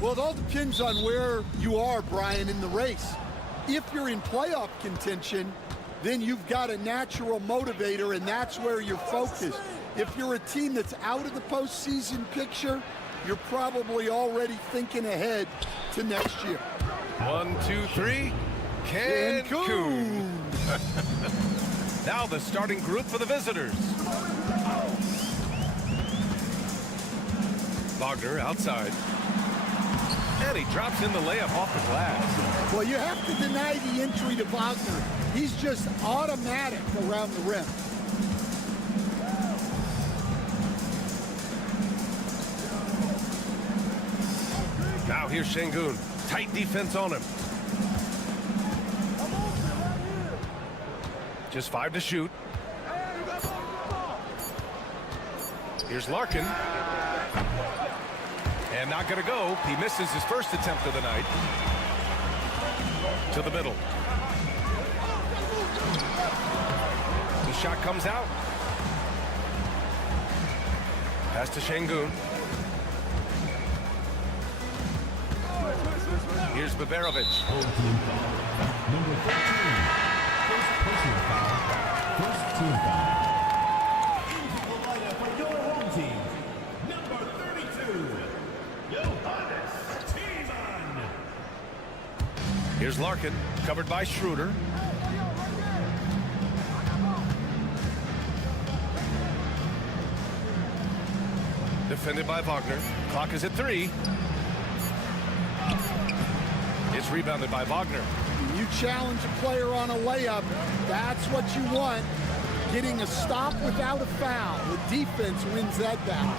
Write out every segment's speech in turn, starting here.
Well, it all depends on where you are, Brian, in the race. If you're in playoff contention, then you've got a natural motivator, and that's where you're focused. If you're a team that's out of the postseason picture, you're probably already thinking ahead to next year. 1, 2, 3. Cancun. Now the starting group for the visitors. Wagner outside. And he drops in the layup off the glass. Well, you have to deny the entry to Wagner. He's just automatic around the rim. Now here's Şengün. Tight defense on him. Just 5 to shoot. Here's Larkin. And not going to go. He misses his first attempt of the night. To the middle. The shot comes out. Pass to Şengün. Here's Baberovic. Number 13. First personal foul. First team foul. Into the lineup for your home team. Number 32. Johannes Tiemann. Here's Larkin, covered by Schroeder. Defended by Wagner. Clock is at 3. It's rebounded by Wagner. When you challenge a player on a layup, that's what you want. Getting a stop without a foul. The defense wins that battle.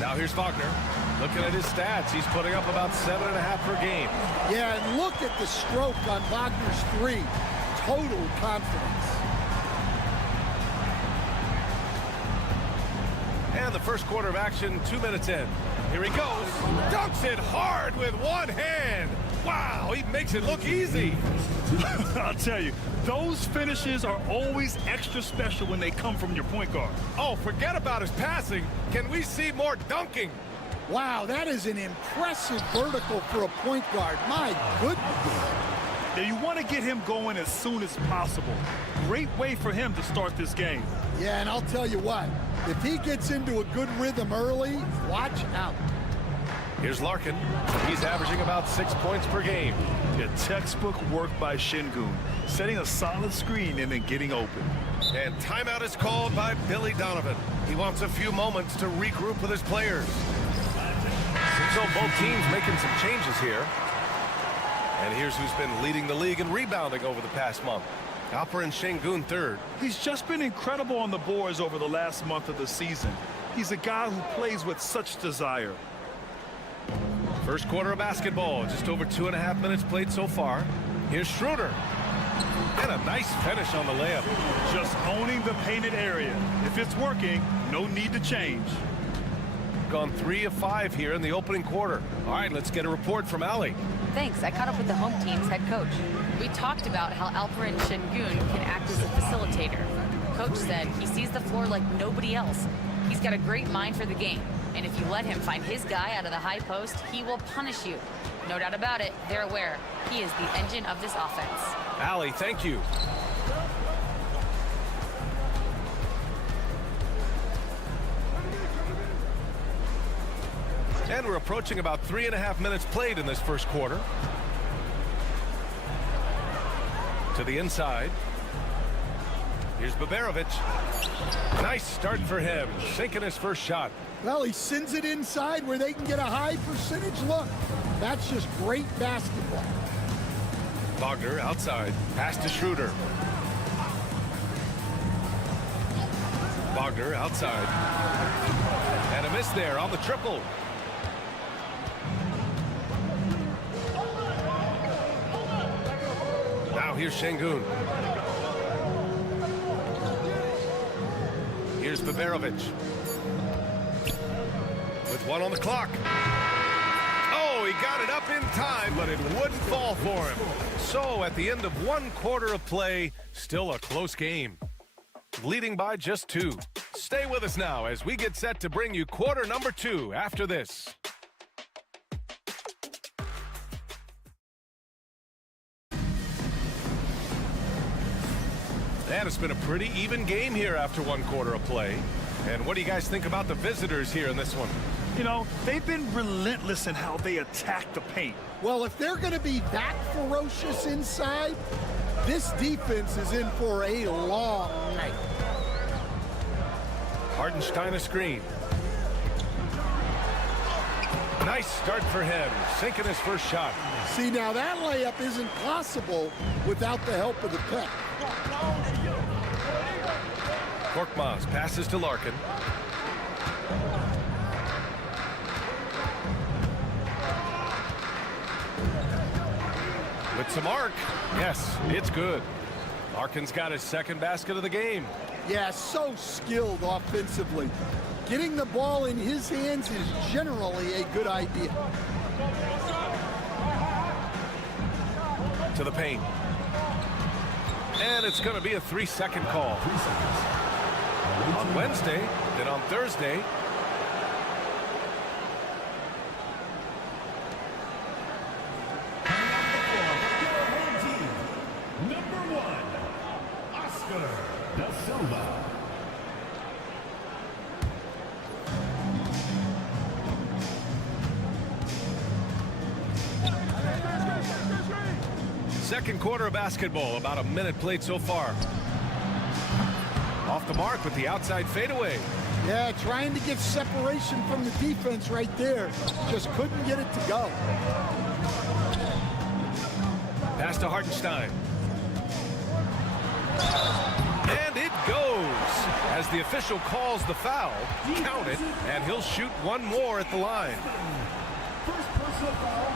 Now here's Wagner. Looking at his stats, he's putting up about 7.5 per game. Yeah, and look at the stroke on Wagner's 3. Total confidence. And the first quarter of action, 2 minutes in. Here he goes. Dunks it hard with one hand. Wow, he makes it look easy. I'll tell you, those finishes are always extra special when they come from your point guard. Oh, forget about his passing. Can we see more dunking? Wow, that is an impressive vertical for a point guard. My goodness. Now, you want to get him going as soon as possible. Great way for him to start this game. Yeah, and I'll tell you what, if he gets into a good rhythm early, watch out. Here's Larkin. He's averaging about 6 points per game. Yeah, textbook work by Şengün, setting a solid screen and then getting open. And timeout is called by Billy Donovan. He wants a few moments to regroup with his players. So both teams making some changes here. And here's who's been leading the league in rebounding over the past month. Alperen Şengün third. He's just been incredible on the boards over the last month of the season. He's a guy who plays with such desire. First quarter of basketball, just over 2.5 minutes played so far. Here's Schroeder. And a nice finish on the layup. Just owning the painted area. If it's working, no need to change. Gone 3 of 5 here in the opening quarter. All right, let's get a report from Allie. Thanks. I caught up with the home team's head coach. We talked about how Alperen Şengün can act as a facilitator. Coach said he sees the floor like nobody else. He's got a great mind for the game. And if you let him find his guy out of the high post, he will punish you. No doubt about it, they're aware. He is the engine of this offense. Allie, thank you. And we're approaching about 3.5 minutes played in this first quarter. To the inside. Here's Baberovic. Nice start for him, sinking his first shot. Well, he sends it inside where they can get a high percentage look. That's just great basketball. Wagner outside. Pass to Schroeder. Wagner outside. And a miss there on the triple. Now here's Şengün. Here's Viverovic. With 1 on the clock. Oh, he got it up in time, but it wouldn't fall for him. So at the end of 1 quarter of play, still a close game. Leading by just 2. Stay with us now as we get set to bring you quarter number 2 after this. And it's been a pretty even game here after 1 quarter of play. And what do you guys think about the visitors here in this one? You know, they've been relentless in how they attack the paint. Well, if they're going to be that ferocious inside, this defense is in for a long night. Hartenstein a screen. Nice start for him, sinking his first shot. See, now that layup isn't possible without the help of the pick. Korkmaz passes to Larkin. With some arc. Yes, it's good. Larkin's got his second basket of the game. Yeah, so skilled offensively. Getting the ball in his hands is generally a good idea. To the paint. And it's going to be a 3-second call. On Wednesday, then on Thursday. Number 1, Oscar da Silva. Second quarter of basketball, about a minute played so far. Off the mark with the outside fadeaway. Yeah, trying to get separation from the defense right there. Just couldn't get it to go. Pass to Hartenstein. And it goes. As the official calls the foul, count it, and he'll shoot 1 more at the line. First personal foul,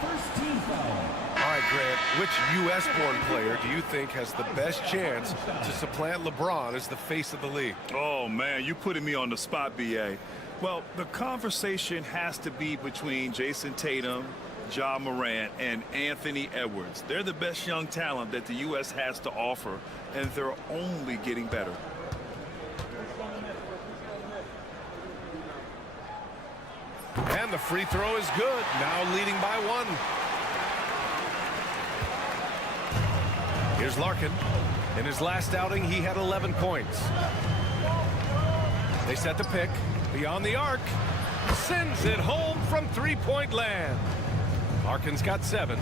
first team foul. All right, Grant, which U.S.-born player do you think has the best chance to supplant LeBron as the face of the league? Oh, man, you putting me on the spot, B.A. Well, the conversation has to be between Jason Tatum, Ja Morant, and Anthony Edwards. They're the best young talent that the U.S. has to offer, and they're only getting better. And the free throw is good, now leading by 1. Here's Larkin. In his last outing, he had 11 points. They set the pick. Beyond the arc. Sends it home from 3-point land. Larkin's got 7.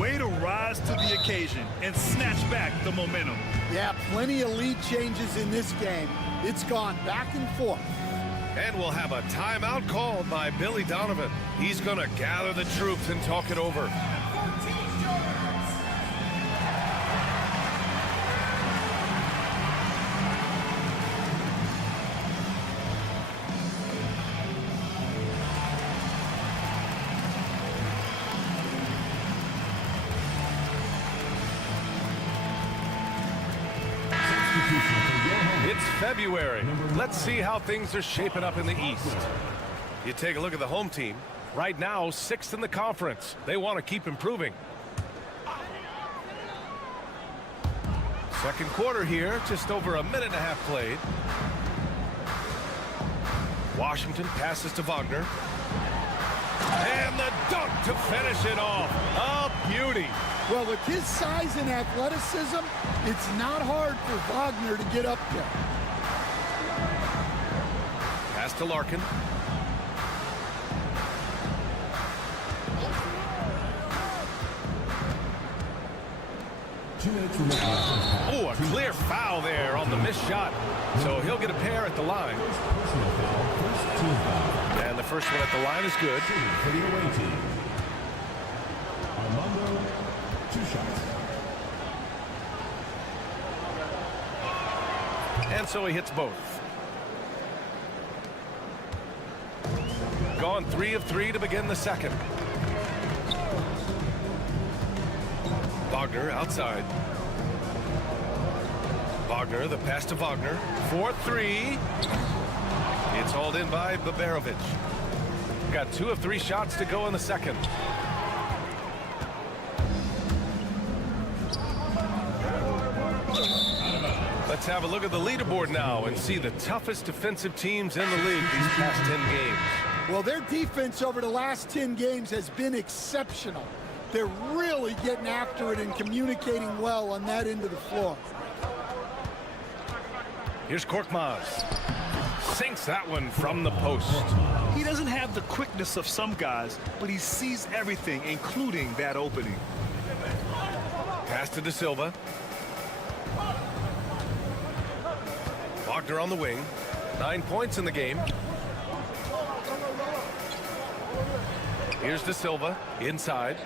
Way to rise to the occasion and snatch back the momentum. Yeah, plenty of lead changes in this game. It's gone back and forth. And we'll have a timeout called by Billy Donovan. He's going to gather the troops and talk it over. It's February. Let's see how things are shaping up in the East. You take a look at the home team. Right now, 6th in the conference. They want to keep improving. Second quarter here, just over a minute and a half played. Washington passes to Wagner. And the dunk to finish it off. A beauty. Well, with his size and athleticism, it's not hard for Wagner to get up there. Pass to Larkin. Oh, a clear foul there on the missed shot. So he'll get a pair at the line. Personal foul, first team foul. And the first one at the line is good. For the away team. Armando, 2 shots. And so he hits both. Gone 3 of 3 to begin the second. Wagner outside. Wagner, the pass to Wagner. 4-3. It's hauled in by Baberovic. Got 2 of 3 shots to go in the second. Let's have a look at the leaderboard now and see the toughest defensive teams in the league these past 10 games. Well, their defense over the last 10 games has been exceptional. They're really getting after it and communicating well on that end of the floor. Here's Korkmaz. Sinks that one from the post. He doesn't have the quickness of some guys, but he sees everything, including that opening. Pass to De Silva. Wagner on the wing. 9 points in the game. Here's De Silva inside.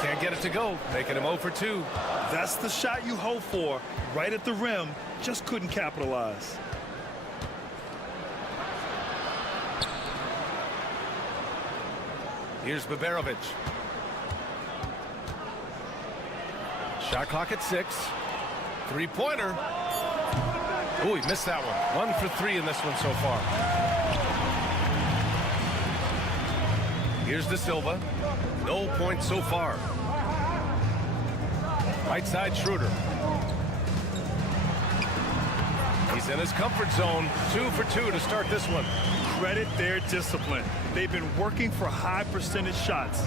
Can't get it to go, making him 0 for 2. That's the shot you hope for, right at the rim. Just couldn't capitalize. Here's Baberovic. Shot clock at 6. 3-pointer. Oh, he missed that one. 1 for 3 in this one so far. Here's De Silva. No points so far. Right side, Schroeder. He's in his comfort zone. 2 for 2 to start this one. Credit their discipline. They've been working for high percentage shots.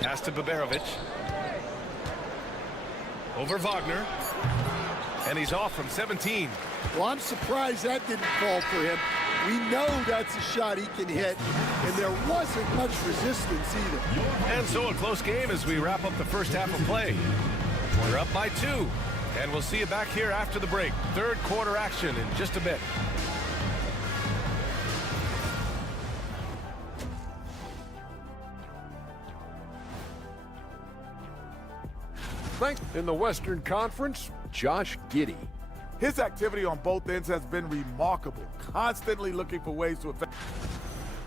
Pass to Baberovic. Over Wagner. And he's off from 17. Well, I'm surprised that didn't fall for him. We know that's a shot he can hit, and there wasn't much resistance either. And so a close game as we wrap up the first half of play. We're up by 2, and we'll see you back here after the break. Third quarter action in just a bit. In the Western Conference, Josh Giddey. His activity on both ends has been remarkable, constantly looking for ways to affect.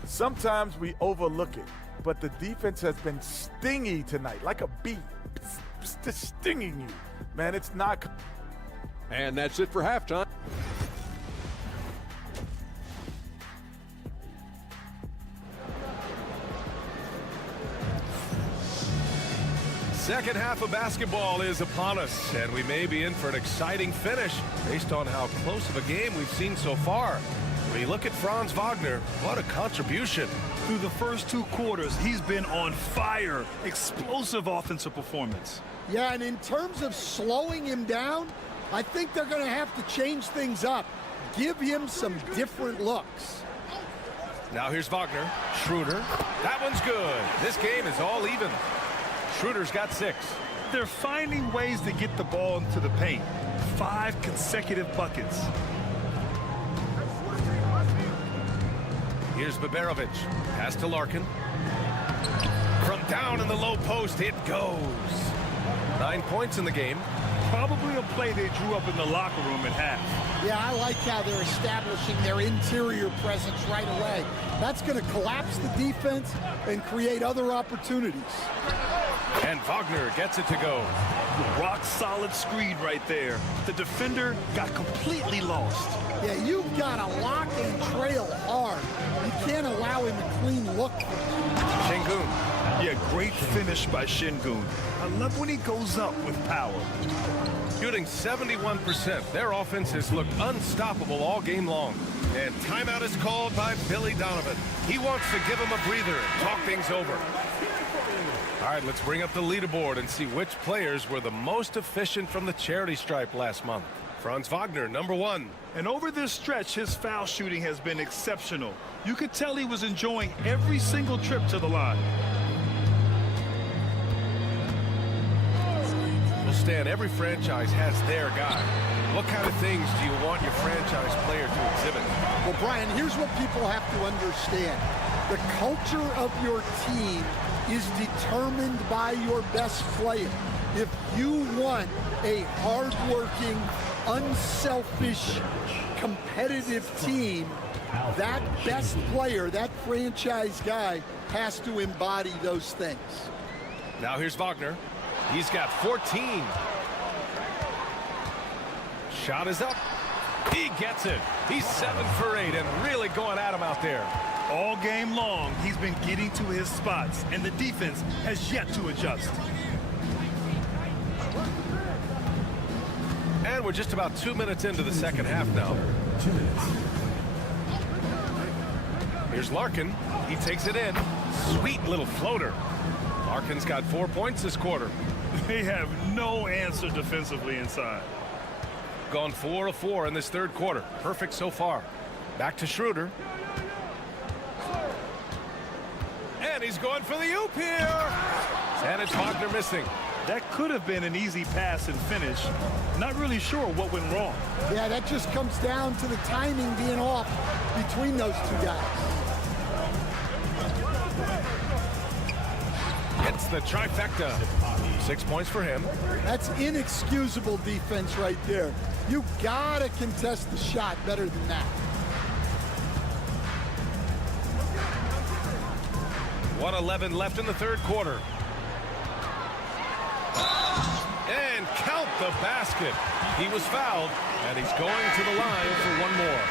Sometimes we overlook it, but the defense has been stingy tonight, like a bee, just stinging you. Man, it's not. And that's it for halftime. Second half of basketball is upon us, and we may be in for an exciting finish based on how close of a game we've seen so far. When you look at Franz Wagner, what a contribution. Through the first 2 quarters, he's been on fire. Explosive offensive performance. Yeah, and in terms of slowing him down, I think they're going to have to change things up. Give him some different looks. Now here's Wagner. Schroeder. That one's good. This game is all even. Schroeder's got 6. They're finding ways to get the ball into the paint. 5 consecutive buckets. Here's Baberovic. Pass to Larkin. From down in the low post, it goes. 9 points in the game. Probably a play they drew up in the locker room at half. Yeah, I like how they're establishing their interior presence right away. That's going to collapse the defense and create other opportunities. And Wagner gets it to go. Rock solid screen right there. The defender got completely lost. Yeah, you've got to lock and trail hard. You can't allow him a clean look. Şengün. Yeah, great finish by Şengün. I love when he goes up with power. Shooting 71%. Their offense has looked unstoppable all game long. And timeout is called by Billy Donovan. He wants to give him a breather and talk things over. All right, let's bring up the leaderboard and see which players were the most efficient from the charity stripe last month. Franz Wagner, number 1. And over this stretch, his foul shooting has been exceptional. You could tell he was enjoying every single trip to the line. Well, Stan, every franchise has their guy. What kind of things do you want your franchise player to exhibit? Well, Brian, here's what people have to understand. The culture of your team is determined by your best player. If you want a hardworking, unselfish, competitive team, that best player, that franchise guy, has to embody those things. Now here's Wagner. He's got 14. Shot is up. He gets it. He's 7 for 8 and really going at him out there. All game long, he's been getting to his spots, and the defense has yet to adjust. And we're just about 2 minutes into the second half now. 2 minutes. Here's Larkin. He takes it in. Sweet little floater. Larkin's got 4 points this quarter. They have no answer defensively inside. Gone 4 of 4 in this third quarter. Perfect so far. Back to Schroeder. And he's going for the oop here. And it's Wagner missing. That could have been an easy pass and finish. Not really sure what went wrong. Yeah, that just comes down to the timing being off between those two guys. It's the trifecta. 6 points for him. That's inexcusable defense right there. You gotta contest the shot better than that. 1:11 left in the third quarter. And count the basket. He was fouled, and he's going to the line for one more.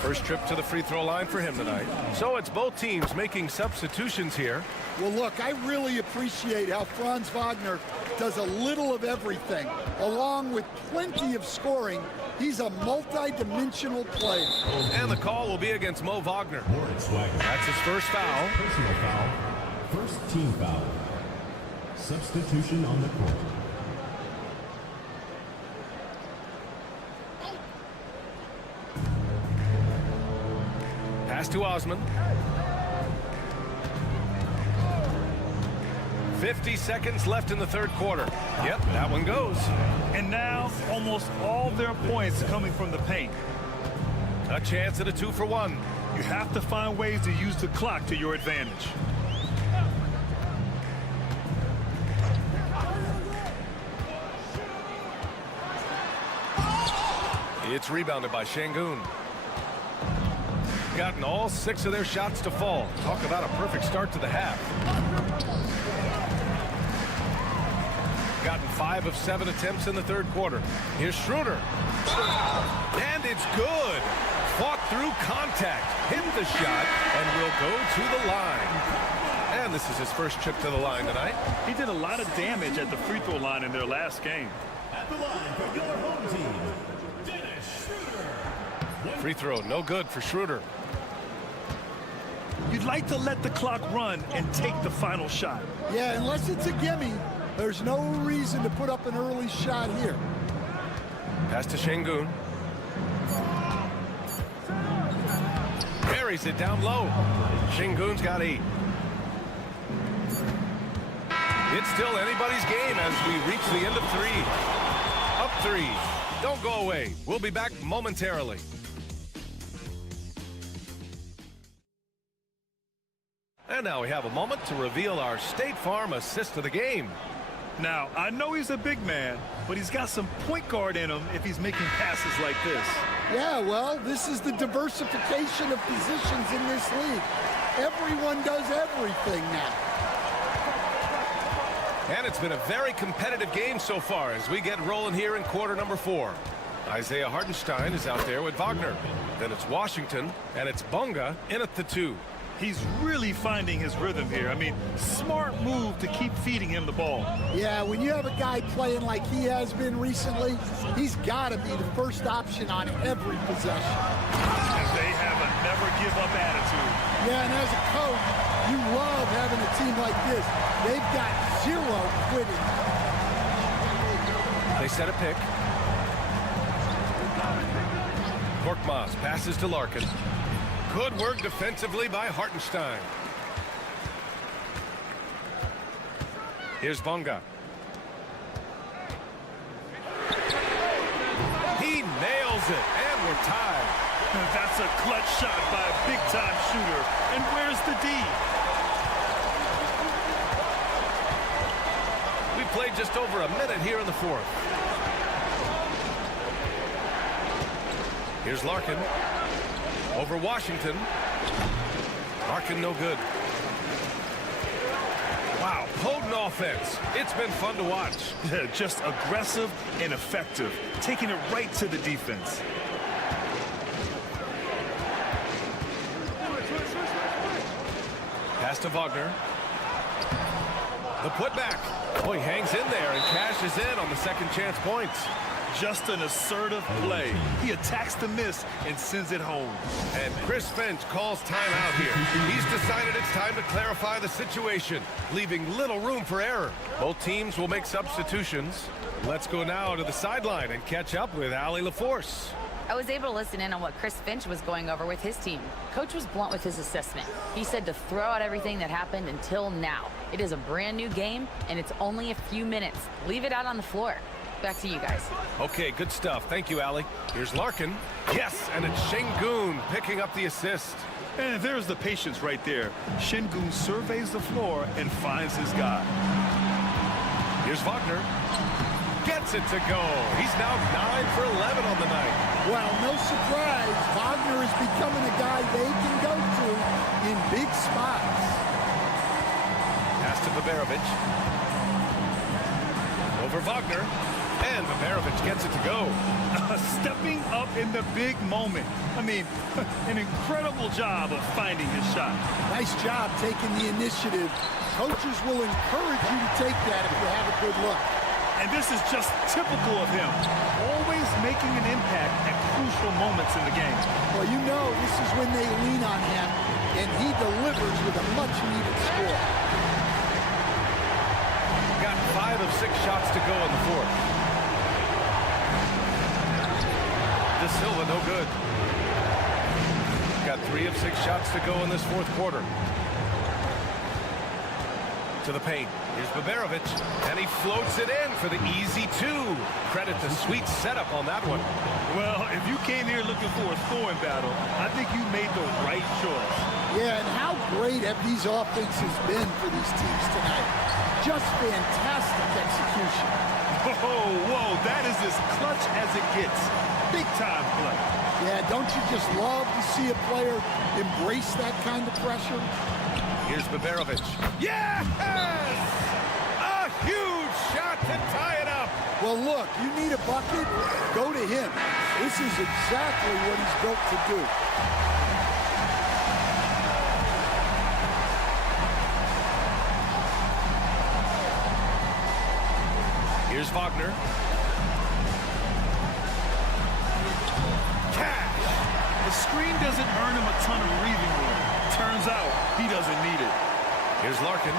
First trip to the free throw line for him tonight. So it's both teams making substitutions here. Well, look, I really appreciate how Franz Wagner does a little of everything. Along with plenty of scoring, he's a multi-dimensional player. And the call will be against Mo Wagner. Moritz Wagner. That's his first foul. Personal foul. First team foul. Substitution on the court. Pass to Osman. 50 seconds left in the third quarter. Yep, that one goes. And now, almost all their points coming from the paint. A chance at a 2 for 1. You have to find ways to use the clock to your advantage. It's rebounded by Şengün. Gotten all 6 of their shots to fall. Talk about a perfect start to the half. Gotten 5 of 7 attempts in the third quarter. Here's Schroeder. And it's good. Fought through contact. Hit the shot and will go to the line. And this is his first trip to the line tonight. He did a lot of damage at the free throw line in their last game. At the line for your home team, Dennis Schroeder. Free throw, no good for Schroeder. You'd like to let the clock run and take the final shot. Yeah, unless it's a gimme, there's no reason to put up an early shot here. Pass to Şengün. Buries it down low. Şengün's got 8. It's still anybody's game as we reach the end of 3. Up 3. Don't go away. We'll be back momentarily. And now we have a moment to reveal our State Farm assist of the game. Now, I know he's a big man, but he's got some point guard in him if he's making passes like this. Yeah, well, this is the diversification of positions in this league. Everyone does everything now. And it's been a very competitive game so far as we get rolling here in quarter number 4. Isaiah Hartenstein is out there with Wagner. Then it's Washington, and it's Bonga in at the 2. He's really finding his rhythm here. I mean, smart move to keep feeding him the ball. Yeah, when you have a guy playing like he has been recently, he's got to be the first option on every possession. And they have a never-give-up attitude. Yeah, and as a coach, you love having a team like this. They've got 0 quitting. They set a pick. Korkmaz passes to Larkin. Good work defensively by Hartenstein. Here's Bonga. He nails it, and we're tied. That's a clutch shot by a big-time shooter. And where's the D? We played just over a minute here in the fourth. Here's Larkin. Over Washington. Larkin no good. Wow, potent offense. It's been fun to watch. Yeah, just aggressive and effective, taking it right to the defense. Pass to Wagner. The putback. Oh, he hangs in there and cashes in on the second chance points. Just an assertive play. He attacks the miss and sends it home. And Chris Finch calls timeout here. He's decided it's time to clarify the situation, leaving little room for error. Both teams will make substitutions. Let's go now to the sideline and catch up with Allie LaForce. I was able to listen in on what Chris Finch was going over with his team. Coach was blunt with his assessment. He said to throw out everything that happened until now. It is a brand new game, and it's only a few minutes. Leave it out on the floor. Back to you guys. Okay, good stuff. Thank you, Allie. Here's Larkin. Yes, and it's Şengün picking up the assist. And there's the patience right there. Şengün surveys the floor and finds his guy. Here's Wagner. Gets it to go. He's now 9 for 11 on the night. Well, no surprise, Wagner is becoming a guy they can go to in big spots. Pass to Baberovic. Over Wagner. And Baberovic gets it to go. Stepping up in the big moment. I mean, an incredible job of finding his shot. Nice job taking the initiative. Coaches will encourage you to take that if you have a good look. And this is just typical of him. Always making an impact at crucial moments in the game. Well, you know this is when they lean on him, and he delivers with a much-needed score. Got 5 of 6 shots to go in the fourth. De Silva, no good. Got 3 of 6 shots to go in this fourth quarter. To the paint. Here's Baberovic, and he floats it in for the easy 2. Credit the sweet setup on that one. Well, if you came here looking for a scoring battle, I think you made the right choice. Yeah, and how great have these offenses been for these teams tonight? Just fantastic execution. Whoa, that is as clutch as it gets. Big time play. Yeah, don't you just love to see a player embrace that kind of pressure? Here's Baberovic. Yes! A huge shot to tie it up. Well, look, you need a bucket, go to him. This is exactly what he's built to do. Here's Wagner. Cash. The screen doesn't earn him a ton of breathing room. Turns out he doesn't need it. Here's Larkin.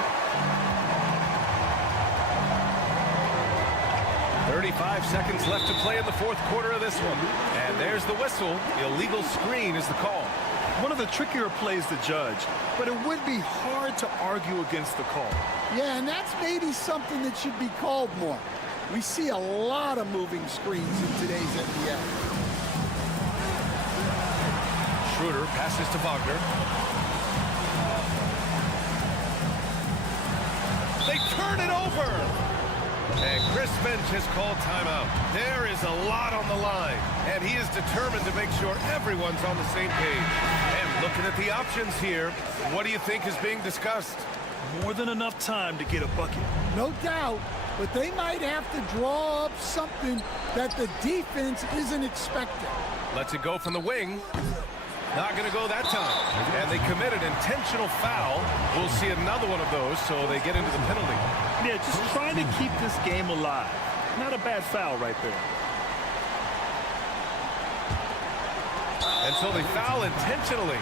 35 seconds left to play in the fourth quarter of this one. And there's the whistle. The illegal screen is the call. One of the trickier plays to judge, but it would be hard to argue against the call. Yeah, and that's maybe something that should be called more. We see a lot of moving screens in today's NBA. Schroeder passes to Wagner. They turn it over. And Chris Finch has called timeout. There is a lot on the line, and he is determined to make sure everyone's on the same page. And looking at the options here, what do you think is being discussed? More than enough time to get a bucket. No doubt, but they might have to draw up something that the defense isn't expecting. Lets it go from the wing. Not going to go that time. And they committed intentional foul. We'll see another one of those, so they get into the penalty. Yeah, just trying to keep this game alive. Not a bad foul right there. And so they foul intentionally.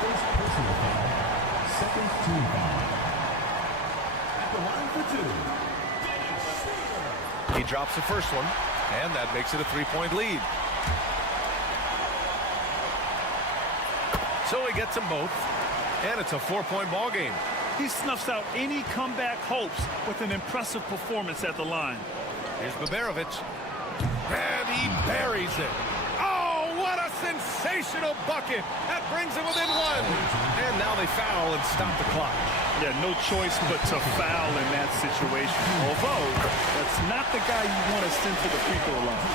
First personal foul. Second team foul. At the line for 2. He drops the first one, and that makes it a 3-point lead. So he gets them both, and it's a 4-point ball game. He snuffs out any comeback hopes with an impressive performance at the line. Here's Baberovic, and he buries it. Oh, what a sensational bucket. That brings it within one. And now they foul and stop the clock. Yeah, no choice but to foul in that situation. Although, that's not the guy you want to send to the free throw line.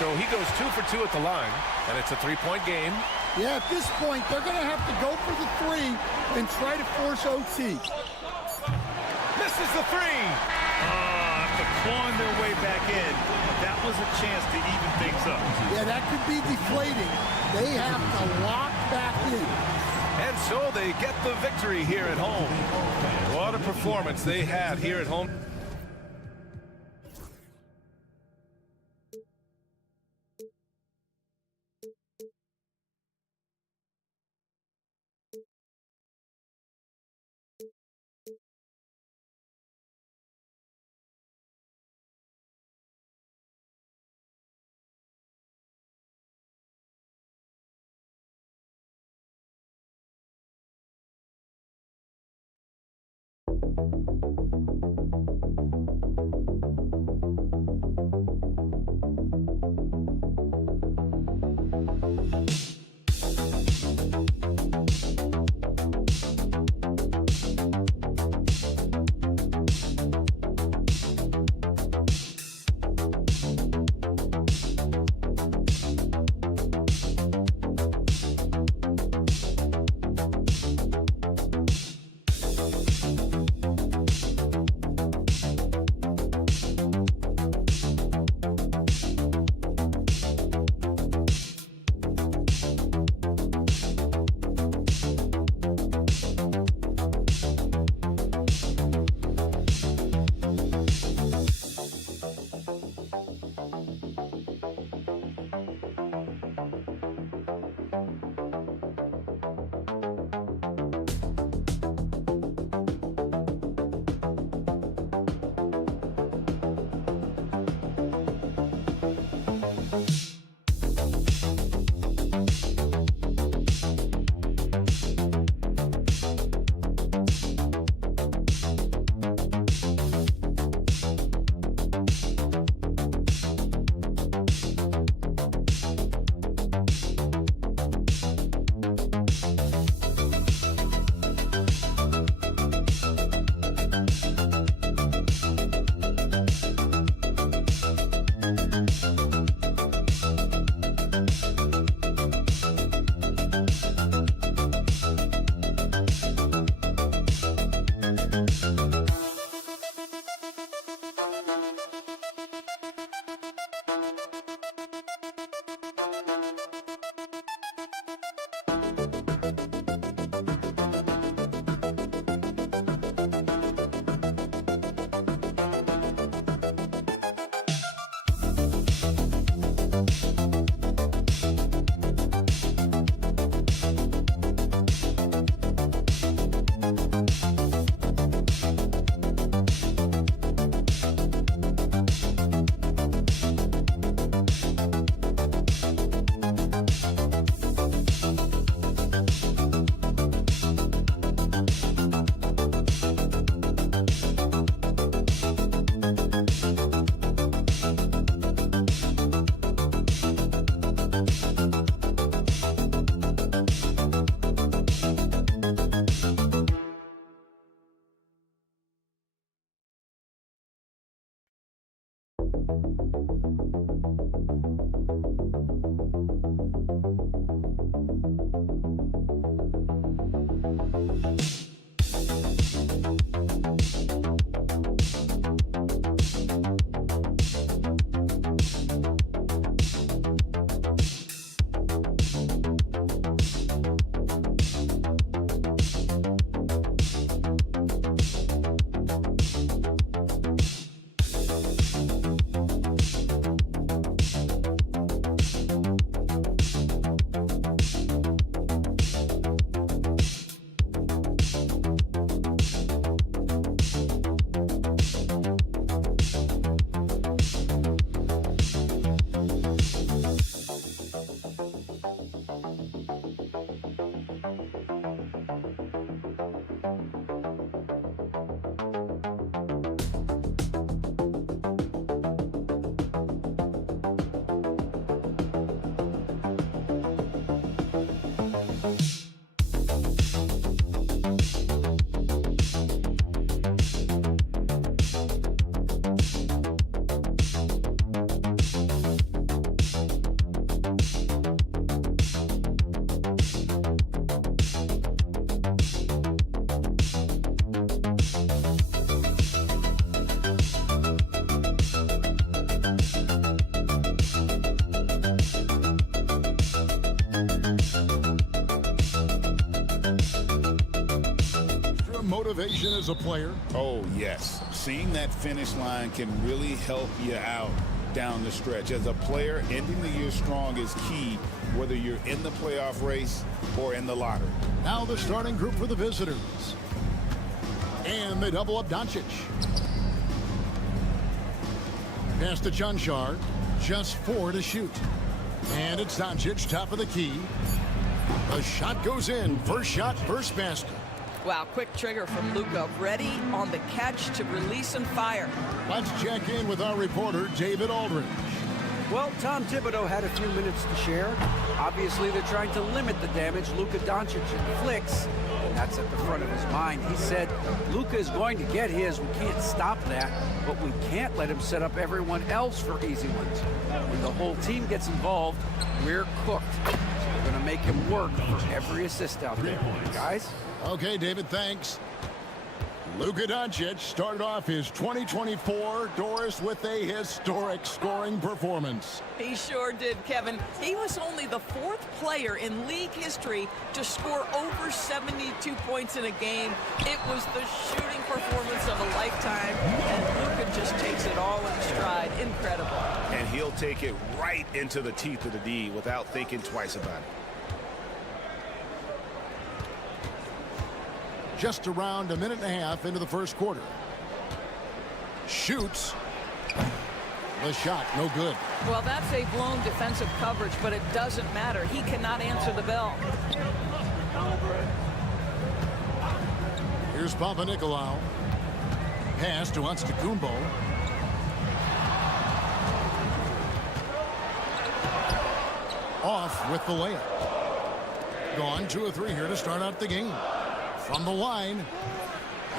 So he goes 2 for 2 at the line, and it's a three-point game. Yeah, at this point, they're going to have to go for the three and try to force OT. Misses the three. After clawing their way back in, that was a chance to even things up. Yeah, that could be deflating. They have to lock back in. And so they get the victory here at home. What a performance they had here at home. motivation as a player? Oh, yes. Seeing that finish line can really help you out down the stretch. As a player, ending the year strong is key, whether you're in the playoff race or in the lottery. Now the starting group for the visitors. And they double up Doncic. Pass to Janšar. Just 4 to shoot. And it's Doncic, top of the key. The shot goes in. First shot, first basket. Wow, quick trigger from Luka. Ready on the catch to release and fire. Let's check in with our reporter, David Aldridge. Well, Tom Thibodeau had a few minutes to share. Obviously, they're trying to limit the damage Luka Doncic inflicts, and that's at the front of his mind. He said, Luka is going to get his. We can't stop that, but we can't let him set up everyone else for easy ones. When the whole team gets involved, we're cooked. So we're going to make him work for every assist out there. Guys? Okay, David, thanks. Luka Doncic started off his 2024 Doris with a historic scoring performance. He sure did, Kevin. He was only the 4th player in league history to score over 72 points in a game. It was the shooting performance of a lifetime, and Luka just takes it all in stride. Incredible. And he'll take it right into the teeth of the D without thinking twice about it. Just around a minute and a half into the first quarter. Shoots. The shot, no good. Well, that's a blown defensive coverage, but it doesn't matter. He cannot answer the bell. Here's Papanikolaou. Pass to Antetokounmpo. Off with the layup. Gone 2 or 3 here to start out the game. From the line,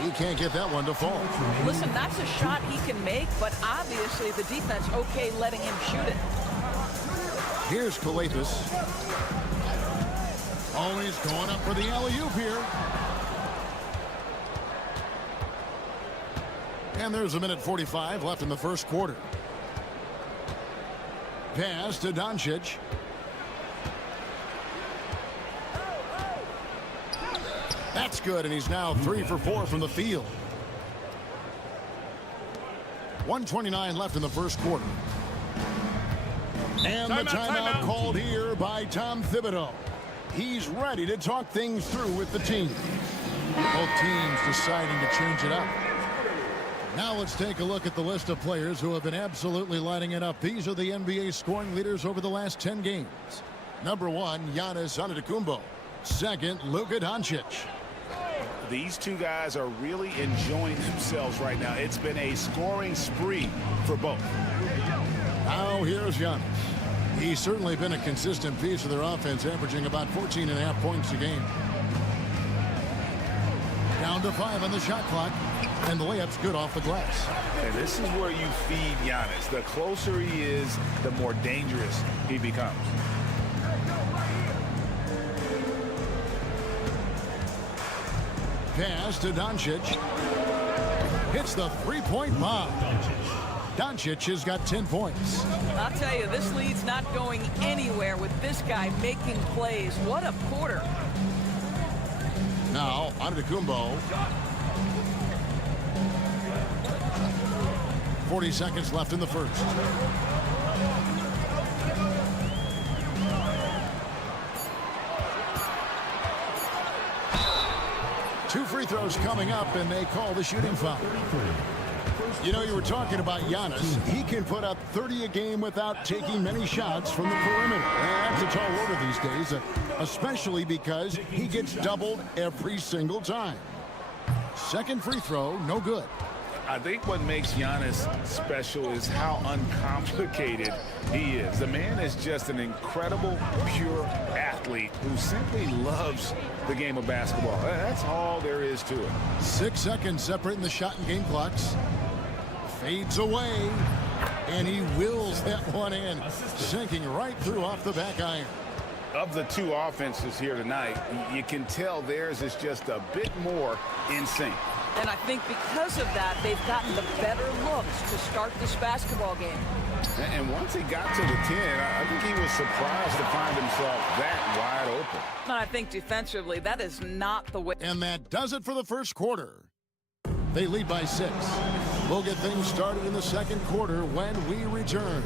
he can't get that one to fall. Listen, that's a shot he can make, but obviously the defense okay letting him shoot it. Here's Kalafis. Always going up for the alley-oop here. And there's a minute 45 left in the first quarter. Pass to Doncic. That's good, and he's now 3 for 4 from the field. 1:29 left in the first quarter. And the timeout called here by Tom Thibodeau. He's ready to talk things through with the team. Both teams deciding to change it up. Now let's take a look at the list of players who have been absolutely lighting it up. These are the NBA scoring leaders over the last 10 games. Number 1, Giannis Antetokounmpo. Second, Luka Doncic. These two guys are really enjoying themselves right now. It's been a scoring spree for both. Now here's Giannis. He's certainly been a consistent piece of their offense, averaging about 14.5 points a game. Down to 5 on the shot clock, and the layup's good off the glass. And this is where you feed Giannis. The closer he is, the more dangerous he becomes. Pass to Doncic. Hits the three-point bomb. Doncic has got 10 points. I'll tell you, this lead's not going anywhere with this guy making plays. What a quarter. Now, Antetokounmpo. 40 seconds left in the first. Two free throws coming up, and they call the shooting foul. You know, you were talking about Giannis. He can put up 30 a game without taking many shots from the perimeter. And that's a tall order these days, especially because he gets doubled every single time. Second free throw, no good. I think what makes Giannis special is how uncomplicated he is. The man is just an incredible, pure athlete who simply loves the game of basketball. That's all there is to it. 6 seconds separating the shot and game clocks. Fades away, and he wills that one in, sinking right through off the back iron. Of the two offenses here tonight, you can tell theirs is just a bit more in sync. And I think because of that, they've gotten the better looks to start this basketball game. And once he got to the 10, I think he was surprised to find himself that wide open. I think defensively, that is not the way. And that does it for the first quarter. They lead by 6. We'll get things started in the second quarter when we return.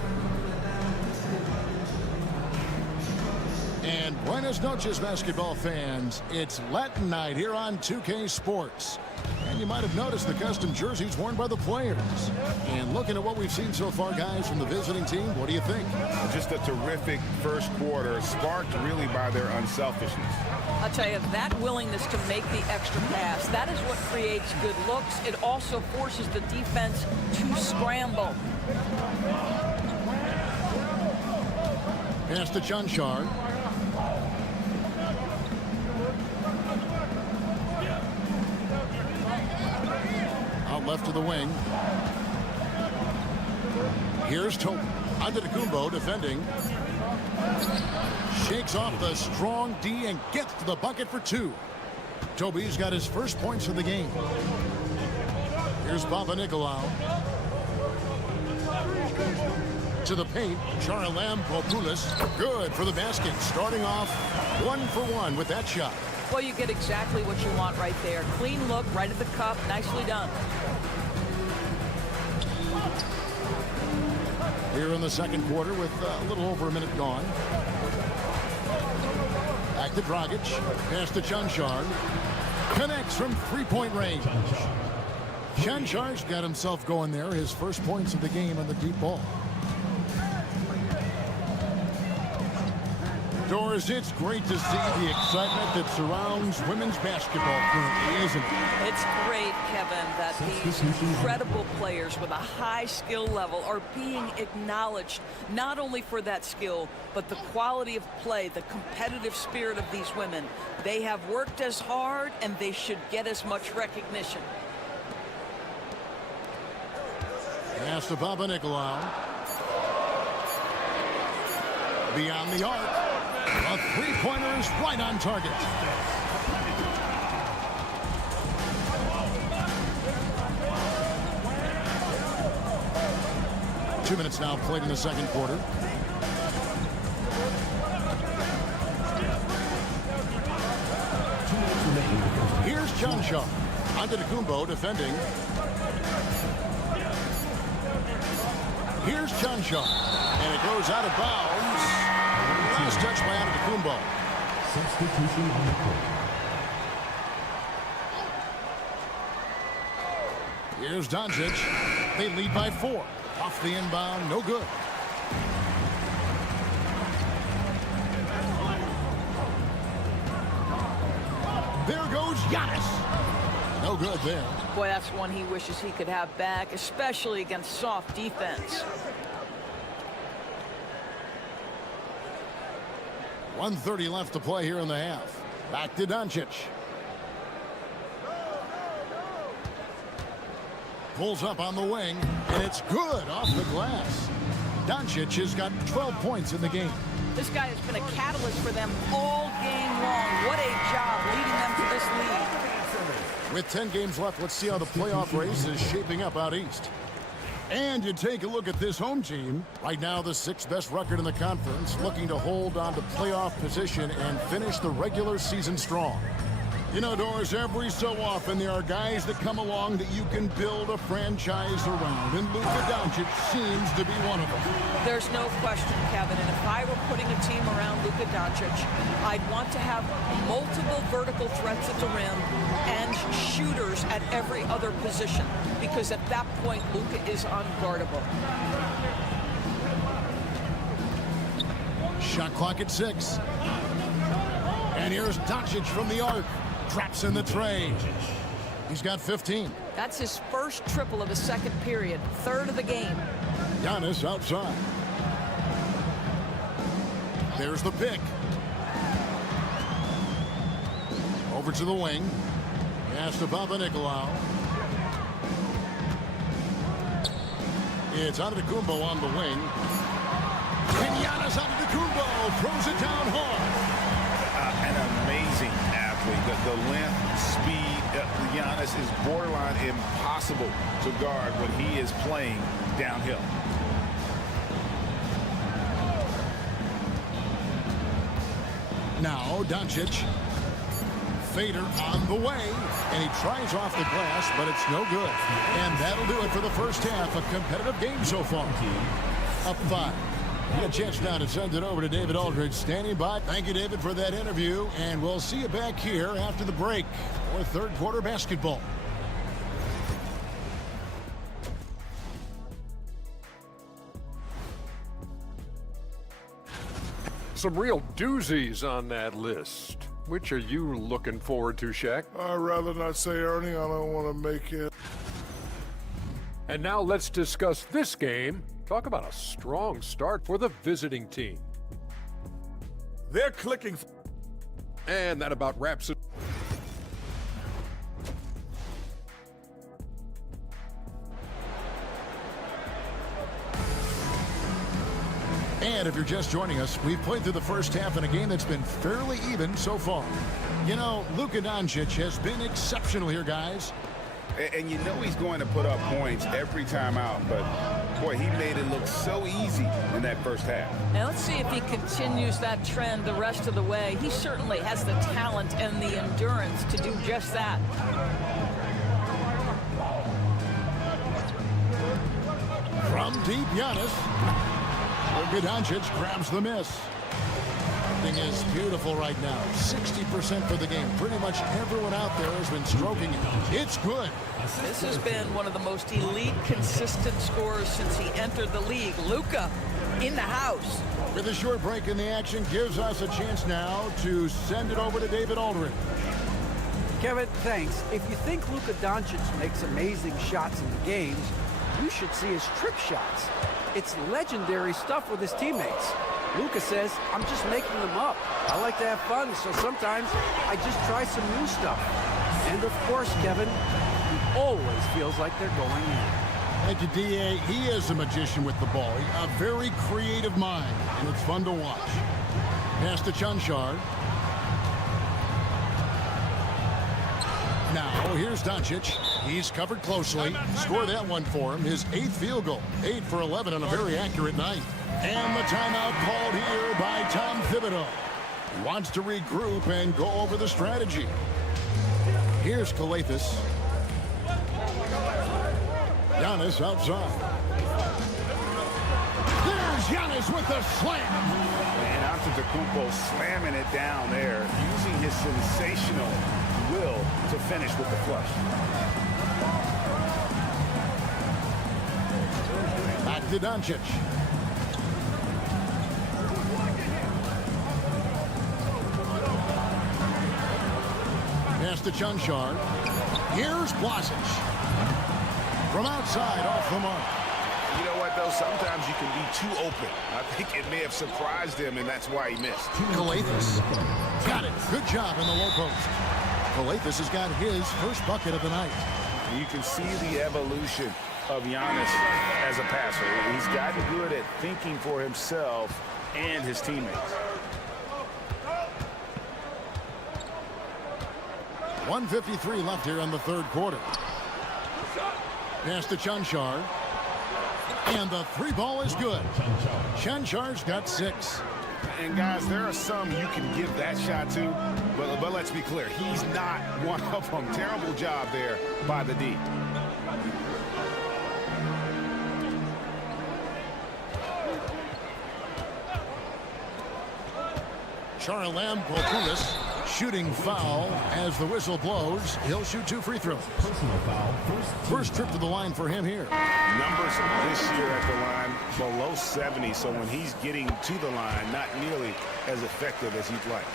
And buenas noches, basketball fans. It's Latin night here on 2K Sports. And you might have noticed the custom jerseys worn by the players. And looking at what we've seen so far, guys, from the visiting team, what do you think? Just a terrific first quarter, sparked really by their unselfishness. I'll tell you, that willingness to make the extra pass, that is what creates good looks. It also forces the defense to scramble. Pass to Chanchar. Out left to the wing. Here's Toby. Antetokounmpo defending. Shakes off the strong D and gets to the bucket for 2. Toby's got his first points of the game. Here's Papanikolaou. To the paint, Charalampopoulos. Good for the basket. Starting off 1 for 1 with that shot. Well, you get exactly what you want right there. Clean look, right at the cup. Nicely done. Here in the second quarter with a little over a minute gone. Back to Dragic. Pass to Chanchar. Connects from three-point range. Chanchar's got himself going there. His first points of the game on the deep ball. Doris, it's great to see the excitement that surrounds women's basketball currently, isn't it? It's great, Kevin, that these incredible players with a high skill level are being acknowledged, not only for that skill, but the quality of play, the competitive spirit of these women. They have worked as hard, and they should get as much recognition. Pass to Papanikolaou. Beyond the arc. A three-pointer is right on target. Two minutes now played in the second quarter. Here's Chanchar. Antetokounmpo defending. Here's Chanchar. And it goes out of bounds. Last touch by Antetokounmpo. Substitution on the court. Here's Doncic. They lead by 4. Off the inbound, no good. There goes Giannis. No good there. Boy, that's one he wishes he could have back, especially against soft defense. 1:30 left to play here in the half. Back to Doncic. Pulls up on the wing, and it's good off the glass. Doncic has got 12 points in the game. This guy has been a catalyst for them all game long. What a job leading them to this lead. With 10 games left, let's see how the playoff race is shaping up out east. And you take a look at this home team. Right now, the 6th best record in the conference, looking to hold on to playoff position and finish the regular season strong. You know, Doris, every so often there are guys that come along that you can build a franchise around, and Luka Doncic seems to be one of them. There's no question, Kevin, and if I were putting a team around Luka Doncic, I'd want to have multiple vertical threats at the rim and shooters at every other position, because at that point, Luka is unguardable. Shot clock at 6. And here's Doncic from the arc. Traps in the tray. He's got 15. That's his first triple of the second period, 3rd of the game. Giannis outside. There's the pick. Over to the wing. Pass to Papanikolaou. It's Antetokounmpo on the wing. And Giannis Antetokounmpo throws it down hard. An amazing athlete. The length, speed, Giannis is borderline impossible to guard when he is playing downhill. Now Doncic. fader on the way, and he tries off the glass, but it's no good. And that'll do it for the first half. A competitive game so far. Up 5. A chance now to send it over to David Aldridge standing by. Thank you, David, for that interview, and we'll see you back here after the break for third quarter basketball. Some real doozies on that list. Which are you looking forward to, Shaq? I'd rather not say, Ernie. I don't want to make it. And now let's discuss this game. Talk about a strong start for the visiting team. They're clicking. And that about wraps it. And if you're just joining us, we've played through the first half in a game that's been fairly even so far. You know, Luka Doncic has been exceptional here, guys. And you know he's going to put up points every time out, but boy, he made it look so easy in that first half. And let's see if he continues that trend the rest of the way. He certainly has the talent and the endurance to do just that. From deep, Giannis. Luka Doncic grabs the miss. Thing is beautiful right now. 60% for the game. Pretty much everyone out there has been stroking it. It's good. This has been one of the most elite, consistent scorers since he entered the league. Luka in the house. With a short break in the action, gives us a chance now to send it over to David Aldridge. Kevin, thanks. If you think Luka Doncic makes amazing shots in the games, you should see his trick shots. It's legendary stuff with his teammates. Luka says, I'm just making them up. I like to have fun, so sometimes I just try some new stuff. And of course, Kevin, he always feels like they're going in. Thank you, D.A. He is a magician with the ball. A very creative mind, and it's fun to watch. Pass to Chunchard. Now, here's Doncic. He's covered closely. Score that one for him. His 8th field goal. 8 for 11 on a very accurate night. And the timeout called here by Tom Thibodeau. Wants to regroup and go over the strategy. Here's Kalathis. Giannis outside. There's Giannis with the slam. And Antetokounmpo slamming it down there, using his sensational will to finish with the flush. Back to Doncic. Pass to Chunchard. Here's Blasic. From outside, off the mark. You know what, though? Sometimes you can be too open. I think it may have surprised him, and that's why he missed. Kalathis. Got it. Good job in the low post. Kalathis has got his first bucket of the night. You can see the evolution of Giannis as a passer. He's gotten good at thinking for himself and his teammates. 1:53 left here in the third quarter. Pass to Chunchard. And the three ball is good. Chunchard's got 6. And guys, there are some you can give that shot to, but let's be clear, he's not one of them. Terrible job there by the D. Charlam Pokulis shooting foul as the whistle blows. He'll shoot 2 free throws. Personal foul. First trip to the line for him here. Numbers this year at the line below 70, so when he's getting to the line, not nearly as effective as he'd like.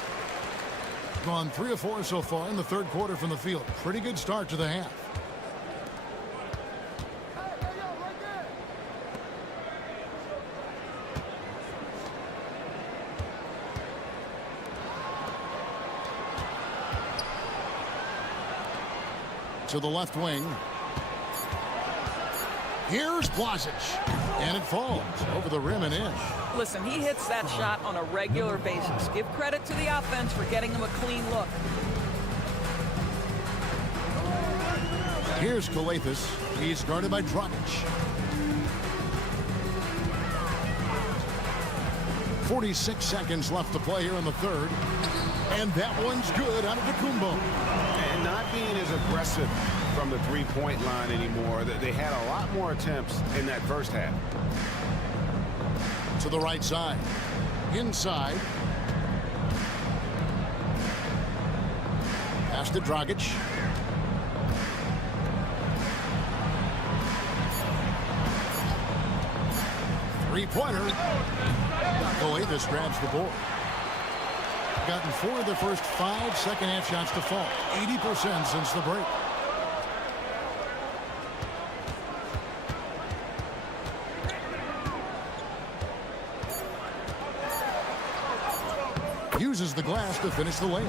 Gone 3 of 4 so far in the third quarter from the field. Pretty good start to the half. To the left wing. Here's Blasic. And it falls over the rim and in. Listen, he hits that shot on a regular basis. Give credit to the offense for getting him a clean look. Here's Kalathis. He's guarded by Dragic. 46 seconds left to play here in the third. And that one's good out of the Kumbo. And not being as aggressive from the three-point line anymore. They had a lot more attempts in that first half. To the right side. Inside. Pass to Dragic. Three-pointer. Davis grabs the board. Gotten 4 of the first 5 second-half shots to fall. 80% since the break. Uses the glass to finish the layup.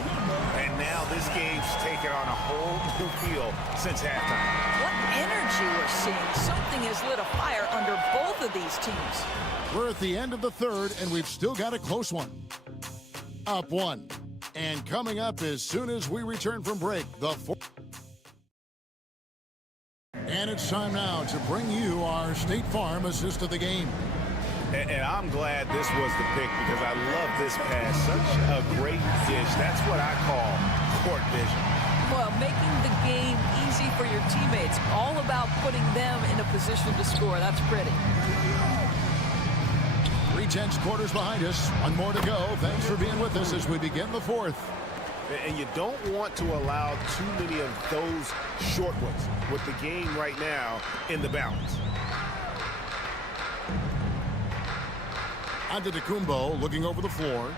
And now this game's taken on a whole new feel since halftime. What energy we're seeing. Something has lit a fire under both of these teams. We're at the end of the third, and we've still got a close one. Up 1. And coming up as soon as we return from break, the fourth. And it's time now to bring you our State Farm assist of the game. And I'm glad this was the pick because I love this pass. Such a great dish. That's what I call court vision. Well, making the game easy for your teammates. All about putting them in a position to score. That's pretty. 3/10 quarters behind us. One more to go. Thanks for being with us as we begin the fourth. And you don't want to allow too many of those short ones with the game right now in the balance. Antetokounmpo looking over the floor.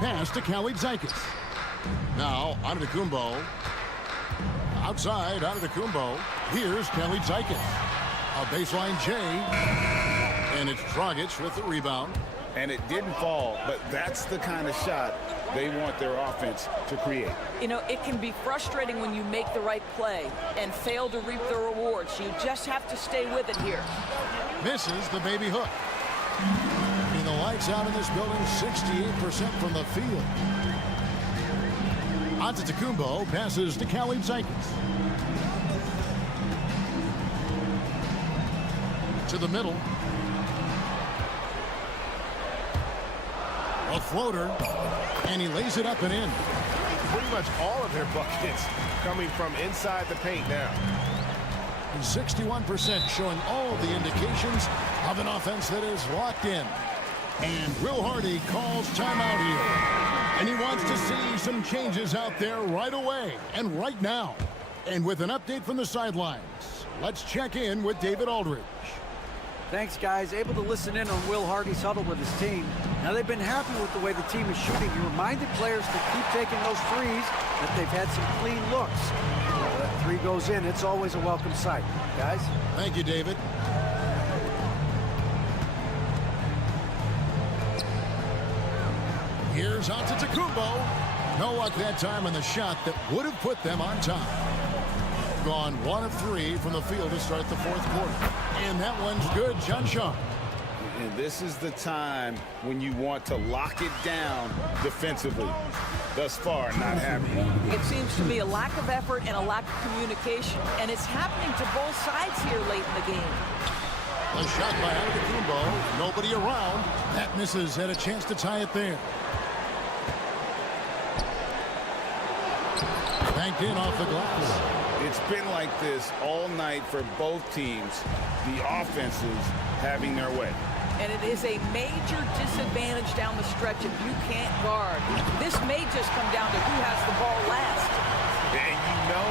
Pass to Antetokounmpo. Now Antetokounmpo. Outside Antetokounmpo. Here's Antetokounmpo. A baseline J. And it's Dragic with the rebound. And it didn't fall, but that's the kind of shot they want their offense to create. You know, it can be frustrating when you make the right play and fail to reap the rewards. You just have to stay with it here. Misses the baby hook. And the lights out in this building, 68% from the field. Antetokounmpo passes to Antetokounmpo. To the middle. A floater, and he lays it up and in. Pretty much all of their buckets coming from inside the paint now. 61% showing all of the indications of an offense that is locked in. And Will Hardy calls timeout here. And he wants to see some changes out there right away and right now. And with an update from the sidelines, let's check in with David Aldridge. Thanks, guys. Able to listen in on Will Hardy's huddle with his team. Now, they've been happy with the way the team is shooting. He reminded players to keep taking those threes, that they've had some clean looks. When that three goes in, it's always a welcome sight. Guys? Thank you, David. Here's Antetokounmpo. No luck that time on the shot that would have put them on top. Gone 1 of 3 from the field to start the fourth quarter. And that one's good, John Shaw. And this is the time when you want to lock it down defensively. Thus far, not happening. It seems to be a lack of effort and a lack of communication. And it's happening to both sides here late in the game. A shot by Antetokounmpo. Nobody around. That misses. Had a chance to tie it there. Banked in off the glass. It's been like this all night for both teams. The offenses having their way. And it is a major disadvantage down the stretch if you can't guard. This may just come down to who has the ball last. And you know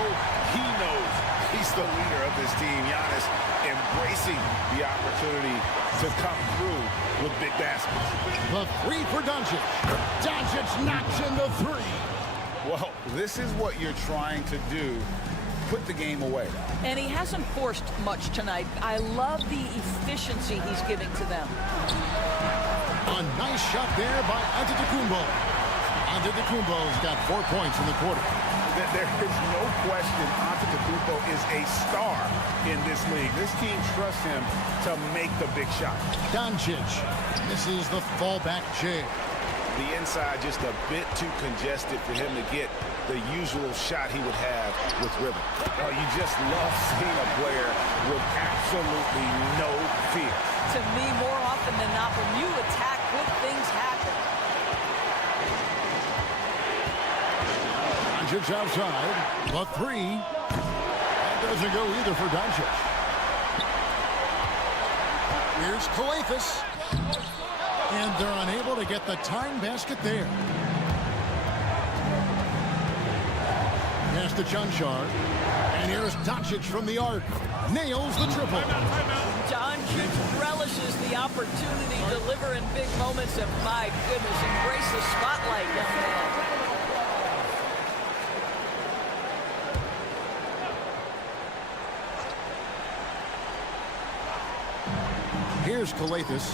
he knows he's the leader of this team. Giannis embracing the opportunity to come through with big baskets. The three for Doncic. Doncic knocks in the three. Well, this is what you're trying to do. Put the game away. And he hasn't forced much tonight. I love the efficiency he's giving to them. A nice shot there by Antetokounmpo. Antetokounmpo's got 4 points in the quarter. There is no question Antetokounmpo is a star in this league. This team trusts him to make the big shot. Doncic misses the fallback J. The inside just a bit too congested for him to get the usual shot he would have with rhythm. Oh, you just love seeing a player with absolutely no fear. To me, more often than not, when you attack, good things happen. Doncic outside. The three. That doesn't go either for Doncic. Here's Kalathis. And they're unable to get the time basket there. Pass to Junshard. And here's Doncic from the arc. Nails the triple. Doncic relishes the opportunity to deliver in big moments, and my goodness, embrace the spotlight, young man. Here's Kalathis.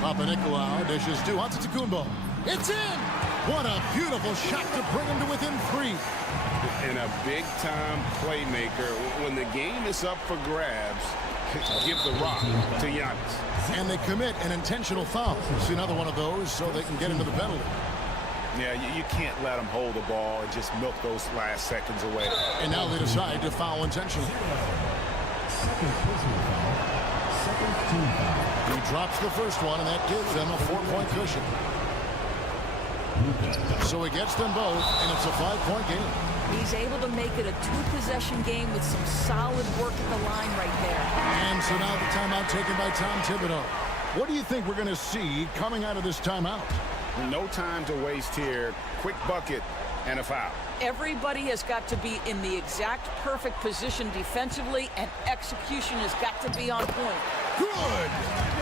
Papanikolaou dishes to Antetokounmpo. It's in! What a beautiful shot to bring him to within 3. And a big-time playmaker. When the game is up for grabs, give the rock to Giannis. And they commit an intentional foul. See another one of those so they can get into the penalty. Yeah, you can't let them hold the ball and just milk those last seconds away. And now they decide to foul intentionally. Second personal foul. Second team foul. He drops the first one, and that gives them a 4-point cushion. So he gets them both, and it's a 5-point game. He's able to make it a 2-possession game with some solid work at the line right there. And so now the timeout taken by Tom Thibodeau. What do you think we're going to see coming out of this timeout? No time to waste here. Quick bucket and a foul. Everybody has got to be in the exact perfect position defensively, and execution has got to be on point. Good!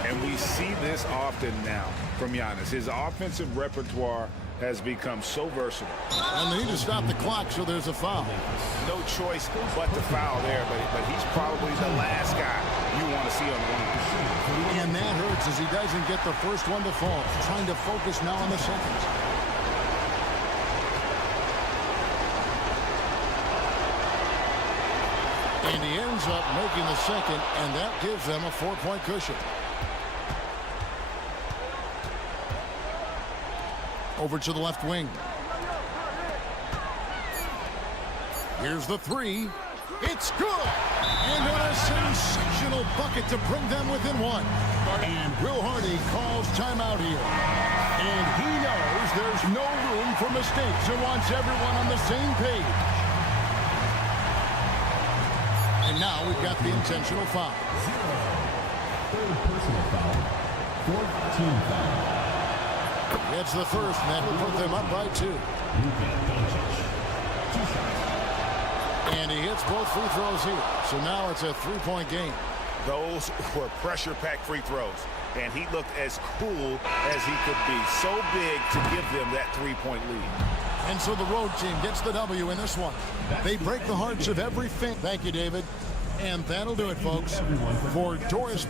And we see this often now from Giannis. His offensive repertoire has become so versatile. And they need to stop the clock, so there's a foul. No choice but to foul there, but he's probably the last guy you want to see on the line. And that hurts as he doesn't get the first one to fall. Trying to focus now on the seconds. And he ends up making the second, and that gives them a 4-point cushion. Over to the left wing. Here's the three. It's good! And what a sensational bucket to bring them within 1. And Will Hardy calls timeout here. And he knows there's no room for mistakes and wants everyone on the same page. And now we've got the intentional foul. Third personal foul. Fourth team foul. It's the first, and that will put them up by 2. And he hits both free throws here. So now it's a 3-point game. Those were pressure-packed free throws, and he looked as cool as he could be. So big to give them that 3-point lead. And so the road team gets the W in this one. They break the hearts of every fan. Thank you, David. And that'll do it, folks, for Doris.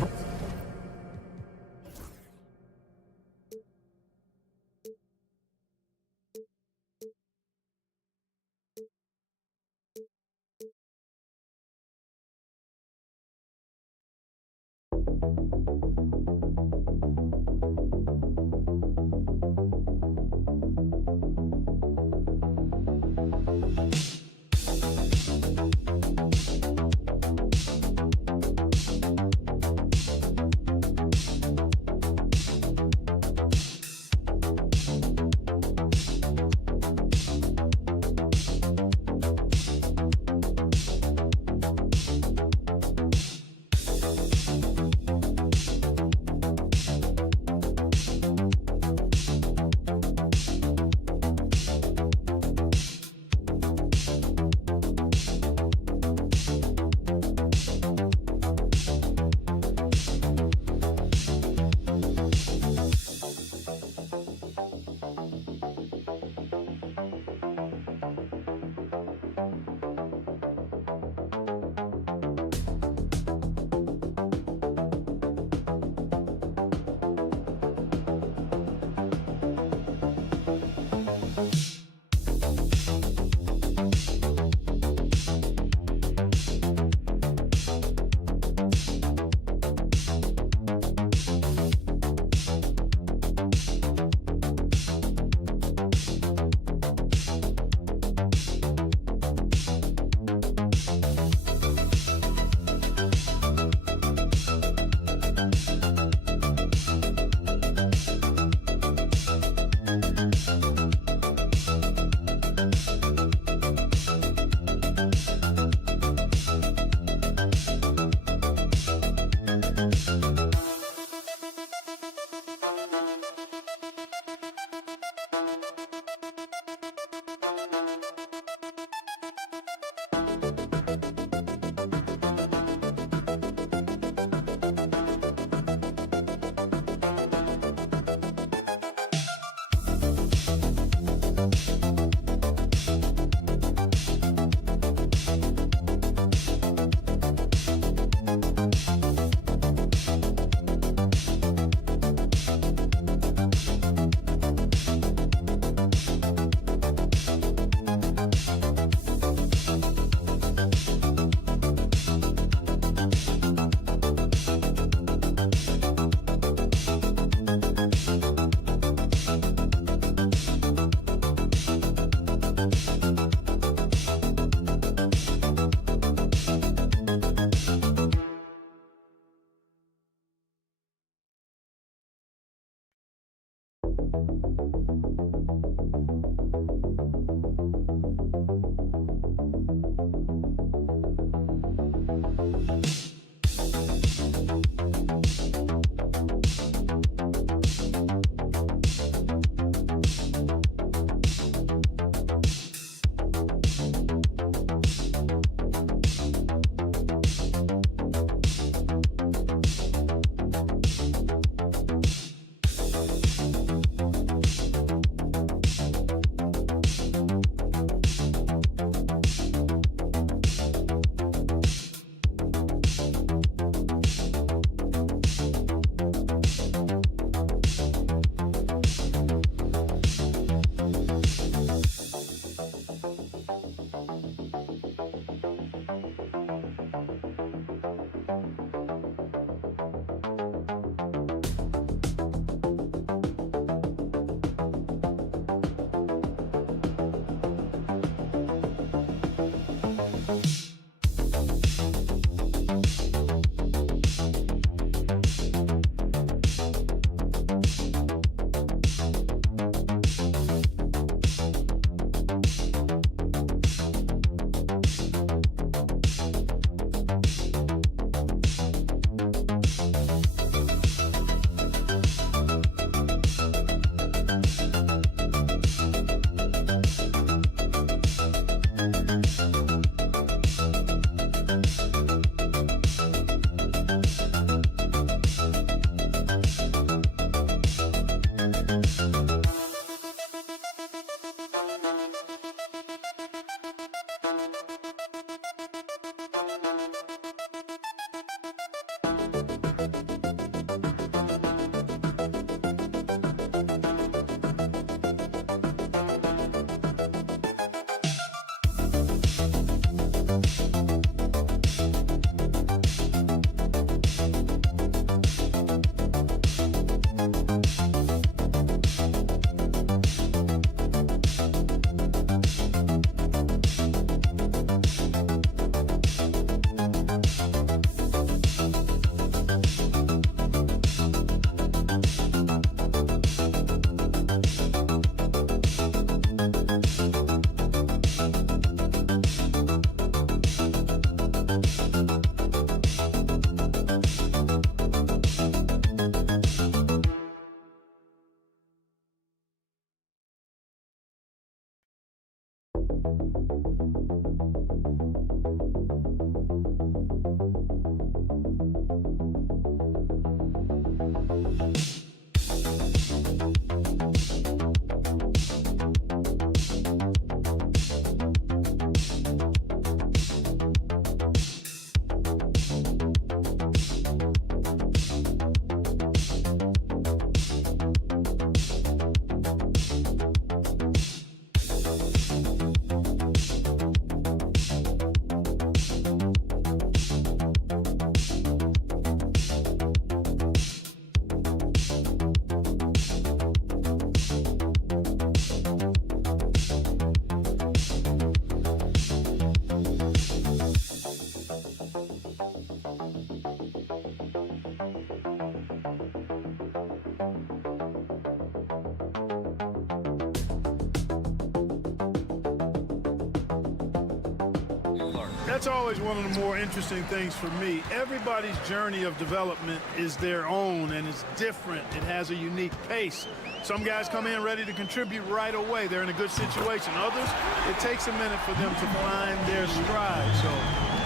That's always one of the more interesting things for me. Everybody's journey of development is their own, and it's different. It has a unique pace. Some guys come in ready to contribute right away. They're in a good situation. Others, it takes a minute for them to find their stride. So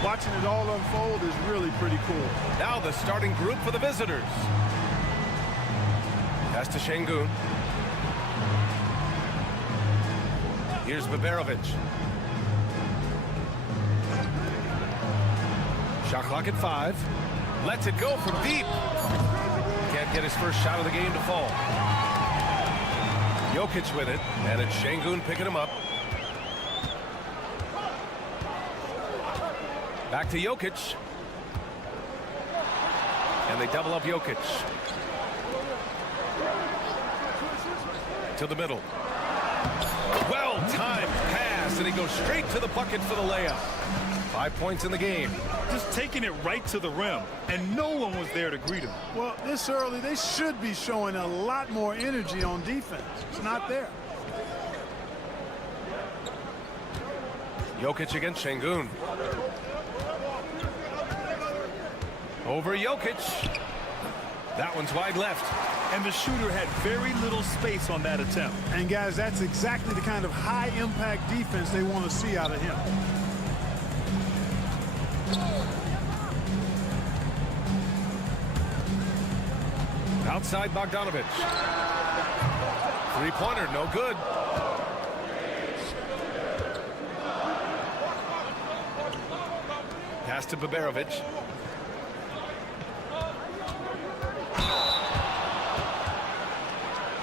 watching it all unfold is really pretty cool. Now the starting group for the visitors. Pass to Şengün. Here's Baberovic. Shot clock at 5. Lets it go from deep. Can't get his first shot of the game to fall. Jokic with it, and it's Şengün picking him up. Back to Jokic. And they double up Jokic. To the middle. Well-timed pass, and he goes straight to the bucket for the layup. 5 points in the game. just taking it right to the rim, and no one was there to greet him. Well, this early, they should be showing a lot more energy on defense. It's not there. Jokic against Şengün. Over Jokic. That one's wide left. And the shooter had very little space on that attempt. And guys, that's exactly the kind of high-impact defense they want to see out of him. Outside Bogdanovic. Three-pointer, no good. Pass to Baberovic.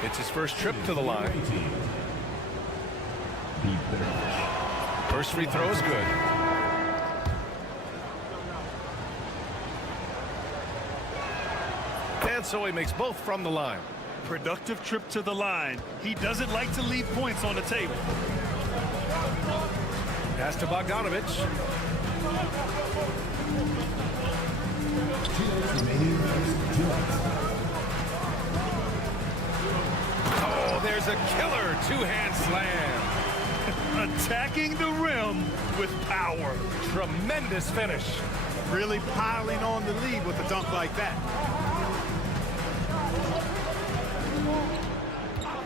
It's his first trip to the line. First free throw is good. And so he makes both from the line. Productive trip to the line. He doesn't like to leave points on the table. Pass to Bogdanovic. Oh, there's a killer two-hand slam. Attacking the rim with power. Tremendous finish. Really piling on the lead with a dunk like that.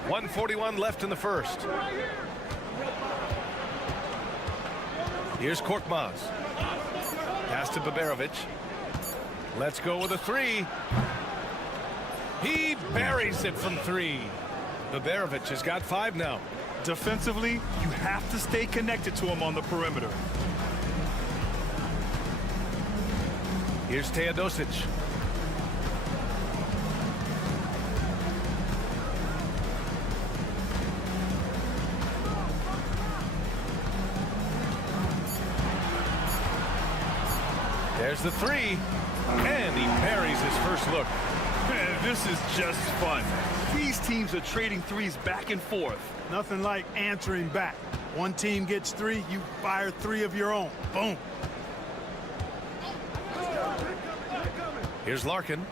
1:41 left in the first. Here's Korkmaz. Pass to Baberovic. Let's go with a three. He buries it from three. Baberovic has got 5 now. Defensively, you have to stay connected to him on the perimeter. Here's Teodosic. There's the three, and he buries his first look. Man, this is just fun. These teams are trading threes back and forth. Nothing like answering back. One team gets 3, you fire 3 of your own. Boom. Here's Larkin.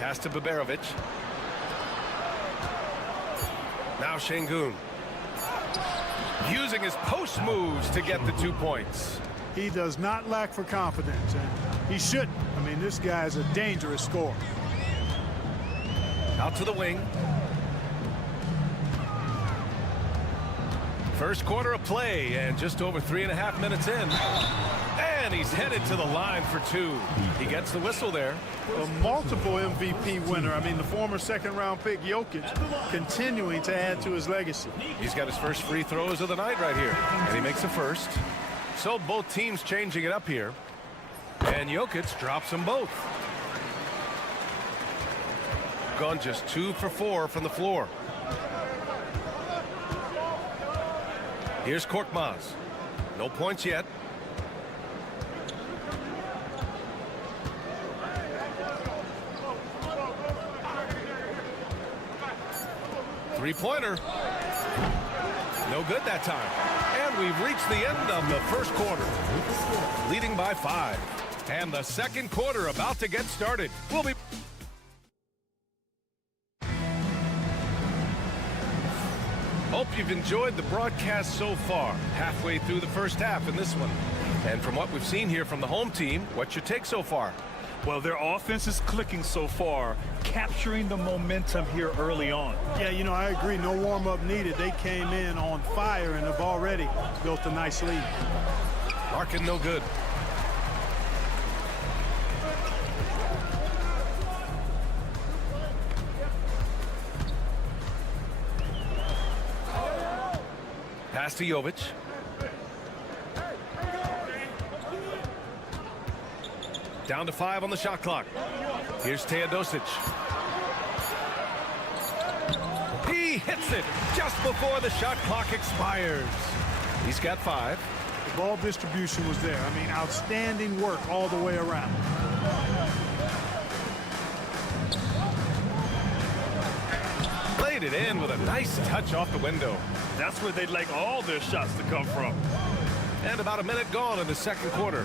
Pass to Baberovic. Now Şengün. Using his post moves to get the 2 points. He does not lack for confidence, and he shouldn't. I mean, this guy is a dangerous scorer. Out to the wing. First quarter of play, and just over 3.5 minutes in. And he's headed to the line for 2. He gets the whistle there. A multiple MVP winner. I mean, the former second-round pick, Jokic, continuing to add to his legacy. He's got his first free throws of the night right here. And he makes a first. So both teams changing it up here. And Jokic drops them both. Gone just 2 for 4 from the floor. Here's Korkmaz. No points yet. Three-pointer. No good that time. And we've reached the end of the first quarter. Leading by 5. And the second quarter about to get started. We'll be... Hope you've enjoyed the broadcast so far. Halfway through the first half in this one. And from what we've seen here from the home team, what's your take so far? Well, their offense is clicking so far, capturing the momentum here early on. Yeah, you know, I agree. No warm-up needed. They came in on fire and have already built a nice lead. Larkin no good. Pass to Jovic. Down to 5 on the shot clock. Here's Teodosic. He hits it just before the shot clock expires. He's got 5. The ball distribution was there. I mean, outstanding work all the way around. Played it in with a nice touch off the window. That's where they'd like all their shots to come from. And about a minute gone in the second quarter.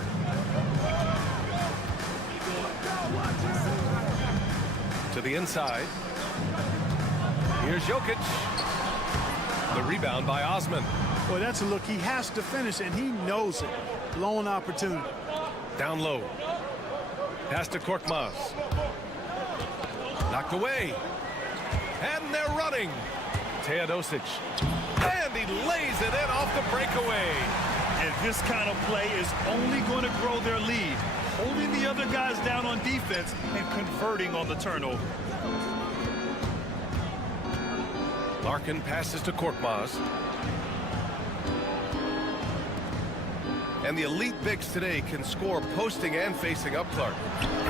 To the inside. Here's Jokic. The rebound by Osman. Boy, that's a look he has to finish, and he knows it. Blown opportunity. Down low. Pass to Korkmaz. Knocked away. And they're running. Teodosic. And he lays it in off the breakaway. And this kind of play is only going to grow their lead. Holding the other guys down on defense and converting on the turnover. Larkin passes to Korkmaz. And the elite bigs today can score posting and facing up Clark.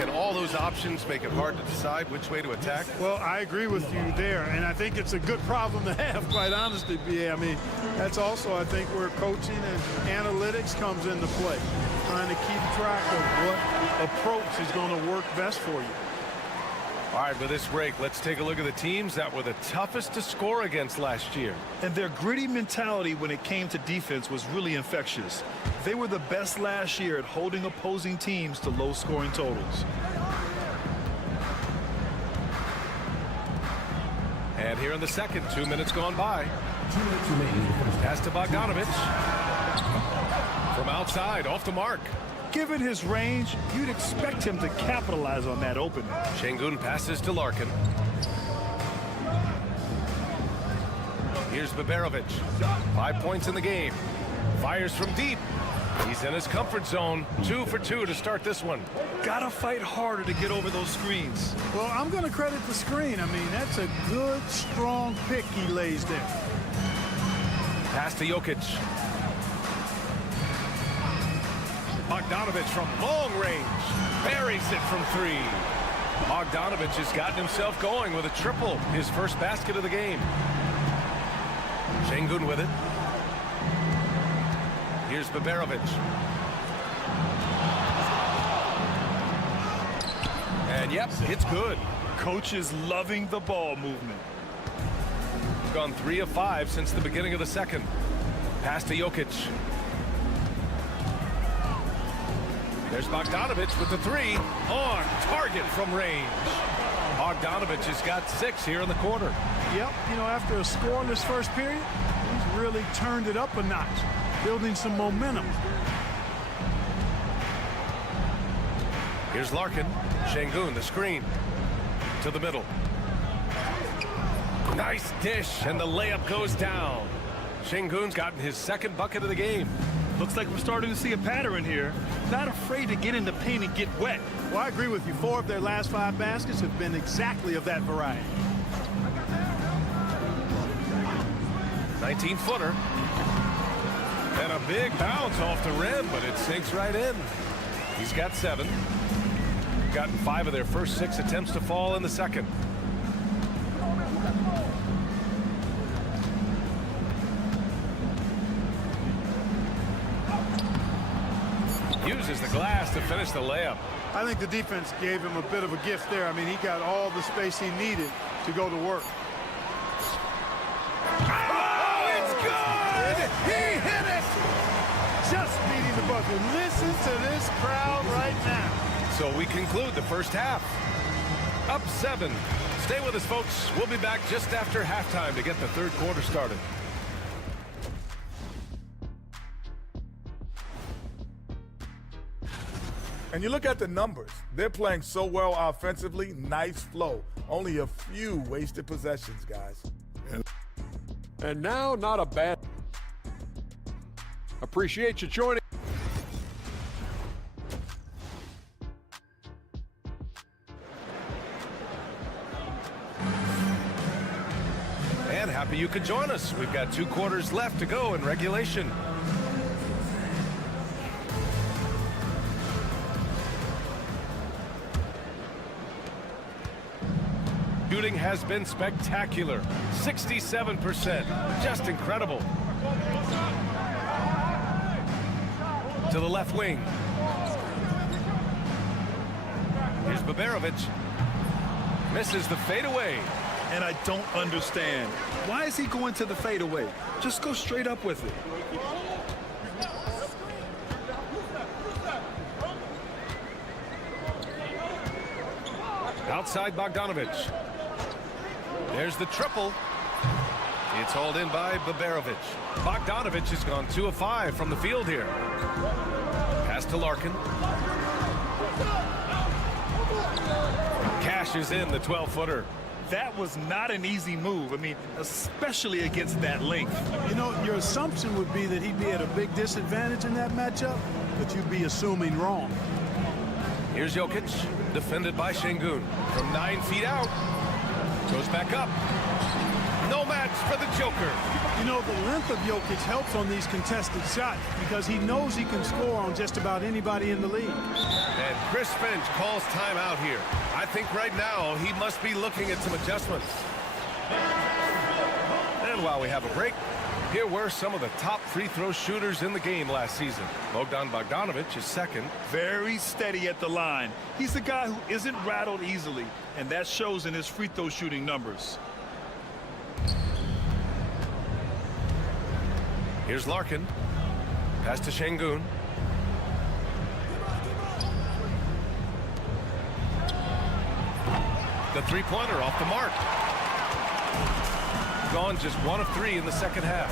Can all those options make it hard to decide which way to attack? Well, I agree with you there, and I think it's a good problem to have, quite honestly, B.A. I mean, that's also, I think, where coaching and analytics comes into play. Trying to keep track of what approach is going to work best for you. All right, with this break, let's take a look at the teams that were the toughest to score against last year. And their gritty mentality when it came to defense was really infectious. They were the best last year at holding opposing teams to low-scoring totals. And here in the second, 2 minutes gone by. 2 minutes remaining. Pass to Bogdanovic. From outside, off the mark. Given his range, you'd expect him to capitalize on that opening. Şengün passes to Larkin. Here's Baberovic. 5 points in the game. Fires from deep. He's in his comfort zone. 2 for 2 to start this one. Gotta fight harder to get over those screens. Well, I'm going to credit the screen. I mean, that's a good, strong pick he lays there. Pass to Jokic. Bogdanovic from long range. Buries it from 3. Bogdanovic has gotten himself going with a triple. His first basket of the game. Şengün with it. Here's Baberovic. And yep, it's good. Coach is loving the ball movement. Gone 3 of 5 since the beginning of the second. Pass to Jokic. There's Bogdanovic with the 3 on target from range. Bogdanovic has got 6 here in the quarter. Yep, you know, after a scoreless first period, he's really turned it up a notch, building some momentum. Here's Larkin. Şengün, the screen. To the middle. Nice dish, and the layup goes down. Şengün's gotten his second bucket of the game. Looks like we're starting to see a pattern here. Not afraid to get in the paint and get wet. Well, I agree with you. 4 of their last 5 baskets have been exactly of that variety. 19-footer. And a big bounce off the rim, but it sinks right in. He's got 7. Gotten 5 of their first 6 attempts to fall in the second. Uses the glass to finish the layup. I think the defense gave him a bit of a gift there. I mean, he got all the space he needed to go to work. Oh, it's good! He hit it! Just beating the buzzer. Listen to this crowd right now. So we conclude the first half. Up 7. Stay with us, folks. We'll be back just after halftime to get the third quarter started. And you look at the numbers. They're playing so well offensively. Nice flow. Only a few wasted possessions, guys. And now, not a bad... Appreciate you joining. And happy you could join us. We've got 2 quarters left to go in regulation. Shooting has been spectacular. 67%. Just incredible. To the left wing. Here's Baberovic. Misses the fadeaway. And I don't understand. Why is he going to the fadeaway? Just go straight up with it. Outside Bogdanovic. There's the triple. It's hauled in by Baberovic. Bogdanovic has gone 2 of 5 from the field here. Pass to Larkin. Cashes in the 12-footer. That was not an easy move. I mean, especially against that length. You know, your assumption would be that he'd be at a big disadvantage in that matchup, but you'd be assuming wrong. Here's Jokic, defended by Şengün. From 9 feet out. Goes back up. No match for the Joker. You know, the length of Jokic helps on these contested shots because he knows he can score on just about anybody in the league. And Chris Finch calls timeout here. I think right now he must be looking at some adjustments. And while we have a break, here were some of the top free throw shooters in the game last season. Bogdan Bogdanovic is second. Very steady at the line. He's a guy who isn't rattled easily, and that shows in his free throw shooting numbers. Here's Larkin. Pass to Şengün. The three-pointer off the mark. Gone just 1 of 3 in the second half.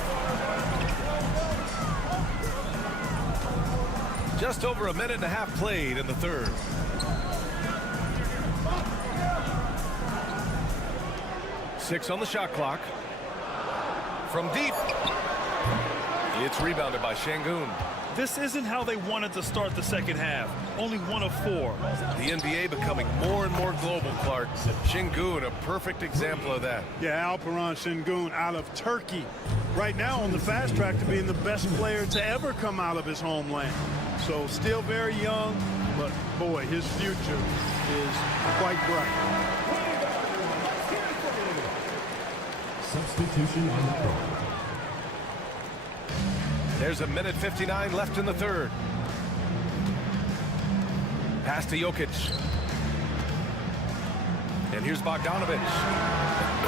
Just over a minute and a half played in the third. Six on the shot clock. From deep. It's rebounded by Şengün. This isn't how they wanted to start the second half. Only 1 of 4. The NBA becoming more and more global, Clark. Şengün, a perfect example of that. Yeah, Alperen Şengün out of Turkey. Right now on the fast track to being the best player to ever come out of his homeland. So still very young, but boy, his future is quite bright. Substitution on the court. There's a minute 59 left in the third. Pass to Jokic. And here's Bogdanovic.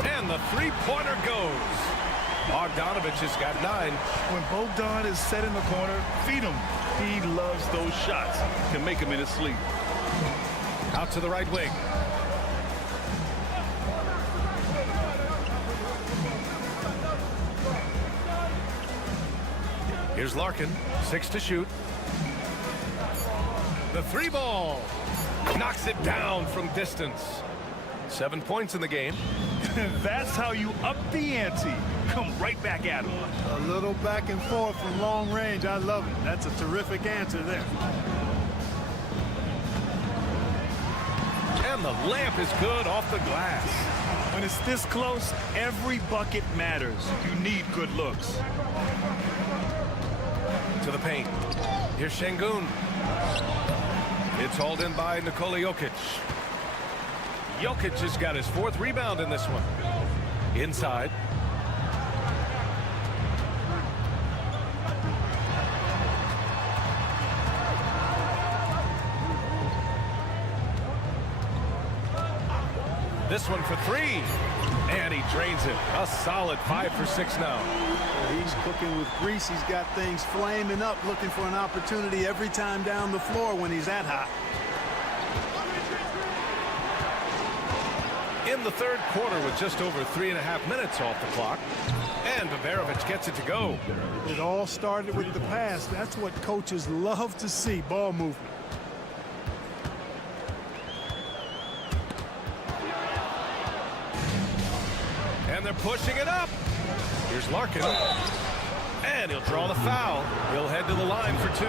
And the three-pointer goes. Bogdanovic has got 9. When Bogdan is set in the corner, feed him. He loves those shots. Can make him in his sleep. Out to the right wing. Here's Larkin, 6 to shoot. The 3-ball knocks it down from distance. 7 points in the game. That's how you up the ante. Come right back at him. A little back and forth from long range. I love it. That's a terrific answer there. And the lamp is good off the glass. When it's this close, every bucket matters. You need good looks. To the paint. Here's Şengün. It's hauled in by Nikola Jokic. Jokic has got his 4th rebound in this one. Inside. This one for 3. And he drains it. A solid 5 for 6 now. He's cooking with grease. He's got things flaming up, looking for an opportunity every time down the floor when he's that hot. In the third quarter with just over 3.5 minutes off the clock. And Baberovic gets it to go. It all started with the pass. That's what coaches love to see, ball movement. And they're pushing it up. Here's Larkin. And he'll draw the foul. He'll head to the line for 2.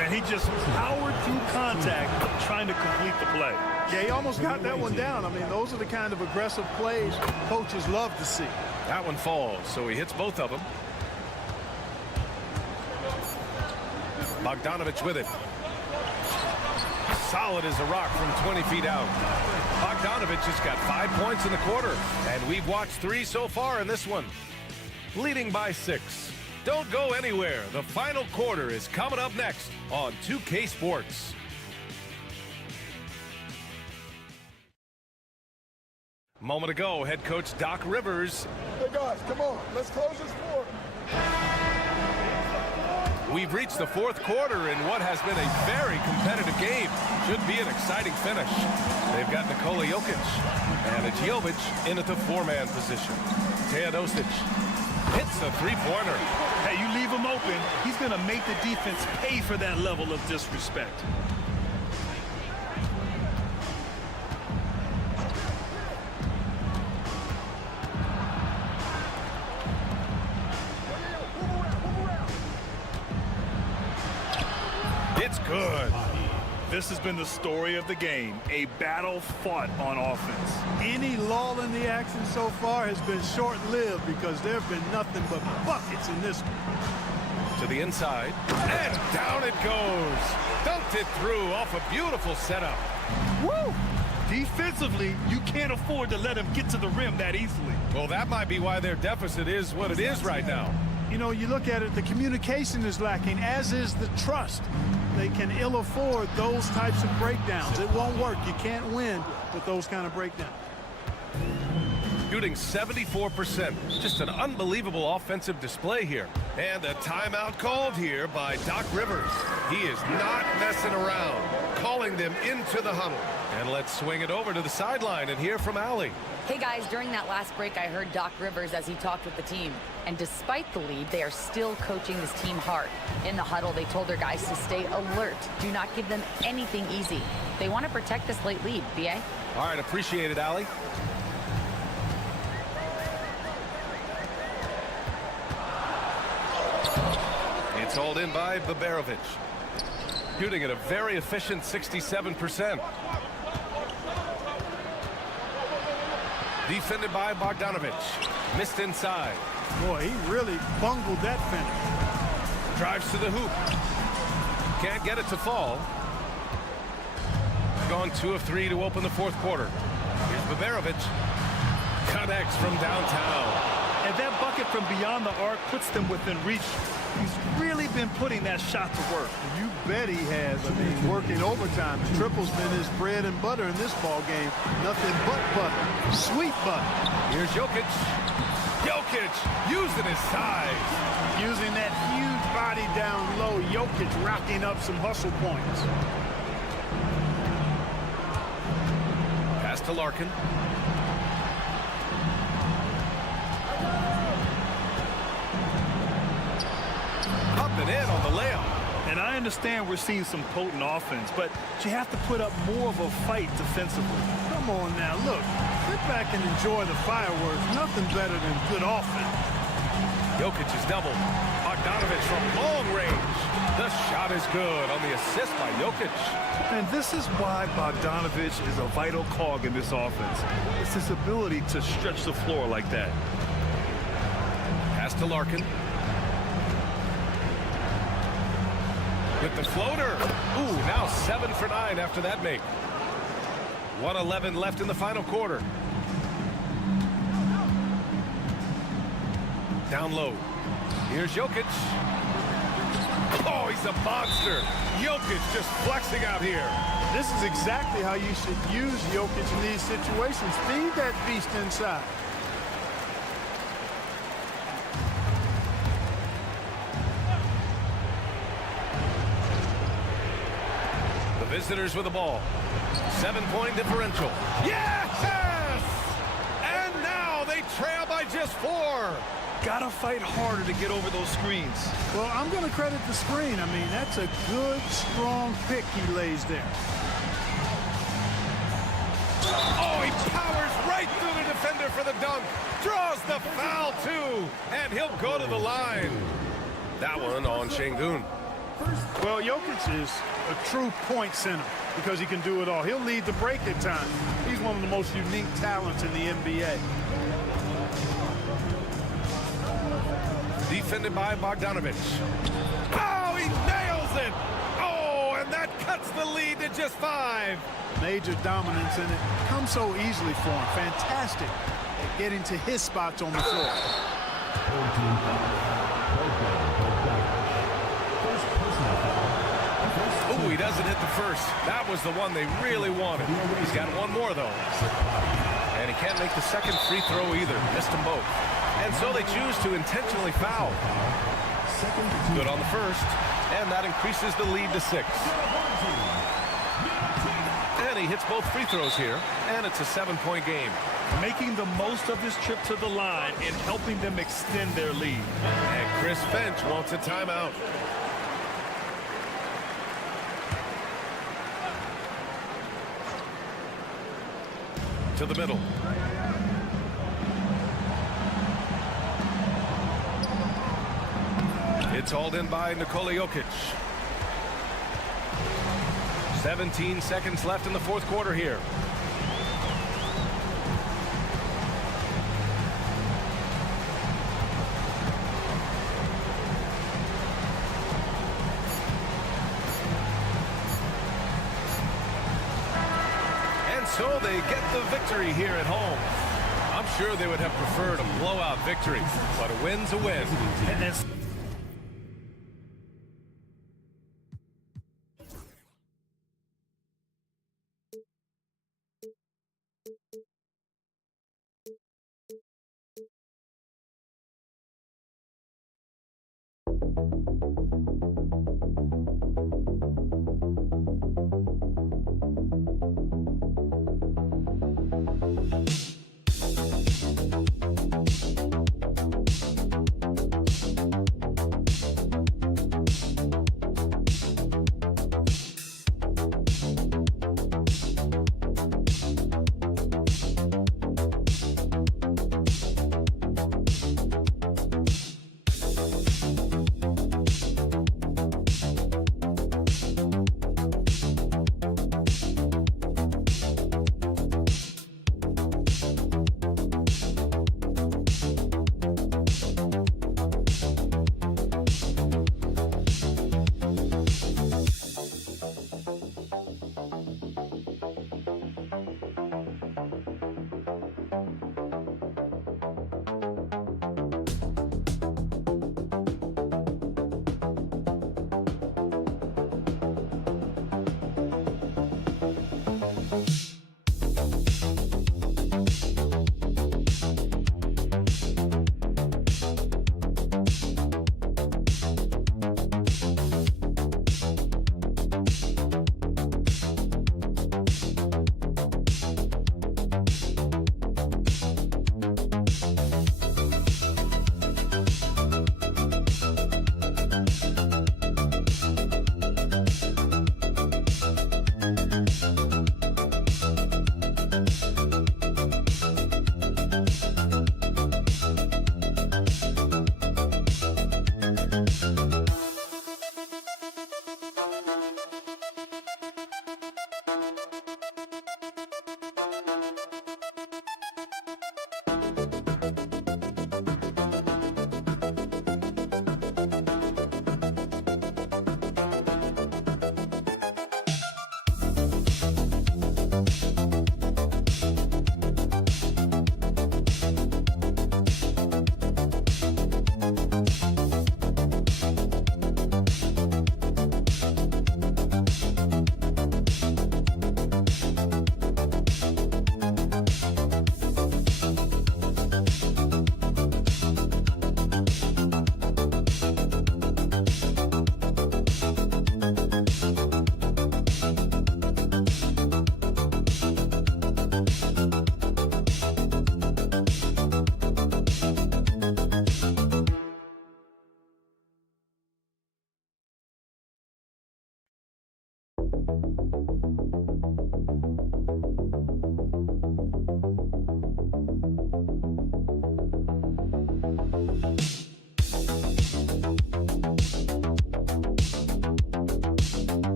And he just powered through contact trying to complete the play. Yeah, he almost got that one down. I mean, those are the kind of aggressive plays coaches love to see. That one falls, so he hits both of them. Bogdanovic with it. Solid as a rock from 20 feet out. Bogdanovic has got 5 points in the quarter, and we've watched 3 so far in this one. Leading by 6. Don't go anywhere. The final quarter is coming up next on 2K Sports. Moment ago, head coach Doc Rivers. Hey guys, come on, let's close this floor. We've reached the 4th quarter in what has been a very competitive game. Should be an exciting finish. They've got Nikola Jokic, and it's Jovic in at the four-man position. Teodosic hits a three-pointer. Hey, you leave him open, he's going to make the defense pay for that level of disrespect. It's good. This has been the story of the game, a battle fought on offense. Any lull in the action so far has been short-lived because there have been nothing but buckets in this one. To the inside, and down it goes. Dunked it through off a beautiful setup. Woo! Defensively, you can't afford to let him get to the rim that easily. Well, that might be why their deficit is what it is right now. You know, you look at it, the communication is lacking, as is the trust. They can ill afford those types of breakdowns. It won't work. You can't win with those kind of breakdowns. Shooting 74%. Just an unbelievable offensive display here. And a timeout called here by Doc Rivers. He is not messing around, calling them into the huddle. And let's swing it over to the sideline and hear from Allie. Hey guys, during that last break, I heard Doc Rivers as he talked with the team. And despite the lead, they are still coaching this team hard. In the huddle, they told their guys to stay alert. Do not give them anything easy. They want to protect this late lead, BA. All right, appreciate it, Allie. It's hauled in by Baberovic. Shooting at a very efficient 67%. Defended by Bogdanovic. Missed inside. Boy, he really bungled that finish. Drives to the hoop. Can't get it to fall. Gone 2 of 3 to open the fourth quarter. Here's Baberovic. Connects from downtown. And that bucket from beyond the arc puts them within reach. He's really been putting that shot to work. You bet he has. I mean, working overtime. The triple's been his bread and butter in this ball game. Nothing but butter. Sweet butter. Here's Jokic. Jokic using his size. Using that huge body down low. Jokic racking up some hustle points. Pass to Larkin. Up and in on the layup. And I understand we're seeing some potent offense, but you have to put up more of a fight defensively. Come on now, look. Sit back and enjoy the fireworks. Nothing better than good offense. Jokic is doubled. Bogdanovic from long range. The shot is good on the assist by Jokic. And this is why Bogdanovic is a vital cog in this offense. It's his ability to stretch the floor like that. Pass to Larkin. With the floater. Ooh, now 7 for 9 after that make. 1:11 left in the final quarter. Down low. Here's Jokic. Oh, he's a monster. Jokic just flexing out here. This is exactly how you should use Jokic in these situations. Feed that beast inside. Visitors with the ball. 7-point differential. Yes! And now they trail by just 4. Gotta fight harder to get over those screens. Well, I'm going to credit the screen. I mean, that's a good, strong pick he lays there. Oh, he powers right through the defender for the dunk. Draws the foul, too. And he'll go to the line. That one on Şengün. Well, Jokic is a true point center because he can do it all. He'll lead the break at times. He's one of the most unique talents in the NBA. Defended by Bogdanovic. Oh, he nails it! Oh, and that cuts the lead to just 5. Major dominance in it. Comes so easily for him. Fantastic at getting to his spots on the floor. Ooh, he doesn't hit the first. That was the one they really wanted. He's got one more, though. And he can't make the second free throw either. Missed them both. And so they choose to intentionally foul. Good on the first. And that increases the lead to 6. he hits both free throws here, and it's a 7-point game. Making the most of his trip to the line and helping them extend their lead. And Chris Finch wants a timeout. To the middle. It's hauled in by Nikola Jokic. 17 seconds left in the fourth quarter here. So they get the victory here at home. I'm sure they would have preferred a blowout victory, but a win's a win.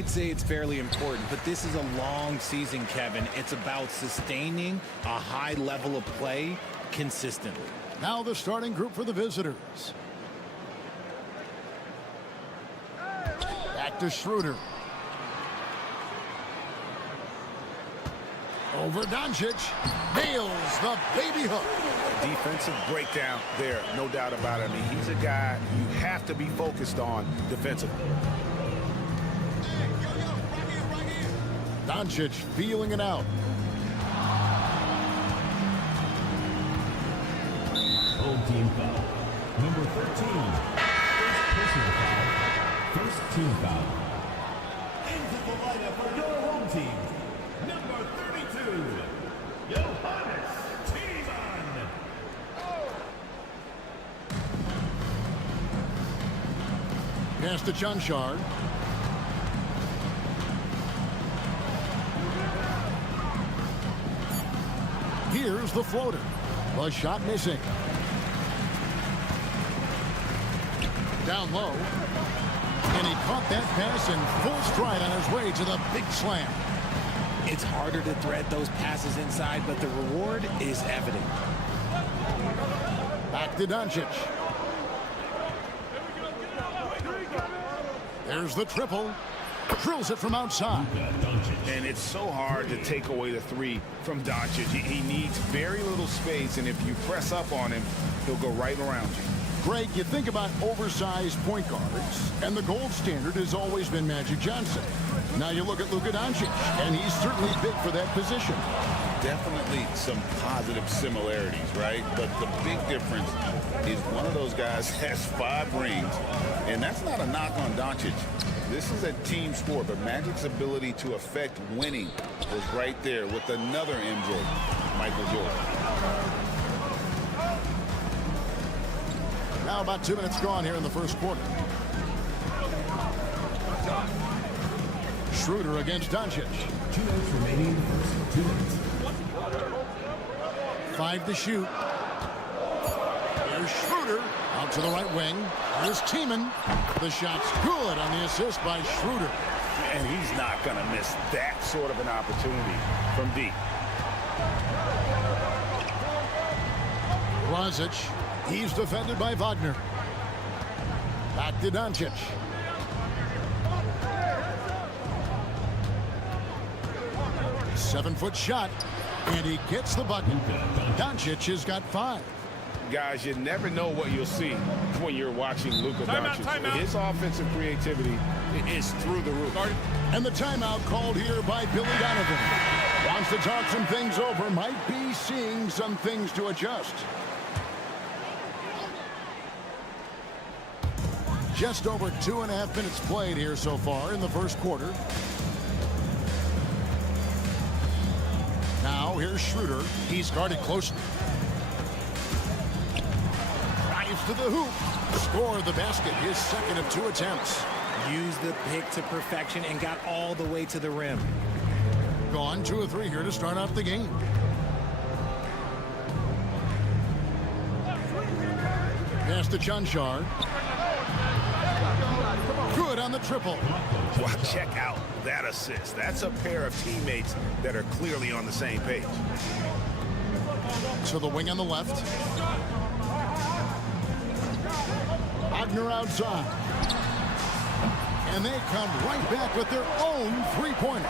I'd say it's fairly important, but this is a long season, Kevin. It's about sustaining a high level of play consistently. Now the starting group for the visitors. Back to Schroeder. Over Doncic. Nails the baby hook. Defensive breakdown there, no doubt about it. I mean, he's a guy you have to be focused on defensively. Doncic feeling it out. Home team foul. Number 13. First personal foul. First team foul. Into the lineup for your home team. Number 32. Johannes Tiemann. Pass to Chanchar. Here's the floater. The shot missing. Down low. And he caught that pass in full stride on his way to the big slam. It's harder to thread those passes inside, but the reward is evident. Back to Doncic. There's the triple. Drills it from outside. And it's so hard to take away the three from Doncic. He needs very little space, and if you press up on him, he'll go right around you. Greg, you think about oversized point guards, and the gold standard has always been Magic Johnson. Now you look at Luka Doncic, and he's certainly big for that position. Definitely some positive similarities, right? But the big difference is one of those guys has 5 rings, and that's not a knock on Doncic. This is a team sport, but Magic's ability to affect winning was right there with another MJ, Michael Jordan. Now about 2 minutes gone here in the first quarter. Schroeder against Doncic. 2 minutes remaining in the first. 2 minutes. 5 to shoot. Here's Schroeder out to the right wing. Here's Tiemann. The shot's good on the assist by Schroeder. And he's not going to miss that sort of an opportunity from deep. Rozic. He's defended by Wagner. Back to Doncic. Seven-foot shot, and he gets the bucket. Doncic has got 5. Guys, you never know what you'll see when you're watching Luka Doncic. His offensive creativity is through the roof. And the timeout called here by Billy Donovan. Wants to talk some things over. Might be seeing some things to adjust. Just over 2.5 minutes played here so far in the first quarter. Now here's Schroeder. He's guarded closely. Drives to the hoop. Scored the basket. His second of 2 attempts. Used the pick to perfection and got all the way to the rim. Gone 2 of 3 here to start off the game. Pass to Chanchar. Good on the triple. Well, check out that assist. That's a pair of teammates that are clearly on the same page. To the wing on the left. Wagner outside. And they come right back with their own three-pointer.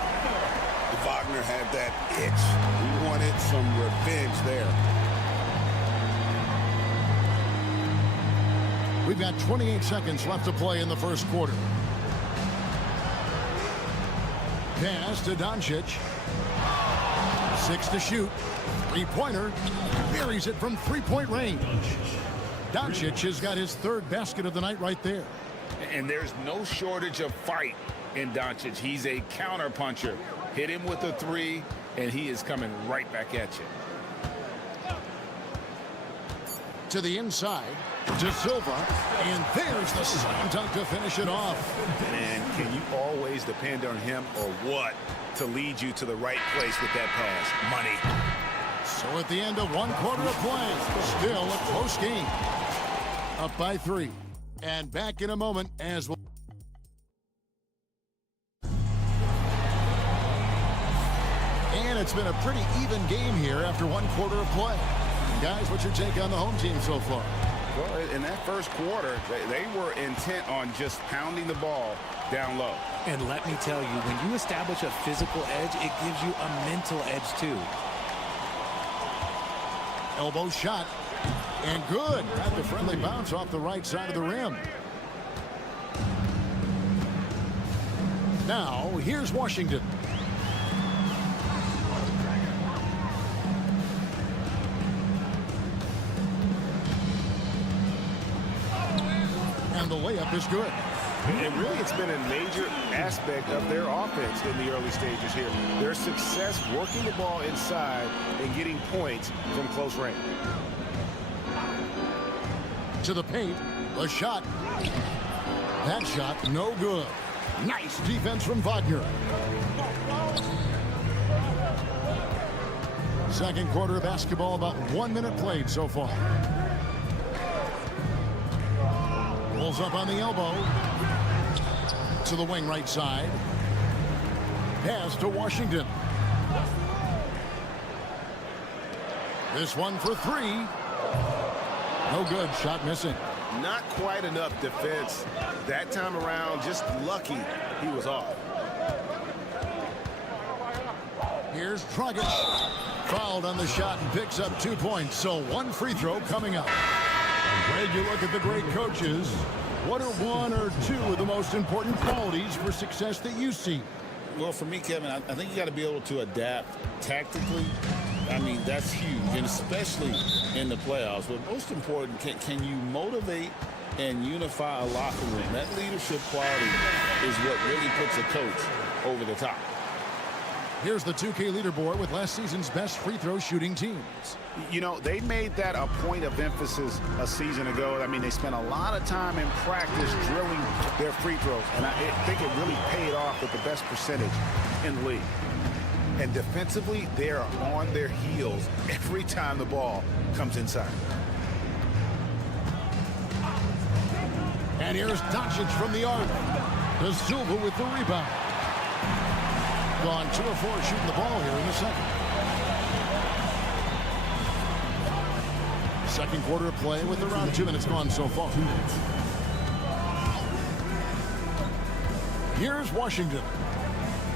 Wagner had that itch. He wanted some revenge there. We've got 28 seconds left to play in the first quarter. Pass to Doncic. 6 to shoot. Three-pointer. Buries it from three-point range. Doncic has got his third basket of the night right there. And there's no shortage of fight in Doncic. He's a counter-puncher. Hit him with a three, and he is coming right back at you. To the inside, to Silva, and there's the slam dunk to finish it off. And can you always depend on him or what to lead you to the right place with that pass? Money. So at the end of one quarter of play, still a close game. Up by 3. And back in a moment as well. And it's been a pretty even game here after one quarter of play. Guys, what's your take on the home team so far? Well, in that first quarter, they were intent on just pounding the ball down low. And let me tell you, when you establish a physical edge, it gives you a mental edge too. Elbow shot. And good. Got the friendly bounce off the right side of the rim. Now, here's Washington. And the layup is good. And really, it's been a major aspect of their offense in the early stages here. Their success working the ball inside and getting points from close range. To the paint, a shot. That shot, no good. Nice defense from Wagner. Second quarter of basketball, about 1 minute played so far. Rolls up on the elbow. To the wing right side. Pass to Washington. This one for 3. No good. Shot missing. Not quite enough defense that time around. Just lucky he was off. Here's Dragic. Fouled on the shot and picks up 2 points. So one free throw coming up. Greg, you look at the great coaches. What are 1 or 2 of the most important qualities for success that you see? Well, for me, Kevin, I think you got to be able to adapt tactically. I mean, that's huge, and especially in the playoffs. But most important, can you motivate and unify a locker room? That leadership quality is what really puts a coach over the top. Here's the 2K leaderboard with last season's best free throw shooting teams. You know, they made that a point of emphasis a season ago. I mean, they spent a lot of time in practice drilling their free throws, and I think it really paid off with the best percentage in the league. And defensively, they are on their heels every time the ball comes inside. And here's Doncic from the arc. De Silva with the rebound. Gone 2 of 4 shooting the ball here in the second. Second quarter of play with around 2 minutes gone so far. Here's Washington.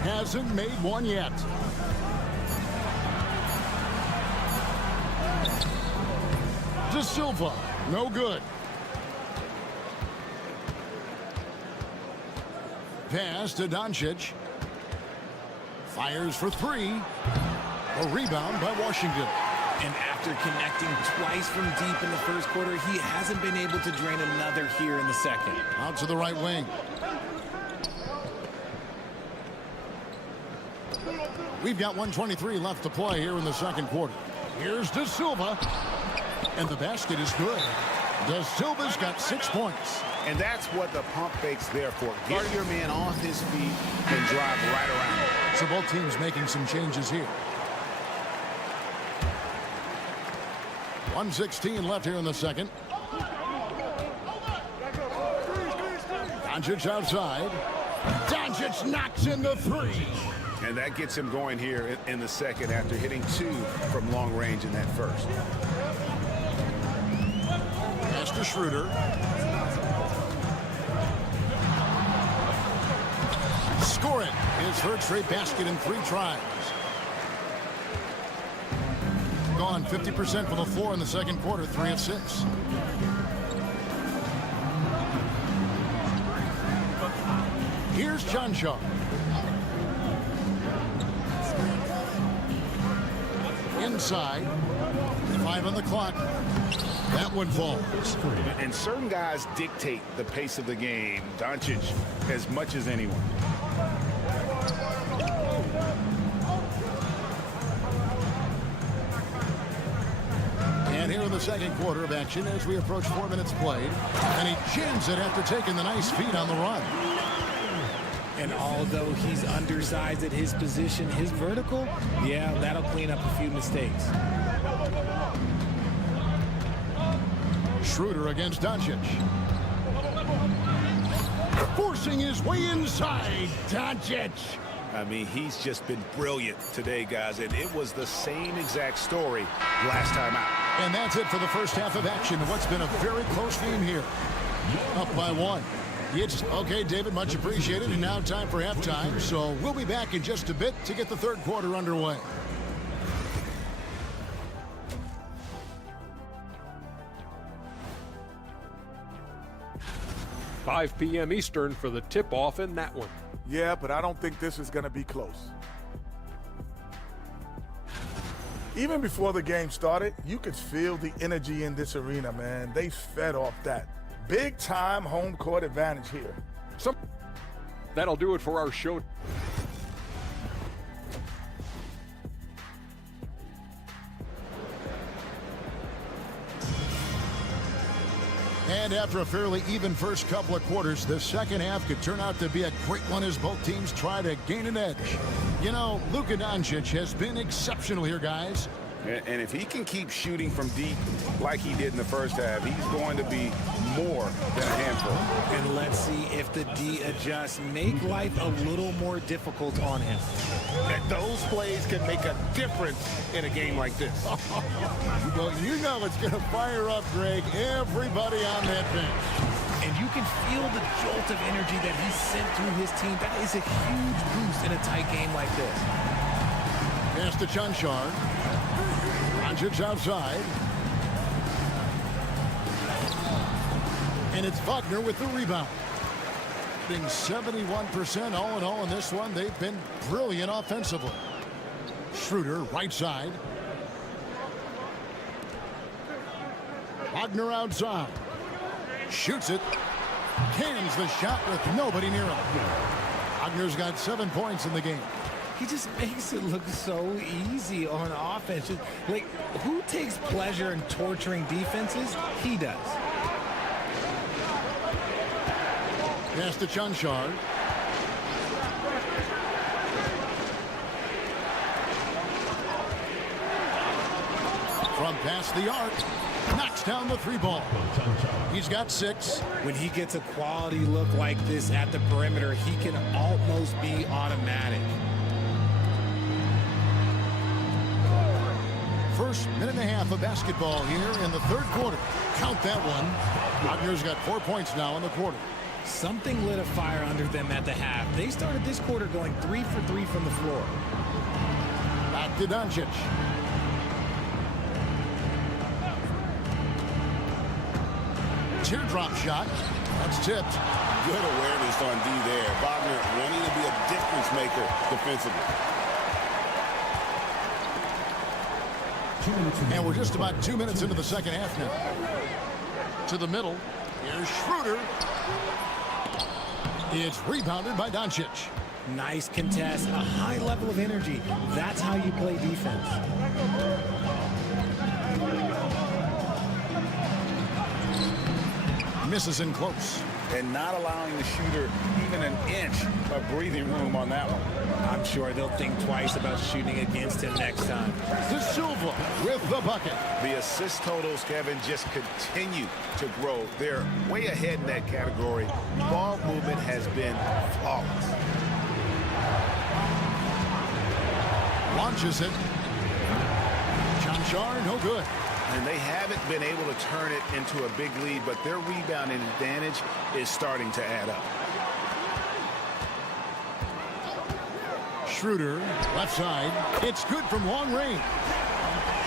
Hasn't made one yet. De Silva, no good. Pass to Doncic. Fires for 3. A rebound by Washington. And after connecting twice from deep in the first quarter, he hasn't been able to drain another here in the second. Out to the right wing. We've got 1:23 left to play here in the second quarter. Here's De Silva. And the basket is good. De Silva's got 6 points. And that's what the pump fake's there for. Get your man off his feet and drive right around him. So both teams making some changes here. 1:16 left here in the second. Doncic outside. Doncic knocks in the 3. And that gets him going here in the second after hitting 2 from long range in that first. Pass to Schroeder. Score it. His third straight basket in 3 tries. Gone 50% from the floor in the second quarter, 3 of 6. Here's Chanshaw. Inside. 5 on the clock. That one falls. And certain guys dictate the pace of the game. Doncic as much as anyone. And here in the second quarter of action as we approach 4 minutes played. And he jams it after taking the nice feed on the run. And although he's undersized at his position, his vertical, yeah, that'll clean up a few mistakes. Schroeder against Doncic. Forcing his way inside. Doncic. I mean, he's just been brilliant today, guys, and it was the same exact story last time out. And that's it for the first half of action. What's been a very close game here. Up by 1. It's okay, David, much appreciated. And now time for halftime. So we'll be back in just a bit to get the third quarter underway. $5 p.m. Eastern for the tip-off in that one. Yeah, but I don't think this is going to be close. Even before the game started, you could feel the energy in this arena, man. They fed off that. Big-time home court advantage here. That'll do it for our show. And after a fairly even first couple of quarters, the second half could turn out to be a great one as both teams try to gain an edge. You know, Luka Doncic has been exceptional here, guys. And if he can keep shooting from deep like he did in the first half, he's going to be more than a handful. And let's see if the D adjusts, make life a little more difficult on him. And those plays can make a difference in a game like this. Well, you know it's going to fire up, Greg, everybody on that bench. And you can feel the jolt of energy that he sent through his team. That is a huge boost in a tight game like this. Pass to Chanshaw. Doncic outside. And it's Wagner with the rebound. Being 71% all in all in this one. They've been brilliant offensively. Schroeder, right side. Wagner outside. Shoots it. Cans the shot with nobody near him. Wagner's got 7 points in the game. He just makes it look so easy on offense. Like, who takes pleasure in torturing defenses? He does. Pass to Chanshaw. From past the arc. Knocks down the 3-ball. He's got 6. When he gets a quality look like this at the perimeter, he can almost be automatic. First minute and a half of basketball here in the third quarter. Count that one. Wagner's got 4 points now in the quarter. Something lit a fire under them at the half. They started this quarter going 3 for 3 from the floor. Back to Doncic. Teardrop shot. That's tipped. Good awareness on D there. Wagner wanting to be a difference maker defensively. And we're just about 2 minutes into the second half now. To the middle. Here's Schroeder. It's rebounded by Doncic. Nice contest, a high level of energy. That's how you play defense. Misses in close. And not allowing the shooter even an inch of breathing room on that one. I'm sure they'll think twice about shooting against him next time. De Silva with the bucket. The assist totals, Kevin, just continue to grow. They're way ahead in that category. Ball movement has been flawless. Launches it. Chanshaw, no good. And they haven't been able to turn it into a big lead, but their rebounding advantage is starting to add up. Schroeder, left side. It's good from long range.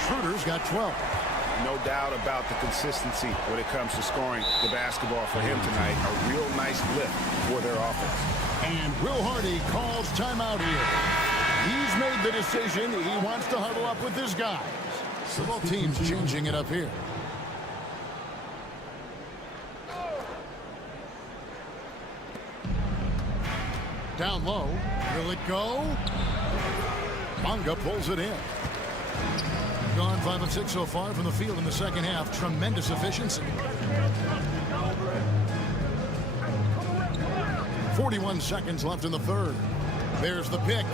Schroeder's got 12. No doubt about the consistency when it comes to scoring the basketball for him tonight. A real nice lift for their offense. And Will Hardy calls timeout here. He's made the decision. He wants to huddle up with his guys. So both teams changing it up here. Down low. Will it go? Bonga pulls it in. Gone 5 of 6 so far from the field in the second half. Tremendous efficiency. 41 seconds left in the third. There's the pick.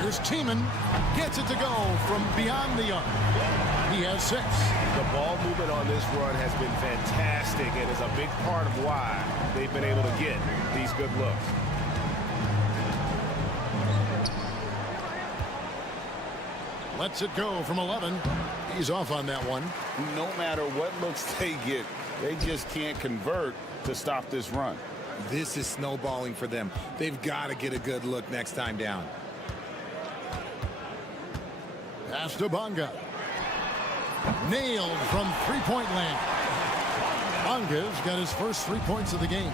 Here's Tiemann. Gets it to go from beyond the arc. He has 6. The ball movement on this run has been fantastic and is a big part of why they've been able to get these good looks. Lets it go from 11. He's off on that one. No matter what looks they get, they just can't convert to stop this run. This is snowballing for them. They've got to get a good look next time down. Pass to Bonga. Nailed from three-point land. Bonga's got his first 3 points of the game.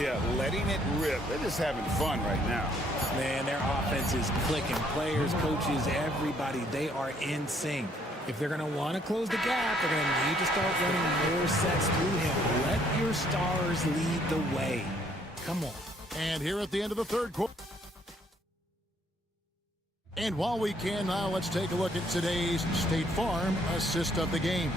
Yeah, letting it rip. They're just having fun right now. Man, their offense is clicking. Players, coaches, everybody, they are in sync. If they're going to want to close the gap, they're going to need to start running more sets through him. Let your stars lead the way. Come on. And here at the end of the third quarter. And while we can now, let's take a look at today's State Farm assist of the game.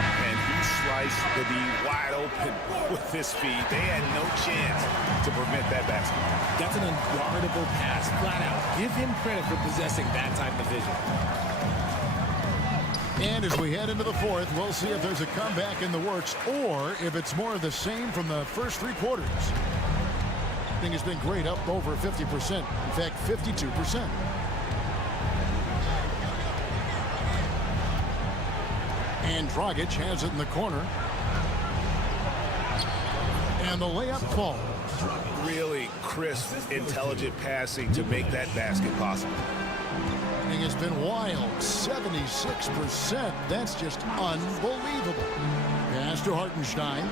And he sliced the D wide open with his feet. They had no chance to prevent that basket. That's an unguardable pass, flat out. Give him credit for possessing that type of vision. And as we head into the fourth, we'll see if there's a comeback in the works or if it's more of the same from the first 3 quarters. I think it's been great, up over 50%. In fact, 52%. And Dragic has it in the corner. And the layup falls. Really crisp, intelligent passing to make that basket possible. And it's been wild. 76%. That's just unbelievable. Pass to Hartenstein.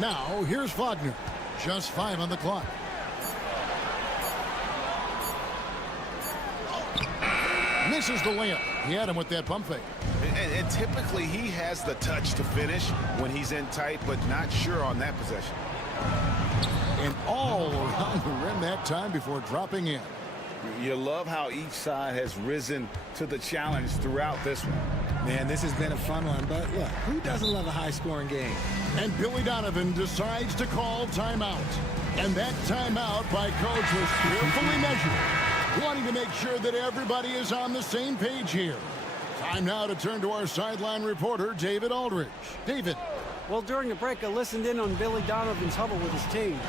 Now, here's Wagner. Just 5 on the clock. Misses the layup. He had him with that pump fake. And typically he has the touch to finish when he's in tight, but not sure on that possession. And all around the rim that time before dropping in. You love how each side has risen to the challenge throughout this one. Man, this has been a fun one, but look, who doesn't love a high-scoring game? And Billy Donovan decides to call timeout. And that timeout by coach was carefully measured, wanting to make sure that everybody is on the same page here. Time now to turn to our sideline reporter, David Aldridge. David. Well, during the break, I listened in on Billy Donovan's huddle with his team.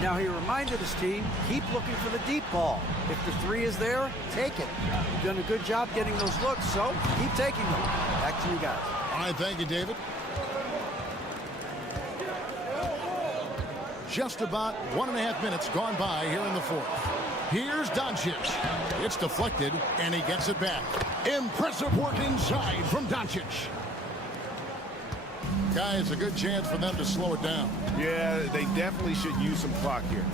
Now, he reminded his team, keep looking for the deep ball. If the 3 is there, take it. You've done a good job getting those looks, so keep taking them. Back to you guys. All right, thank you, David. Just about 1.5 minutes gone by here in the fourth. Here's Doncic. It's deflected, and he gets it back. Impressive work inside from Doncic. Guys, a good chance for them to slow it down. Yeah, they definitely should use some clock here.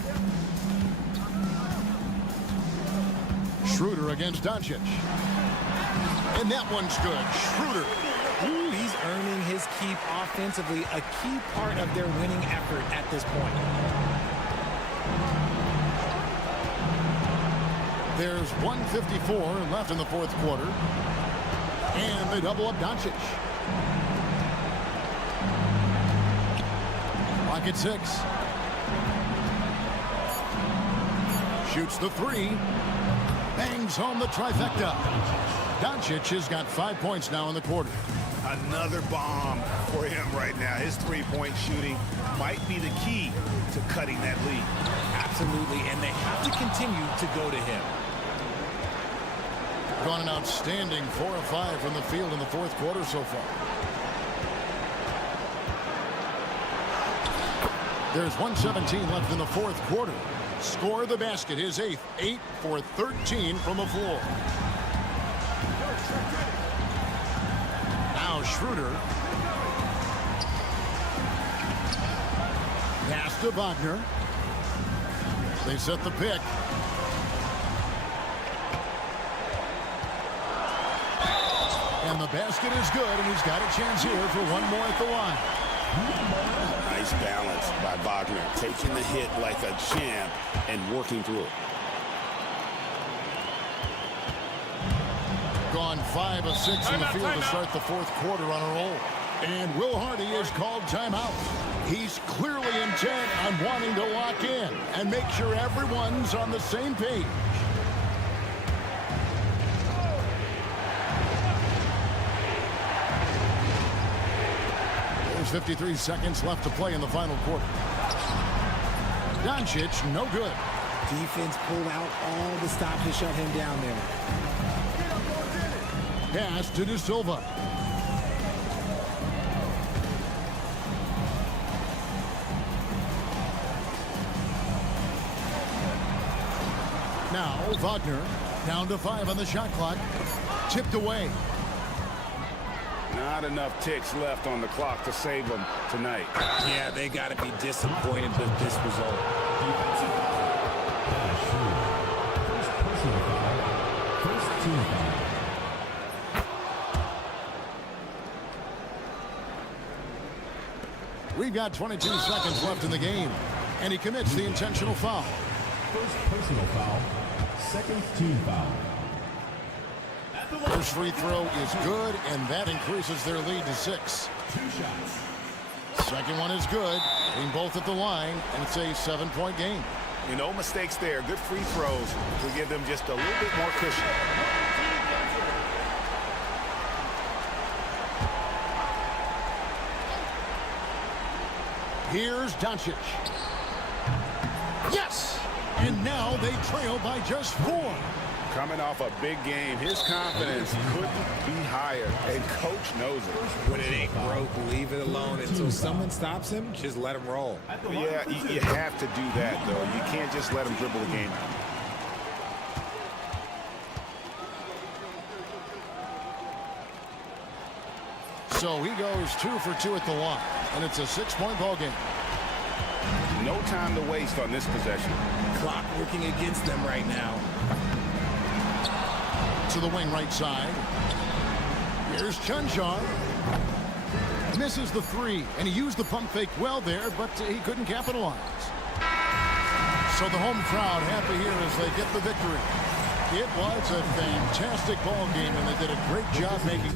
Schroeder against Doncic. And that one's good. Schroeder. Ooh, he's earning his keep offensively, a key part of their winning effort at this point. There's 1:54 left in the fourth quarter. And they double up Doncic. Clock at 6. Shoots the 3. Bangs home the trifecta. Doncic has got 5 points now in the quarter. Another bomb for him right now. His three-point shooting might be the key to cutting that lead. Absolutely, and they have to continue to go to him. Gone an outstanding 4 of 5 from the field in the fourth quarter so far. There's 1:17 left in the fourth quarter. Score the basket, his 8th. 8 for 13 from the floor. Now Schroeder. Pass to Wagner. They set the pick. And the basket is good, and he's got a chance here for one more at the line. Nice balance by Wagner, taking the hit like a champ and working through it. Gone 5 of 6 in the field to start the fourth quarter on a roll. And Will Hardy is called timeout. He's clearly intent on wanting to lock in and make sure everyone's on the same page. There's 53 seconds left to play in the final quarter. Doncic, no good. Defense pulled out all the stop to shut him down there. Pass to De Silva. Now Wagner down to 5 on the shot clock. Tipped away. Not enough ticks left on the clock to save them tonight. Yeah, they got to be disappointed with this result. First team foul. We've got 22 seconds left in the game, and he commits the intentional foul. First personal foul. Second team foul. First free throw is good, and that increases their lead to 6. 2 shots. Second one is good. Being both at the line, and it's a 7-point game. No mistakes there. Good free throws to give them just a little bit more cushion. Here's Doncic. Yes! And now they trail by just 4. Coming off a big game, his confidence couldn't be higher, and coach knows it. When it ain't broke, leave it alone. Until someone stops him, just let him roll. Yeah, you have to do that, though. You can't just let him dribble the game out. So he goes 2 for 2 at the line, and it's a 6-point ball game. No time to waste on this possession. Clock working against them right now. To the wing right side. Here's Chunchar. Misses the 3, and he used the pump fake well there, but he couldn't capitalize. So the home crowd happy here as they get the victory. It was a fantastic ball game, and they did a great job making.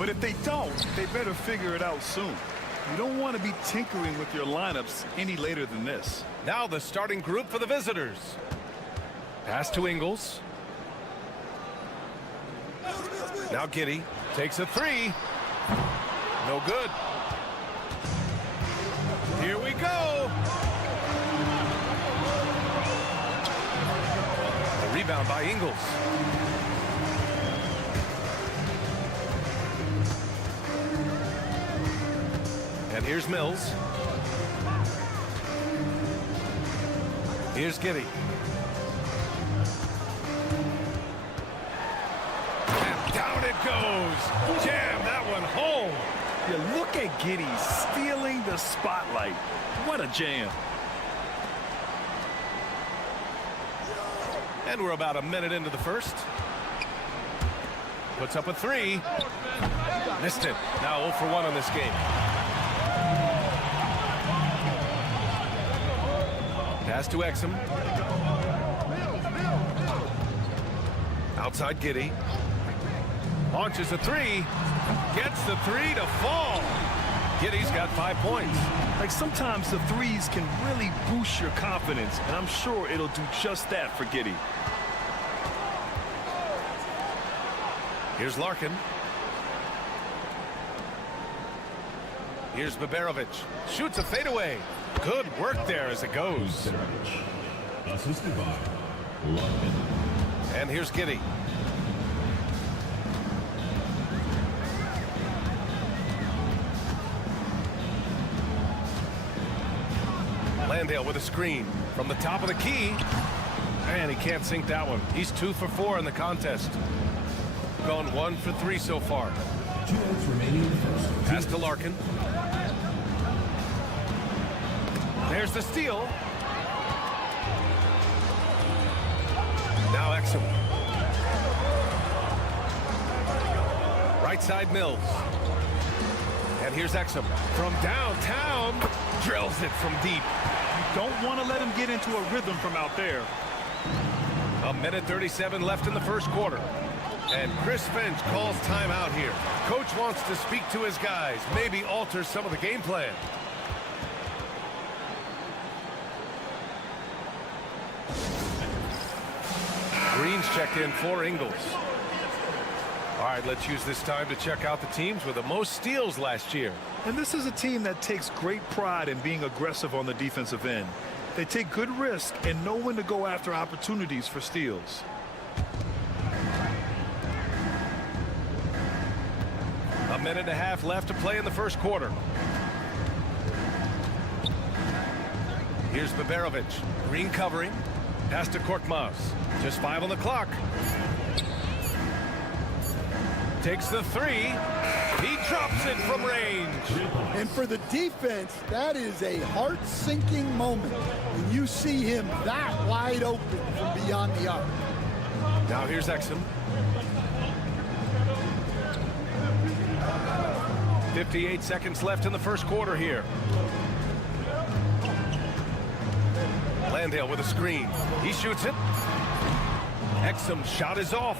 But if they don't, they better figure it out soon. You don't want to be tinkering with your lineups any later than this. Now the starting group for the visitors. Pass to Ingles. Now Giddey takes a three. No good. Here we go. A rebound by Ingles. And here's Mills. Here's Giddey. And down it goes. Jam that one home. Yeah, look at Giddey stealing the spotlight. What a jam. And we're about a minute into the first. Puts up a three. Missed it. Now 0 for 1 on this game. Pass to Exum. Outside Giddey. Launches a three. Gets the three to fall. Giddey's got 5 points. Like sometimes the threes can really boost your confidence, and I'm sure it'll do just that for Giddey. Here's Larkin. Here's Baberovic. Shoots a fadeaway. Good work there as it goes. Assisted by Larkin. And here's Giddey. Landale with a screen from the top of the key. And he can't sink that one. He's 2 for 4 in the contest. Gone 1 for 3 so far. 2 minutes remaining in the first. Pass to Larkin. There's the steal. Now Exum. Right side Mills. And here's Exum from downtown. Drills it from deep. You don't want to let him get into a rhythm from out there. A minute 37 left in the first quarter. And Chris Finch calls timeout here. Coach wants to speak to his guys, maybe alter some of the game plan. Green's checked in for Ingles. All right, let's use this time to check out the teams with the most steals last year. And this is a team that takes great pride in being aggressive on the defensive end. They take good risk and know when to go after opportunities for steals. A minute and a half left to play in the first quarter. Here's Baberovic. Green covering. Pass to Korkmaz. Just 5 on the clock. Takes the three. He drops it from range. And for the defense, that is a heart-sinking moment when you see him that wide open from beyond the arc. Now here's Exum. 58 seconds left in the first quarter here. Landale with a screen. He shoots it. Exum's shot is off.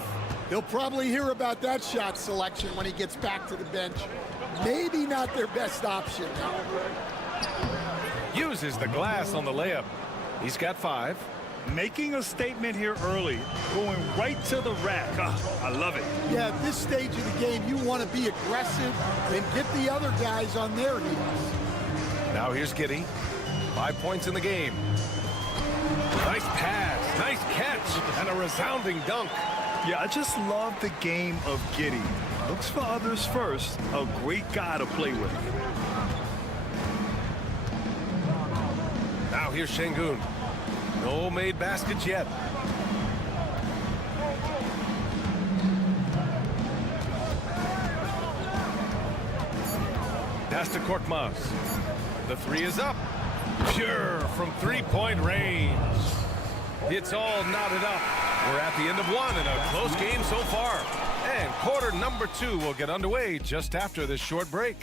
He'll probably hear about that shot selection when he gets back to the bench. Maybe not their best option. Uses the glass on the layup. He's got 5. Making a statement here early, going right to the rack. I love it. Yeah, at this stage of the game, you want to be aggressive and get the other guys on their heels. Now here's Giddey. 5 points in the game. Nice pass, nice catch, and a resounding dunk. Yeah, I just love the game of Giddey. Looks for others first. A great guy to play with. Now here's Şengün. No made baskets yet. Pass to Korkmaz. The three is up. Pure from three-point range. It's all knotted up. We're at the end of one in a close game so far. And quarter number 2 will get underway just after this short break.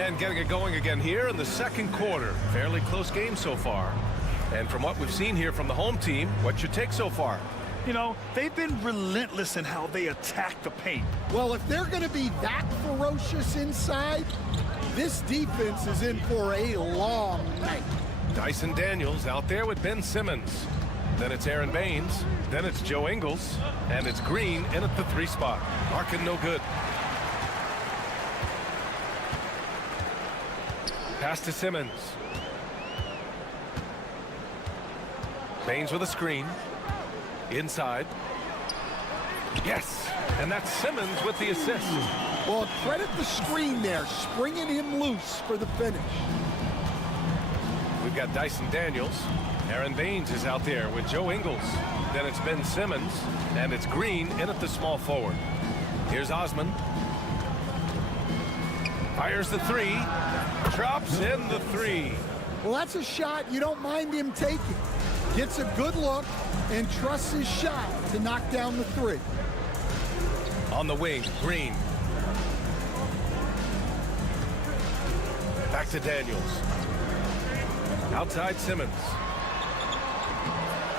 And getting it going again here in the second quarter. Fairly close game so far. And from what we've seen here from the home team, what's your take so far? You know, they've been relentless in how they attack the paint. Well, if they're going to be that ferocious inside, this defense is in for a long night. Dyson Daniels out there with Ben Simmons. Then it's Aaron Baines. Then it's Joe Ingles. And it's Green in at the 3 spot. Larkin no good. Pass to Simmons. Baines with a screen. Inside. Yes. And that's Simmons with the assist. Well, credit the screen there, springing him loose for the finish. We've got Dyson Daniels. Aaron Baines is out there with Joe Ingles. Then it's Ben Simmons. And it's Green in at the small forward. Here's Osman. Fires the 3. Drops in the 3. Well, that's a shot you don't mind him taking. Gets a good look and trusts his shot to knock down the 3. On the wing, Green. Back to Daniels. Outside Simmons.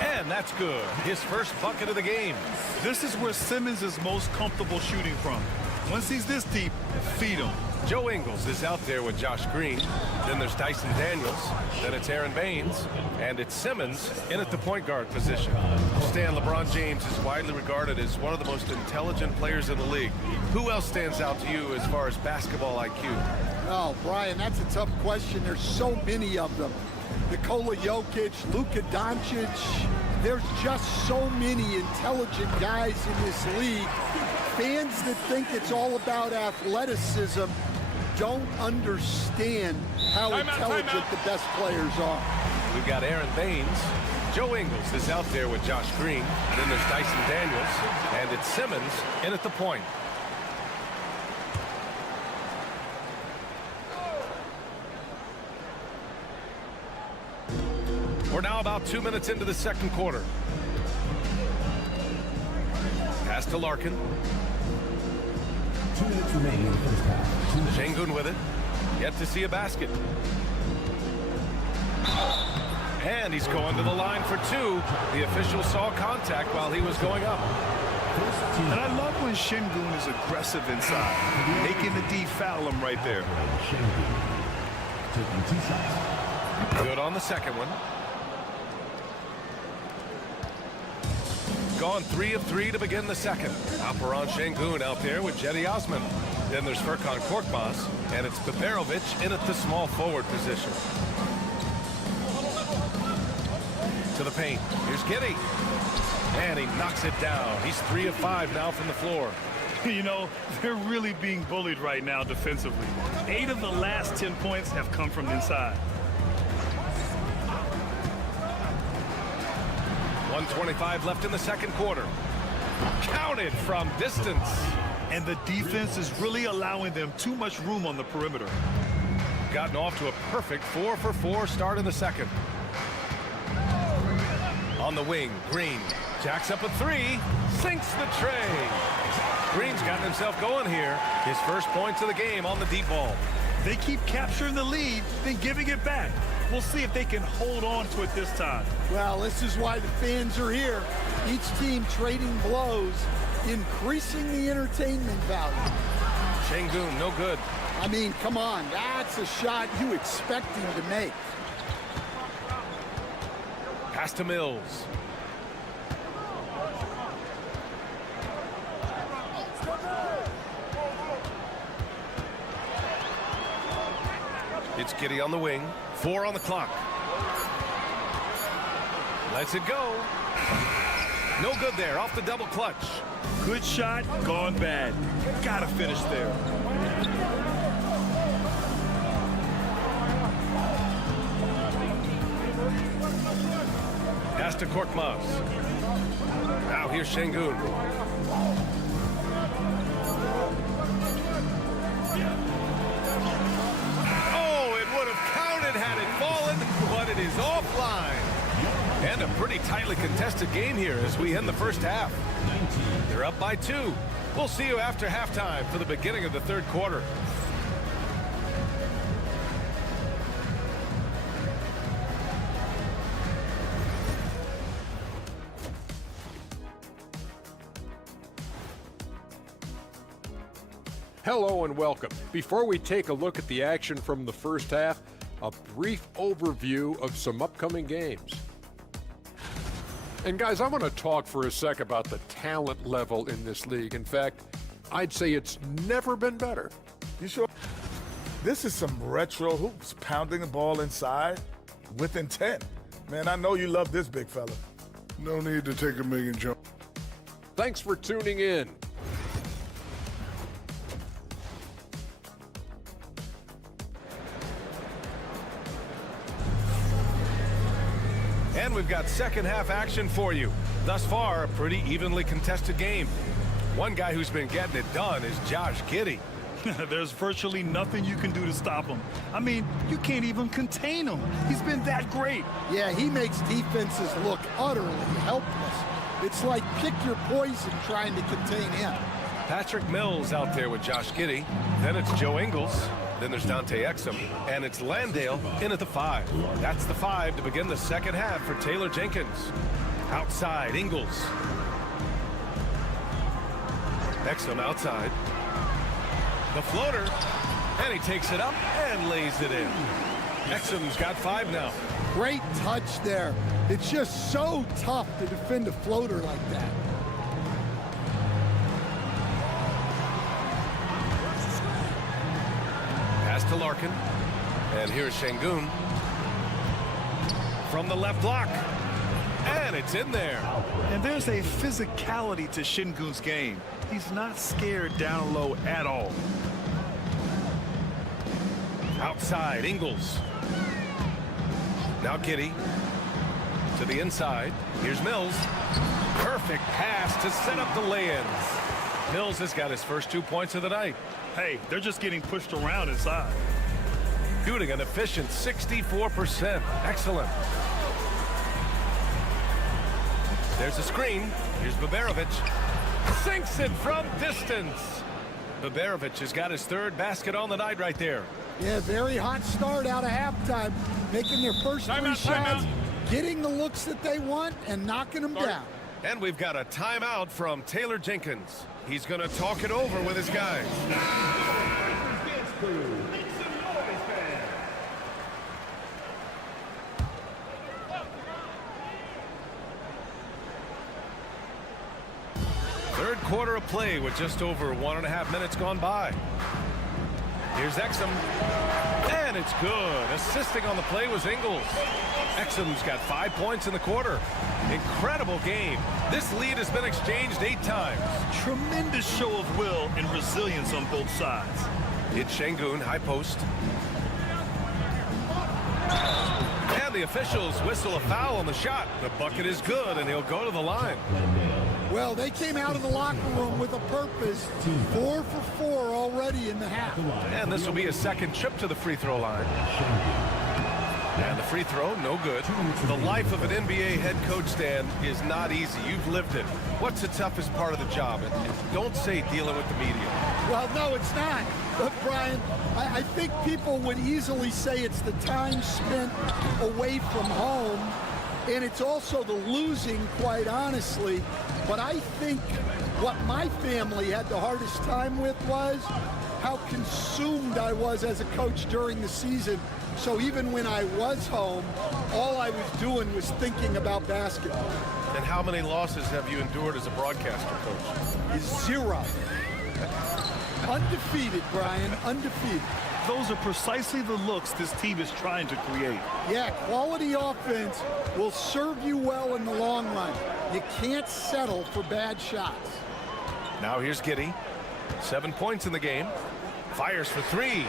And that's good. His first bucket of the game. This is where Simmons is most comfortable shooting from. Once he's this deep, feed him. Joe Ingles is out there with Josh Green. Then there's Dyson Daniels. Then it's Aaron Baines. And it's Simmons in at the point guard position. Stan, LeBron James is widely regarded as one of the most intelligent players in the league. Who else stands out to you as far as basketball IQ? Oh, Brian, that's a tough question. There's so many of them. Nikola Jokic, Luka Doncic. There's just so many intelligent guys in this league. Fans that think it's all about athleticism don't understand how intelligent the best players are. We've got Aaron Baines. Joe Ingles is out there with Josh Green. Then there's Dyson Daniels. And it's Simmons in at the point. We're now about 2 minutes into the second quarter. Pass to Larkin. 2 minutes remaining in the first half. Şengün with it. Yet to see a basket. And he's going to the line for 2. The official saw contact while he was going up. And I love when Şengün is aggressive inside, making the D foul him right there. Taking 2 shots. Good on the second one. Gone 3 of 3 to begin the second. Alperen Şengün out there with Cedi Osman. Then there's Furkan Korkmaz, and it's Peperovic in at the small forward position. To the paint. Here's Giddey. And he knocks it down. He's 3 of 5 now from the floor. You know, they're really being bullied right now defensively. 8 of the last 10 points have come from inside. 1:25 left in the second quarter. Counted from distance. And the defense is really allowing them too much room on the perimeter. Gotten off to a perfect 4 for 4 start in the second. On the wing, Green jacks up a 3, sinks the tray. Green's gotten himself going here. His first points of the game on the deep ball. They keep capturing the lead, then giving it back. We'll see if they can hold on to it this time. Well, this is why the fans are here. Each team trading blows, increasing the entertainment value. Şengün, no good. I mean, come on, that's a shot you expect him to make. Pass to Mills. It's Giddey on the wing. 4 on the clock. Lets it go. No good there, off the double clutch. Good shot, gone bad. Gotta finish there. Pass to Korkmaz. Now here's Şengün. Oh, it would have counted had it fallen, but it is offline. And a pretty tightly contested game here as we end the first half. They're up by 2. We'll see you after halftime for the beginning of the third quarter. Hello and welcome. Before we take a look at the action from the first half, a brief overview of some upcoming games. And guys, I want to talk for a sec about the talent level in this league. In fact, I'd say it's never been better. You sure? This is some retro hoops, pounding the ball inside with intent. Man, I know you love this big fella. No need to take a million jumps. Thanks for tuning in. And we've got second half action for you. Thus far, a pretty evenly contested game. One guy who's been getting it done is Josh Giddey. There's virtually nothing you can do to stop him. I mean, you can't even contain him. He's been that great. Yeah, he makes defenses look utterly helpless. It's like pick your poison trying to contain him. Patrick Mills out there with Josh Giddey. Then it's Joe Ingles. Then there's Dante Exum. And it's Landale in at the 5. That's the 5 to begin the second half for Taylor Jenkins. Outside, Ingles. Exum outside. The floater, and he takes it up and lays it in. Exum's got 5 now. Great touch there. It's just so tough to defend a floater like that. Pass to Larkin, and here's Şengün. From the left block, and it's in there. And there's a physicality to Şengün's game. He's not scared down low at all. Outside, Ingles. Now Giddey to the inside. Here's Mills. Perfect pass to set up the lay-ins. Mills has got his first 2 points of the night. Hey, they're just getting pushed around inside. Shooting an efficient 64%. Excellent. There's a screen. Here's Baberovic. Sinks it from distance. Baberovic has got his 3rd basket on the night right there. Yeah, very hot start out of halftime. Making their first 3 shots, getting the looks that they want, and knocking them down. And we've got a timeout from Taylor Jenkins. He's going to talk it over with his guys. Third quarter of play with just over 1.5 minutes gone by. Here's Exum, and it's good. Assisting on the play was Ingles. Exum's got 5 points in the quarter. Incredible game. This lead has been exchanged 8 times. Tremendous show of will and resilience on both sides. It's Şengün, high post. And the officials whistle a foul on the shot. The bucket is good, and he'll go to the line. Well, they came out of the locker room with a purpose. 4 for 4 already in the half. And this will be a second trip to the free throw line. And the free throw, no good. The life of an NBA head coach, Stan, is not easy. You've lived it. What's the toughest part of the job? And don't say dealing with the media. Well, no, it's not. But, Brian, I think people would easily say it's the time spent away from home, and it's also the losing, quite honestly. But I think what my family had the hardest time with was how consumed I was as a coach during the season. So even when I was home, all I was doing was thinking about basketball. And how many losses have you endured as a broadcaster, Coach? 0. Undefeated, Brian, undefeated. Those are precisely the looks this team is trying to create. Yeah, quality offense will serve you well in the long run. You can't settle for bad shots. Now here's Giddey. 7 points in the game. Fires for 3.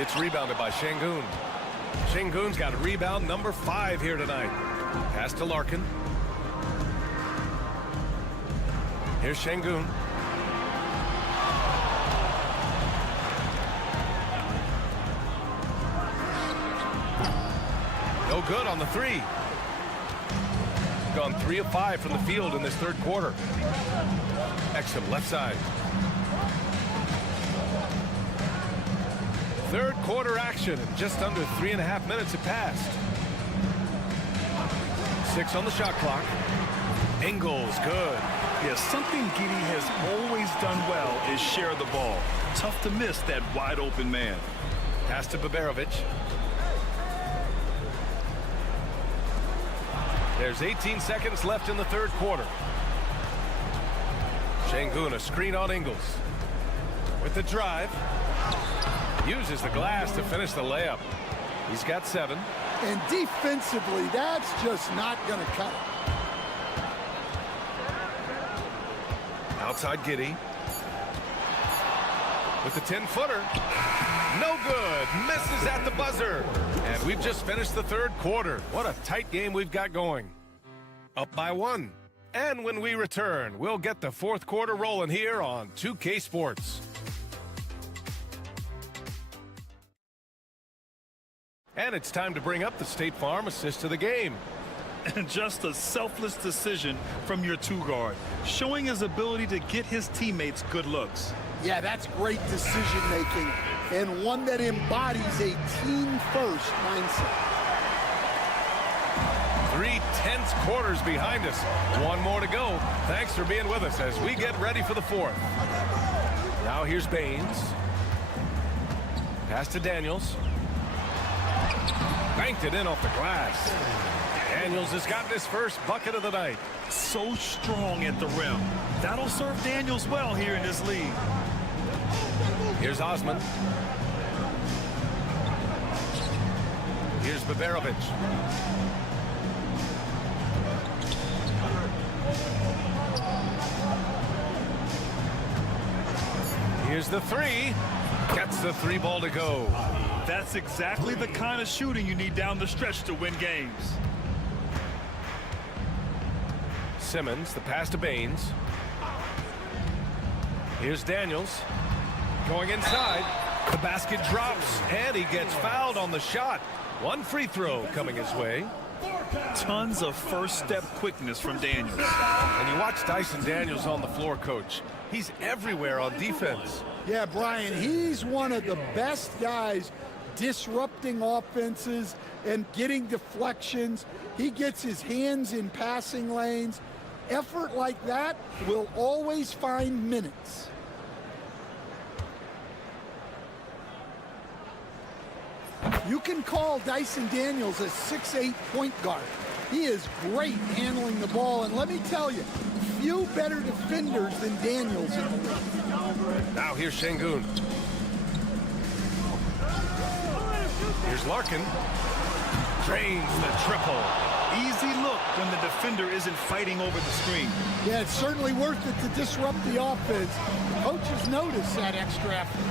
It's rebounded by Şengün. Şengün's got a rebound number 5 here tonight. Pass to Larkin. Here's Şengün. No good on the 3. Gone 3 of 5 from the field in this third quarter. Exum left side. Third quarter action, and just under 3.5 minutes have passed. 6 on the shot clock. Ingles, good. Yeah, something Giddy has always done well is share the ball. Tough to miss that wide open man. Pass to Baberovic. There's 18 seconds left in the third quarter. Şengün, a screen on Ingles. With the drive. Uses the glass to finish the layup. He's got 7. And defensively, that's just not going to cut it. Outside Giddy. With the 10-footer. No good. Misses at the buzzer. And we've just finished the third quarter. What a tight game we've got going. Up by 1. And when we return, we'll get the fourth quarter rolling here on 2K Sports. And it's time to bring up the State Farm assist to the game. And just a selfless decision from your two-guard, showing his ability to get his teammates good looks. Yeah, that's great decision-making, and one that embodies a team-first mindset. 3 tense quarters behind us. One more to go. Thanks for being with us as we get ready for the fourth. Now here's Baines. Pass to Daniels. Banked it in off the glass. Daniels has gotten his first bucket of the night. So strong at the rim. That'll serve Daniels well here in this league. Here's Osman. Here's Baberovic. Here's the 3. Gets the 3 ball to go. That's exactly the kind of shooting you need down the stretch to win games. Simmons, the pass to Baines. Here's Daniels. Going inside. The basket drops, and he gets fouled on the shot. 1 free throw coming his way. Tons of first-step quickness from Daniels. And you watch Dyson Daniels on the floor, Coach. He's everywhere on defense. Yeah, Brian, he's one of the best guys disrupting offenses and getting deflections. He gets his hands in passing lanes. Effort like that will always find minutes. You can call Dyson Daniels a 6'8" point guard. He is great handling the ball, and let me tell you, few better defenders than Daniels in the league. Now here's Şengün. Here's Larkin. Drains the triple. Easy look when the defender isn't fighting over the screen. Yeah, it's certainly worth it to disrupt the offense. Coaches notice that extra effort.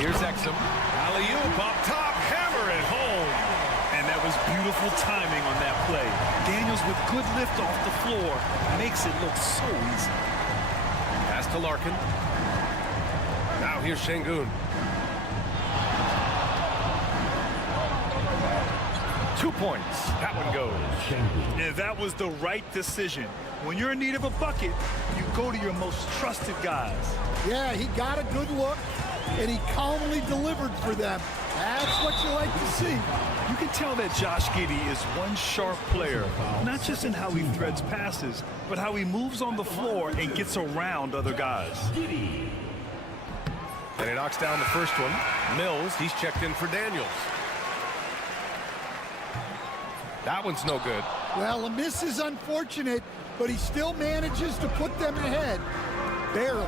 Here's Exum. Alley-oop up top, hammer it home. And that was beautiful timing on that play. Daniels with good lift off the floor makes it look so easy. Pass to Larkin. Now here's Şengün. 2 points. That one goes. And that was the right decision. When you're in need of a bucket, you go to your most trusted guys. Yeah, he got a good look, and he calmly delivered for them. That's what you like to see. You can tell that Josh Giddey is one sharp player, not just in how he threads passes, but how he moves on the floor and gets around other guys. And he knocks down the first one. Mills, he's checked in for Daniels. That one's no good. Well, a miss is unfortunate, but he still manages to put them ahead. Barely.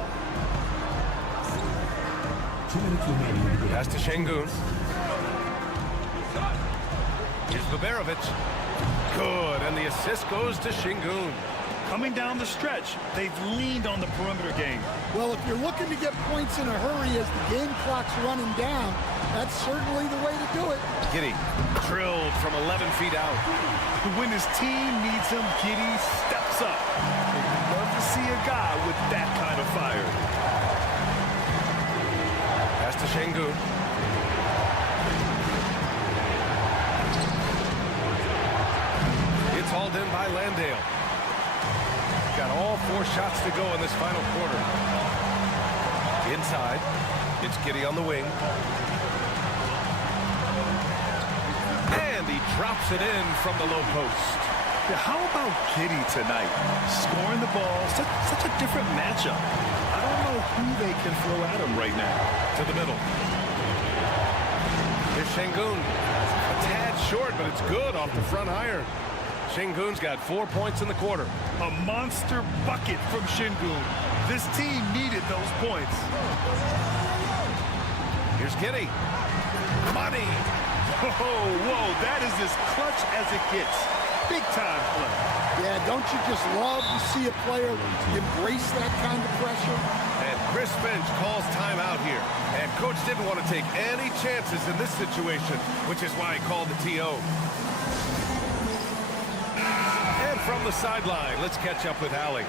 2 minutes remaining. Pass to Şengün. Here's Baberovic. Good, and the assist goes to Şengün. Coming down the stretch, they've leaned on the perimeter game. Well, if you're looking to get points in a hurry as the game clock's running down, that's certainly the way to do it. Giddey drilled from 11 feet out. When his team needs him, Giddey steps up. We'd love to see a guy with that kind of fire. Pass to Şengün. It's hauled in by Landale. Got all 4 shots to go in this final quarter. Inside, it's Giddey on the wing. And he drops it in from the low post. Yeah, how about Giddy tonight? Scoring the ball, such a different matchup. I don't know who they can throw at him right now. To the middle. Here's Şengün. A tad short, but it's good off the front iron. Şengün's got 4 points in the quarter. A monster bucket from Şengün. This team needed those points. Here's Giddy. Money. Whoa, that is as clutch as it gets. Big time play. Yeah, don't you just love to see a player embrace that kind of pressure? And Chris Finch calls timeout here. And coach didn't want to take any chances in this situation, which is why he called the TO. And from the sideline, let's catch up with Allie.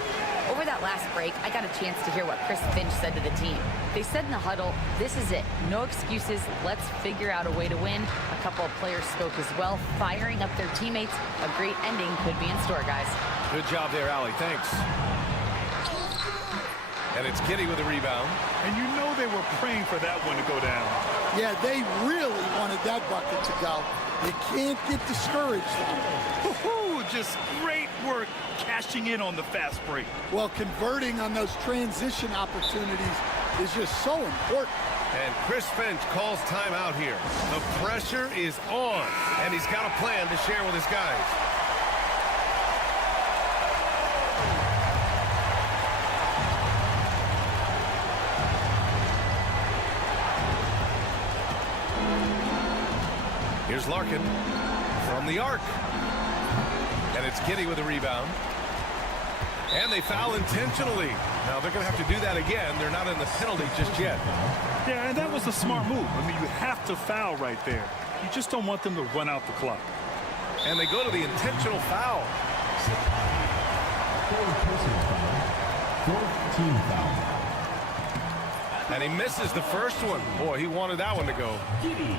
Over that last break, I got a chance to hear what Chris Finch said to the team. They said in the huddle, this is it. No excuses. Let's figure out a way to win. A couple of players spoke as well, firing up their teammates. A great ending could be in store, guys. Good job there, Allie. Thanks. And it's Giddy with a rebound. And you know they were praying for that one to go down. Yeah, they really wanted that bucket to go. You can't get discouraged. Just great work cashing in on the fast break. Well, converting on those transition opportunities is just so important. And Chris Finch calls timeout here. The pressure is on, and he's got a plan to share with his guys. Here's Larkin from the arc. And it's Giddy with a rebound. And they foul intentionally. Now they're going to have to do that again. They're not in the penalty just yet. Yeah, and that was a smart move. I mean, you have to foul right there. You just don't want them to run out the clock. And they go to the intentional foul. Fourth team foul. And he misses the first one. Boy, he wanted that one to go. Giddy,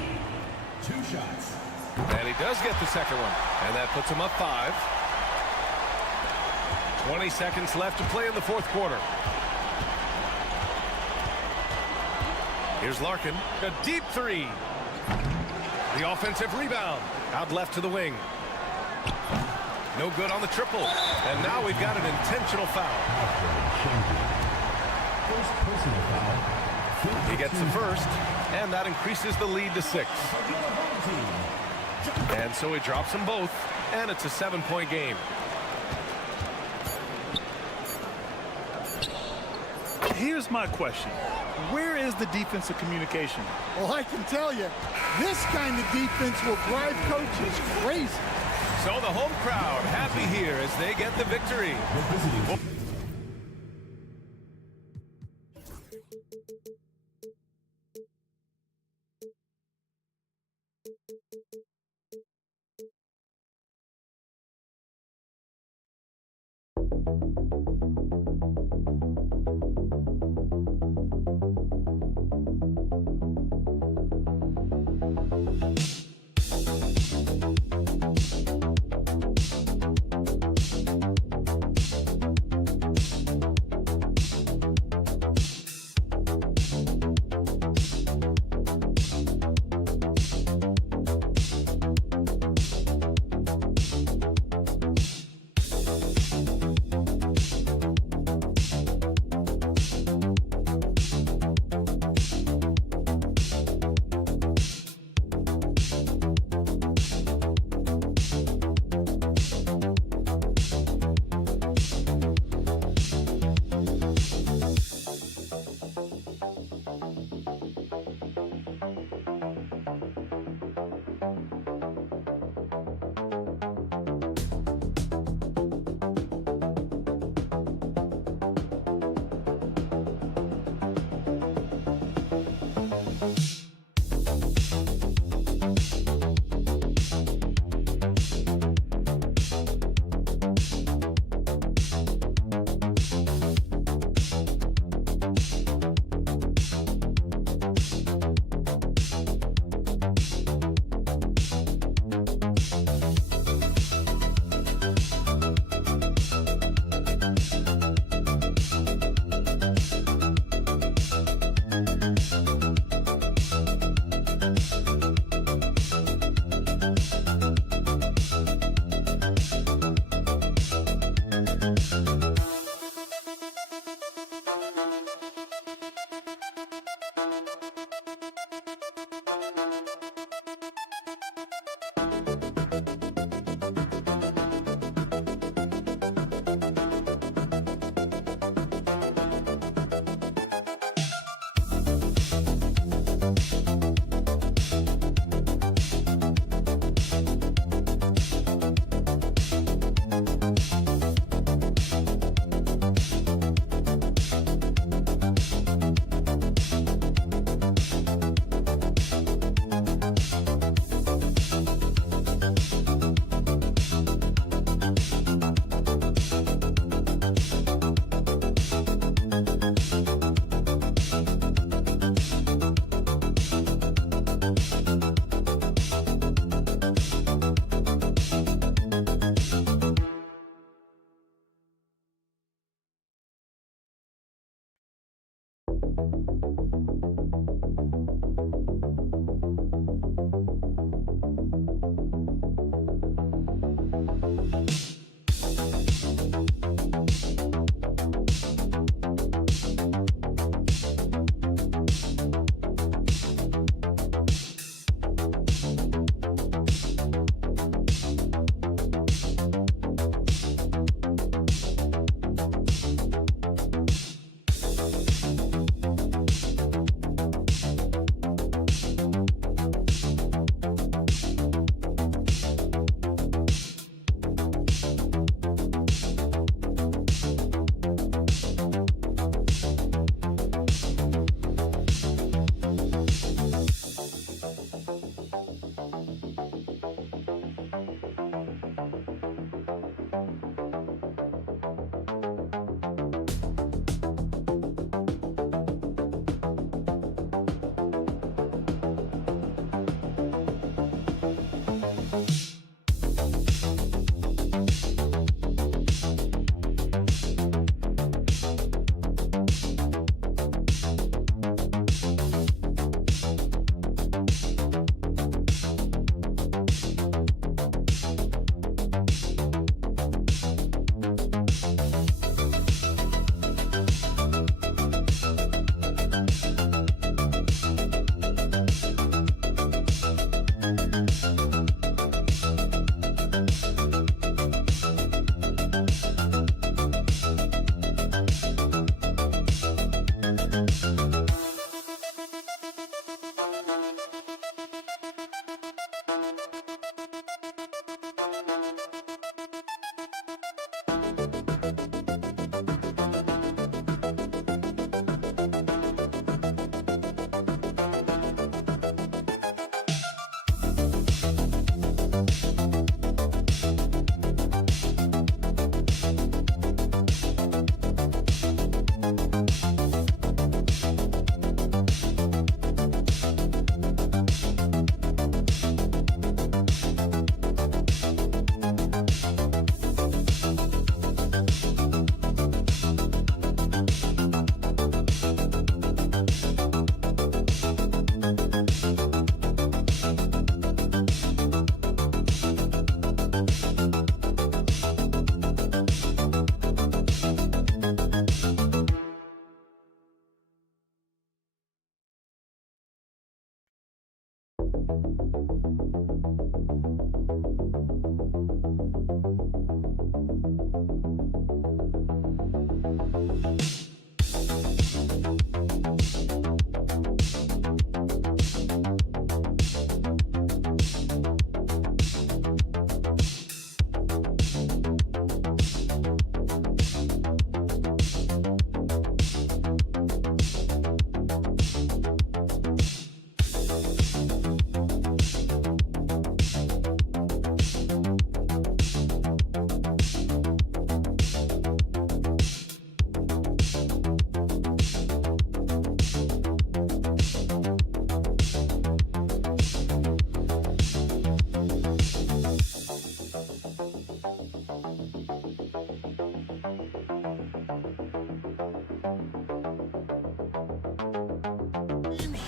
2 shots. And he does get the second one. And that puts him up 5. 20 seconds left to play in the fourth quarter. Here's Larkin. A deep 3. The offensive rebound. Out left to the wing. No good on the triple. And now we've got an intentional foul. First personal foul. He gets the first. And that increases the lead to 6. And so he drops them both, and it's a 7-point game. Here's my question. Where is the defensive communication? Well, I can tell you, this kind of defense will drive coaches crazy. So the home crowd happy here as they get the victory.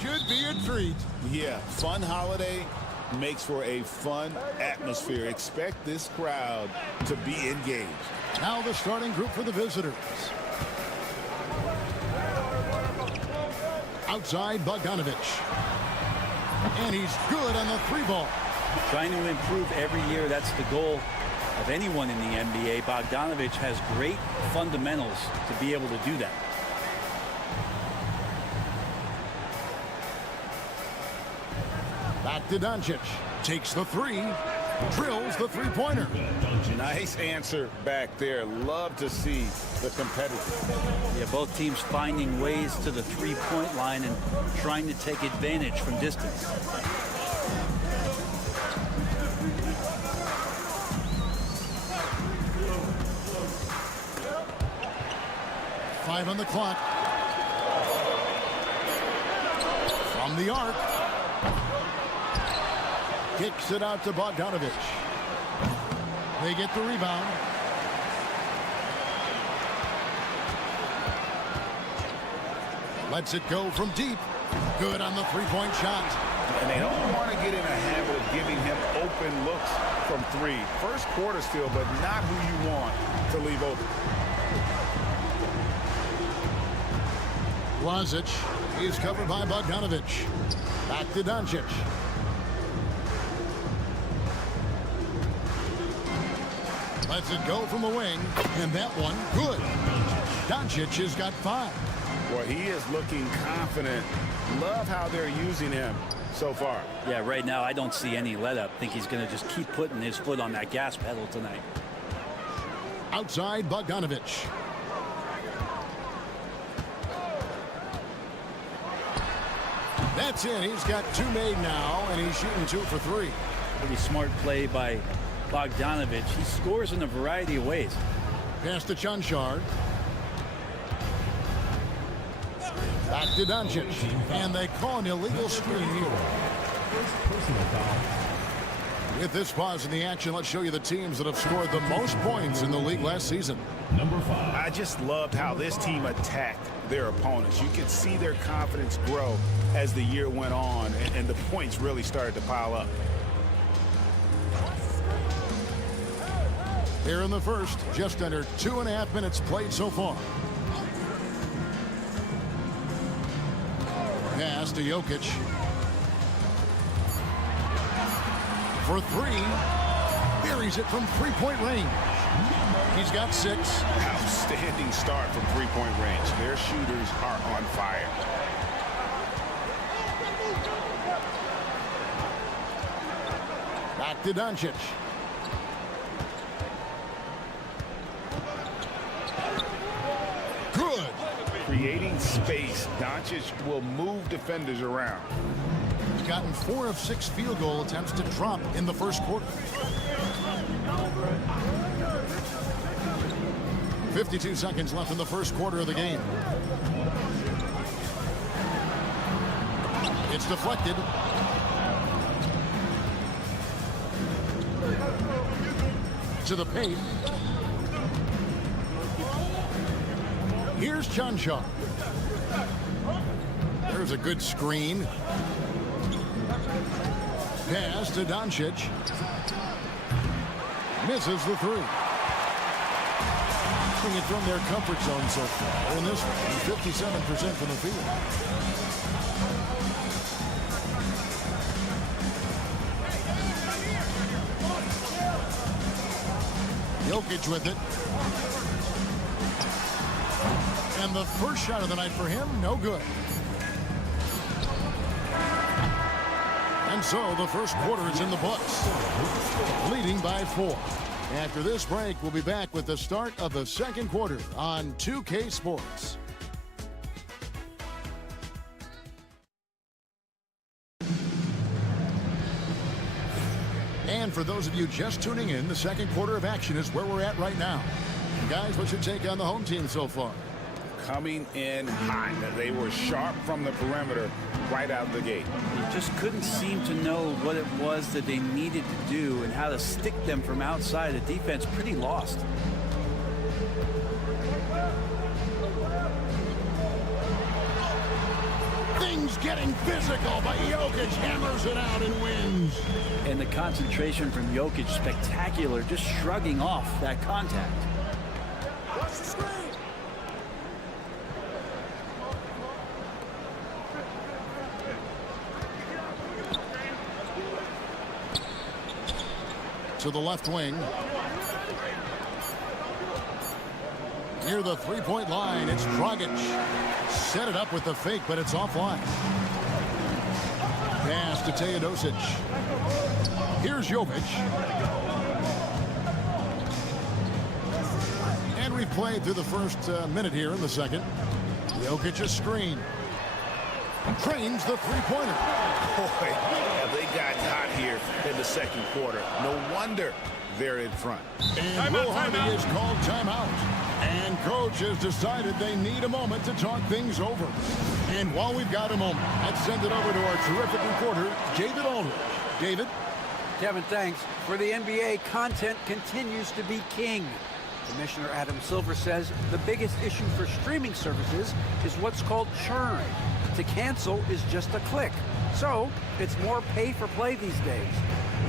Should be a treat. Yeah, fun holiday makes for a fun atmosphere. Expect this crowd to be engaged. Now the starting group for the visitors. Outside, Bogdanovich. And he's good on the 3-ball. Trying to improve every year, that's the goal of anyone in the NBA. Bogdanovich has great fundamentals to be able to do that. Back to Doncic. Takes the 3. Drills the 3-pointer. Nice answer back there. Love to see the competitors. Yeah, both teams finding ways to the 3-point line and trying to take advantage from distance. Five on the clock. From the arc. Kicks it out to Bogdanovich. They get the rebound. Lets it go from deep. Good on the 3-point shot. And they don't want to get in a habit of giving him open looks from 3. First quarter still, but not who you want to leave open. Lazic is covered by Bogdanovich. Back to Doncic. Lets it go from the wing, and that one, good. Doncic has got 5. Well, he is looking confident. Love how they're using him so far. Yeah, right now I don't see any let up. Think he's going to just keep putting his foot on that gas pedal tonight. Outside, Bogdanovich. That's it. He's got 2 made now, and he's shooting 2 for 3. Pretty smart play by Bogdanovich. He scores in a variety of ways. Pass to Chanchar. Back to Doncic. And they call an illegal screen here. With this pause in the action, let's show you the teams that have scored the most points in the league last season. Number 5. I just loved how this team attacked their opponents. You could see their confidence grow as the year went on, and the points really started to pile up. Here in the first, just under 2.5 minutes played so far. Pass to Jokic. For 3. Buries it from 3-point range. He's got 6. Outstanding start from 3-point range. Their shooters are on fire. Back to Doncic. Good. Creating space. Doncic will move defenders around. He's gotten 4 of 6 field goal attempts to drop in the first quarter. 52 seconds left in the first quarter of the game. It's deflected. To the paint. Here's Chanchar. There's a good screen. Pass to Doncic. Misses the 3. Shooting it from their comfort zone so far. In this one, 57% from the field. Jokic with it. And the first shot of the night for him, no good. And so the first quarter is in the books, leading by 4. After this break, we'll be back with the start of the second quarter on 2K Sports. And for those of you just tuning in, the second quarter of action is where we're at right now. Guys, what's your take on the home team so far? Coming in hot. They were sharp from the perimeter right out the gate. He just couldn't seem to know what it was that they needed to do and how to stick them from outside. The defense pretty lost. Things getting physical, but Jokic hammers it out and wins. And the concentration from Jokic, spectacular, just shrugging off that contact. Watch the screen. To the left wing. Near the three-point line, it's Dragic. Set it up with the fake, but it's offline. Pass to Teodosic. Here's Jovic. And we've played through the first minute here in the second. Jokic's screen. Trains the three-pointer. Boy, have they got hot here in the second quarter. No wonder they're in front. And Will Hardy is called timeout. And coach has decided they need a moment to talk things over. And while we've got a moment, let's send it over to our terrific reporter, David Aldridge. David? Kevin, thanks. For the NBA, content continues to be king. Commissioner Adam Silver says the biggest issue for streaming services is what's called churn. To cancel is just a click. So it's more pay for play these days.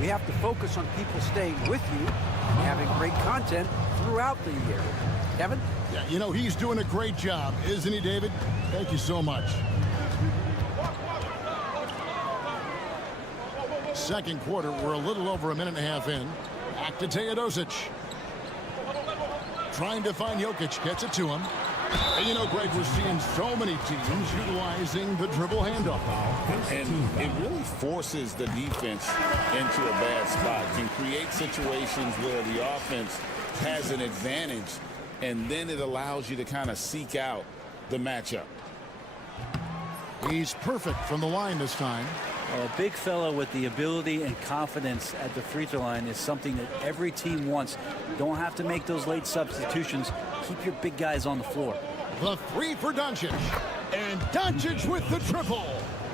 We have to focus on people staying with you and having great content throughout the year. Kevin? Yeah, you know, he's doing a great job, isn't he, David? Thank you so much. Second quarter, we're a little over a minute and a half in. Back to Teodosic. Trying to find Jokic, gets it to him. And you know, Greg, we're seeing so many teams utilizing the dribble handoff. And it really forces the defense into a bad spot. Can create situations where the offense has an advantage, and then it allows you to kind of seek out the matchup. He's perfect from the line this time. A big fellow with the ability and confidence at the free throw line is something that every team wants. Don't have to make those late substitutions. Keep your big guys on the floor. The three for Doncic. And Doncic with the triple.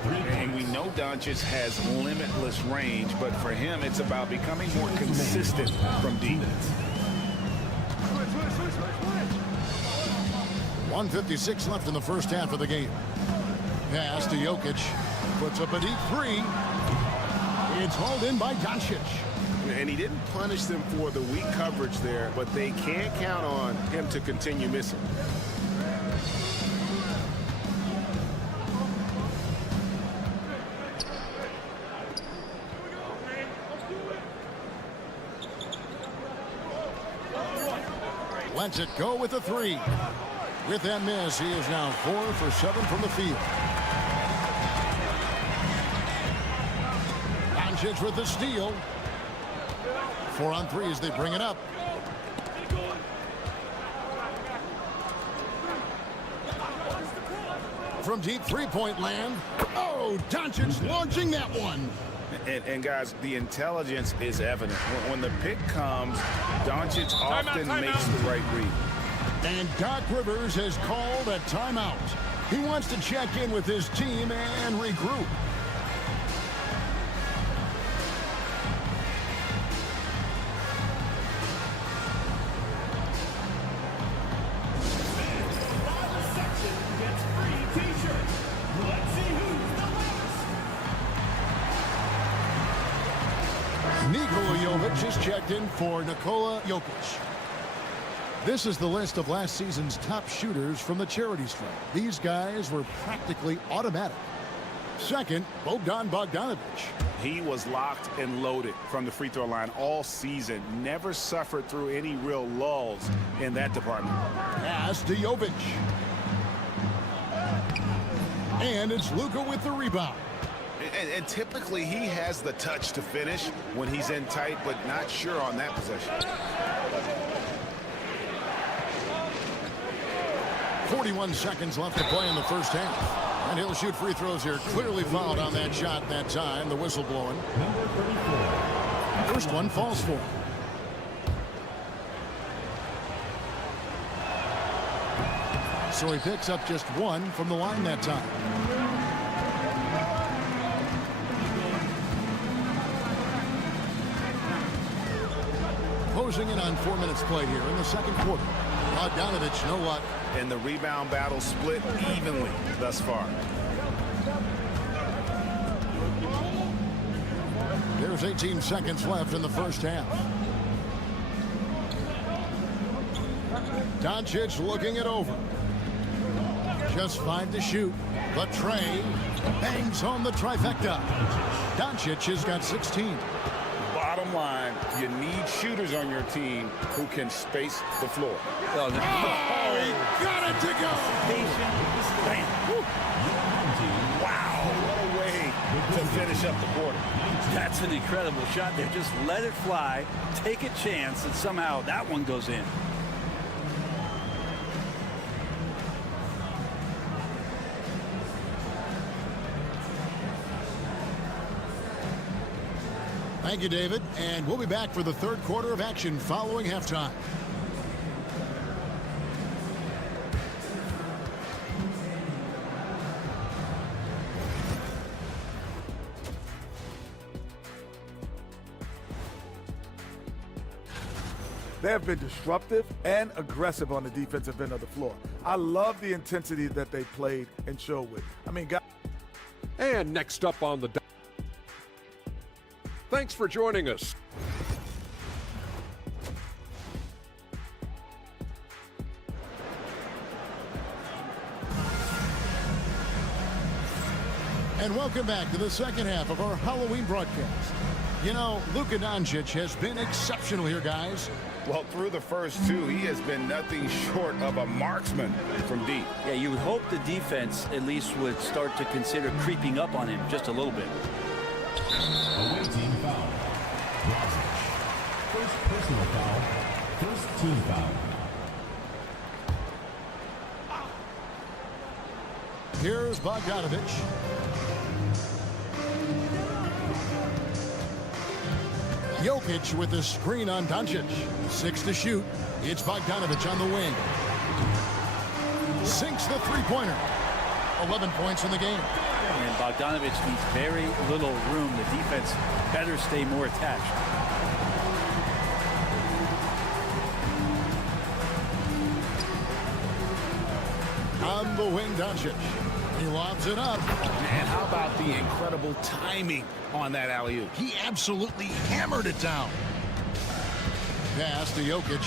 And we know Doncic has limitless range, but for him, it's about becoming more consistent from deep. 1:56 left in the first half of the game. Pass to Jokic. Puts up a deep three. It's hauled in by Doncic. And he didn't punish them for the weak coverage there, but they can't count on him to continue missing. Lets it go with a three. With that miss, he is now 4 for 7 from the field. Doncic with the steal. 4 on 3 as they bring it up. From deep three-point land. Oh, Doncic launching that one. And guys, the intelligence is evident. When the pick comes, Doncic often makes the right read. And Doc Rivers has called a timeout. He wants to check in with his team and regroup. Nikola Jovic is checked in for Nikola Jokic. This is the list of last season's top shooters from the charity stripe. These guys were practically automatic. Second, Bogdan Bogdanovic. He was locked and loaded from the free throw line all season. Never suffered through any real lulls in that department. Pass to Jovic. And it's Luka with the rebound. And typically he has the touch to finish when he's in tight, but not sure on that possession. 41 seconds left to play in the first half. And he'll shoot free throws here. Clearly fouled on that shot that time. The whistle blowing. Number 34. First one falls for him. So he picks up just one from the line that time. Closing in on 4 minutes played here in the second quarter. Bogdanovich, no luck. And the rebound battle split evenly thus far. There's 18 seconds left in the first half. Doncic looking it over. Just 5 to shoot. But Trey bangs home the trifecta. Doncic has got 16. Bottom line, you need shooters on your team who can space the floor. Oh, he got it to go. Wow, what a way to finish up the quarter. That's an incredible shot there. Just let it fly, take a chance, and somehow that one goes in. Thank you, David. And we'll be back for the third quarter of action following halftime. They have been disruptive and aggressive on the defensive end of the floor. I love the intensity that they played and showed with. I mean, guys. And next up on the... Thanks for joining us. And welcome back to the second half of our Halloween broadcast. You know, Luka Doncic has been exceptional here, guys. Well, through the first two, he has been nothing short of a marksman from deep. Yeah, you would hope the defense at least would start to consider creeping up on him just a little bit. Away team foul. Dragic. First personal foul. First team foul. Here's Bogdanovich. Jokic with the screen on Doncic. 6 to shoot. It's Bogdanovich on the wing. Sinks the three-pointer. 11 points in the game. And Bogdanovich needs very little room. The defense better stay more attached. On the wing, Doncic. He lobs it up. And how about the incredible timing on that alley-oop? He absolutely hammered it down. Pass to Jokic.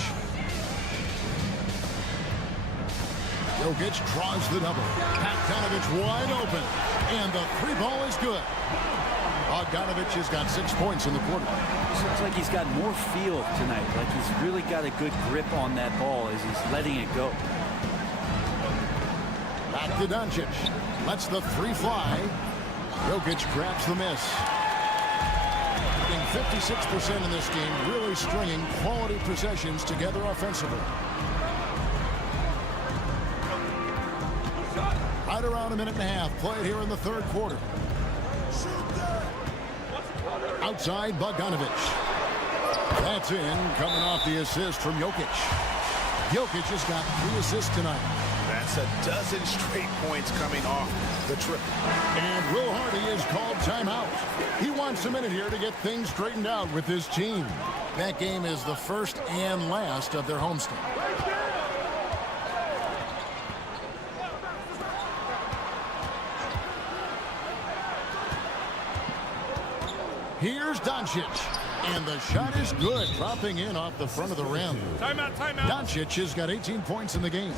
Jokic draws the double. Bogdanovich wide open. And the three ball is good. Bogdanovich has got 6 points in the quarter. It looks like he's got more feel tonight. Like he's really got a good grip on that ball as he's letting it go. Back to Doncic. Lets the three fly. Jokic grabs the miss. Getting 56% in this game, really stringing quality possessions together offensively. Right around a minute and a half played here in the third quarter. Outside Bogdanovich. That's in, coming off the assist from Jokic. Jokic has got 3 assists tonight. That's a dozen straight points coming off the triple. And Will Hardy is called timeout. He wants a minute here to get things straightened out with his team. That game is the first and last of their homestand. Here's Doncic. And the shot is good, dropping in off the front of the rim. Timeout, timeout. Doncic has got 18 points in the game.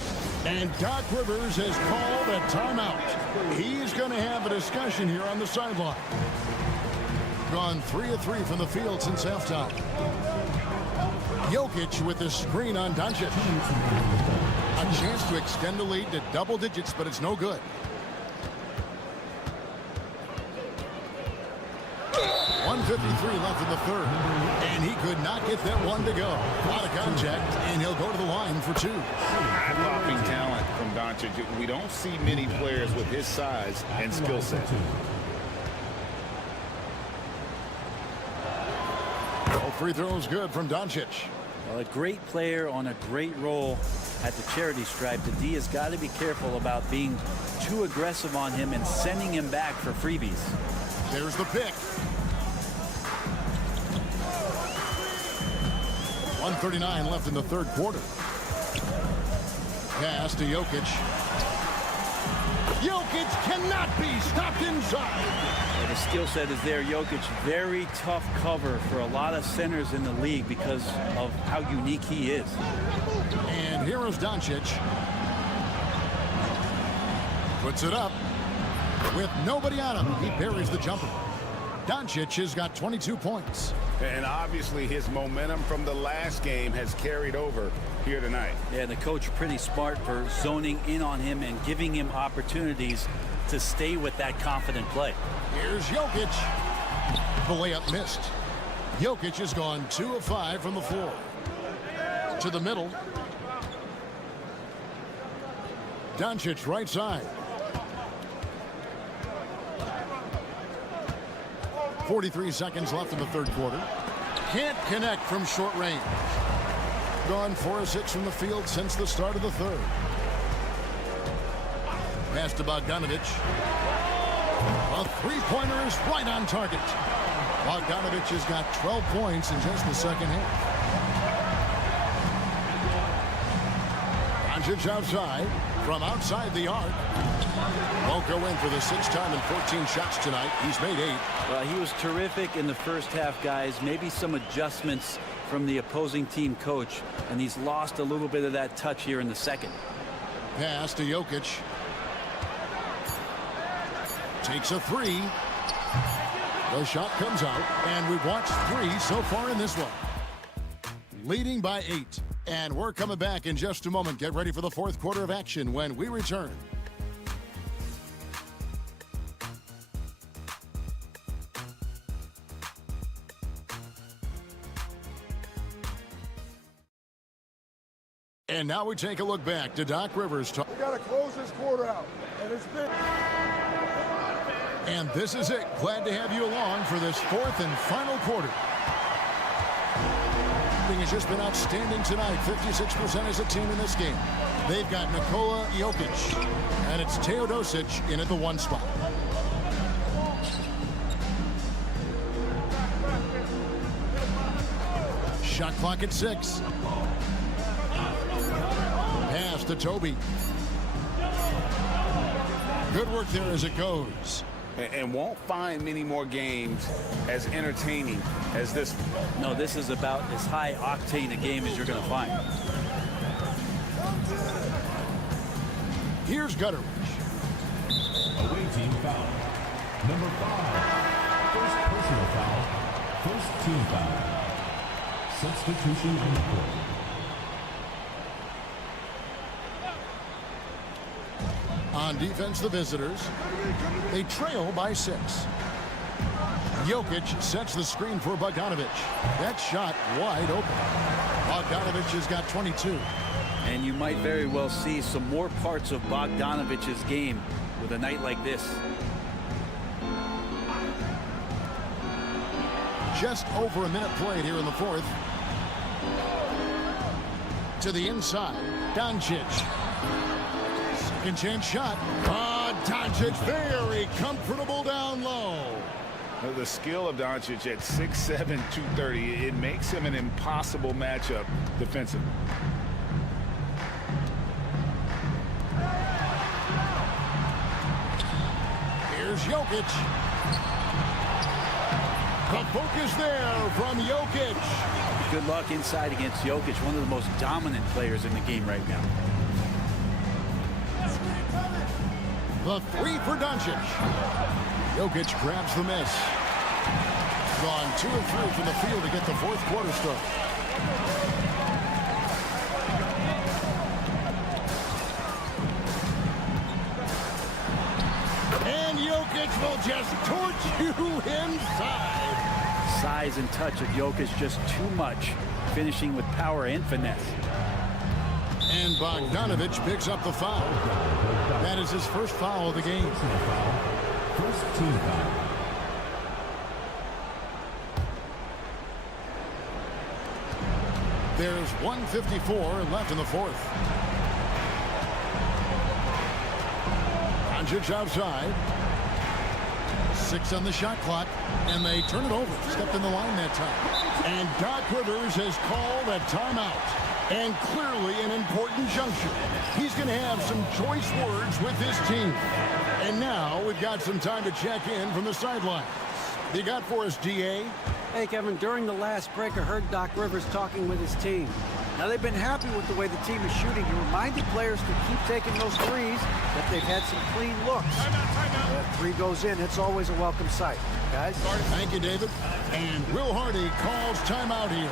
And Doc Rivers has called a timeout. He's going to have a discussion here on the sideline. gone 3 of 3 from the field since halftime. Jokic with the screen on Doncic. A chance to extend the lead to double digits, but it's no good. 1:53 left in the third. And he could not get that one to go. Out of contact, and he'll go to the line for 2. Eye-popping talent from Doncic. We don't see many players with his size and skill set. All free throws good from Doncic. Well, a great player on a great role at the charity stripe. The D has got to be careful about being too aggressive on him and sending him back for freebies. There's the pick. 1:39 left in the third quarter. Pass to Jokic. Jokic cannot be stopped inside. And the skill set is there. Jokic, very tough cover for a lot of centers in the league because of how unique he is. And here is Doncic. Puts it up. With nobody on him, he buries the jumper. Doncic has got 22 points. And obviously his momentum from the last game has carried over here tonight. Yeah, the coach pretty smart for zoning in on him and giving him opportunities to stay with that confident play. Here's Jokic. The layup missed. Jokic has gone 2 of 5 from the floor. To the middle. Doncic right side. 43 seconds left in the third quarter. Can't connect from short range. Gone 4 of 6 from the field since the start of the third. Pass to Bogdanovic. A three-pointer is right on target. Bogdanovic has got 12 points in just the second half. Doncic outside. From outside the arc. Won't go in for the 6th time in 14 shots tonight. He's made 8. Well, he was terrific in the first half, guys. Maybe some adjustments from the opposing team coach, and he's lost a little bit of that touch here in the second. Pass to Jokic. Takes a 3. The shot comes out, and we've watched 3 so far in this one. Leading by 8. And we're coming back in just a moment. Get ready for the fourth quarter of action when we return. And now we take a look back to Doc Rivers. We got to close this quarter out, and it's been. And this is it. Glad to have you along for this fourth and final quarter. Has just been outstanding tonight. 56% as a team in this game. They've got Nikola Jokic, and it's Teodosic in at the 1 spot. Shot clock at 6. Pass to Toby. Good work there as it goes. And won't find many more games as entertaining as this one. No, this is about as high octane a game as you're going to find. Here's Gutteridge. Away team foul. Number 5. First personal foul. First team foul. Substitution on the court. On defense, the visitors. They trail by 6. Jokic sets the screen for Bogdanovic. That shot wide open. Bogdanovic has got 22. And you might very well see some more parts of Bogdanovic's game with a night like this. Just over a minute played here in the fourth. To the inside. Doncic. Second chance shot. Doncic very comfortable down low. The skill of Doncic at 6'7", 230, it makes him an impossible matchup defensively. Here's Jokic. The focus there from Jokic. Good luck inside against Jokic, one of the most dominant players in the game right now. The 3 for Doncic. Jokic grabs the miss. gone 2 of 3 from the field to get the fourth quarter started. And Jokic will just torch you inside. Size and touch of Jokic just too much, finishing with power and finesse. And Bogdanovic picks up the foul. That is his first foul of the game. First team foul. There's 1:54 left in the fourth. Doncic outside. 6 on the shot clock, and they turn it over. Stepped in the line that time. And Doc Rivers has called a timeout. And clearly an important juncture. He's going to have some choice words with his team. And now we've got some time to check in from the sideline. You got for us, DA? Hey, Kevin, during the last break, I heard Doc Rivers talking with his team. Now, they've been happy with the way the team is shooting. He reminded players to keep taking those threes, that they've had some clean looks. That 3 goes in, it's always a welcome sight. Guys? Thank you, David. And Will Hardy calls timeout here.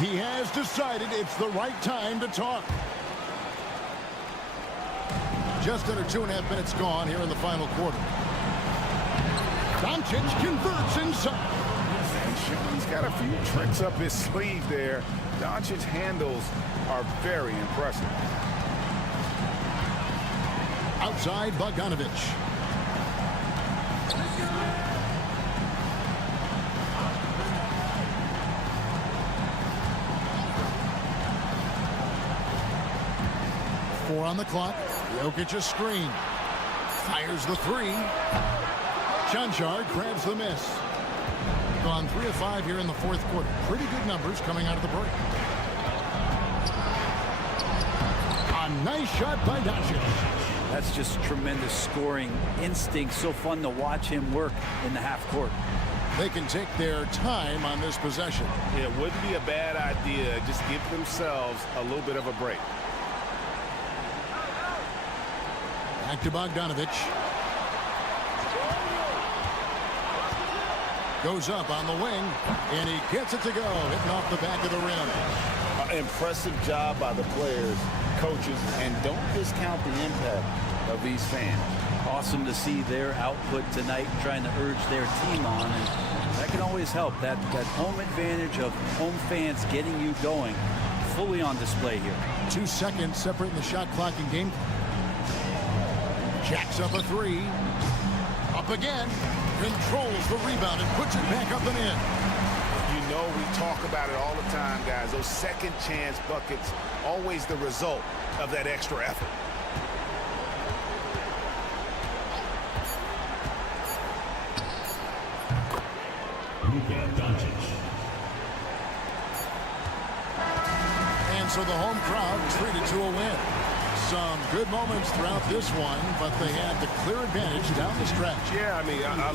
He has decided it's the right time to talk. Just under 2.5 minutes gone here in the final quarter. Doncic converts inside. He's got a few tricks up his sleeve there. Doncic's handles are very impressive. Outside, Bogdanovic. Four on the clock. Jokic a screen. Fires the 3. Chanchar grabs the miss. Gone 3 of 5 here in the fourth quarter. Pretty good numbers coming out of the break. A nice shot by Doncic. That's just tremendous scoring instinct. So fun to watch him work in the half court. They can take their time on this possession. It wouldn't be a bad idea. Just give themselves a little bit of a break. Back to Bogdanovic. Goes up on the wing, and he gets it to go, hitting off the back of the rim. Impressive job by the players, coaches, and don't discount the impact of these fans. Awesome to see their output tonight, trying to urge their team on, and that can always help. That home advantage of home fans getting you going, fully on display here. 2 seconds separating the shot clock and game. Jacks up a 3. Up again. Controls the rebound and puts it back up and in. You know, we talk about it all the time, guys. Those second chance buckets, always the result of that extra effort. And so the home crowd treated to a win. Some good moments throughout this one, but they had the clear advantage down the stretch. Yeah, I mean, I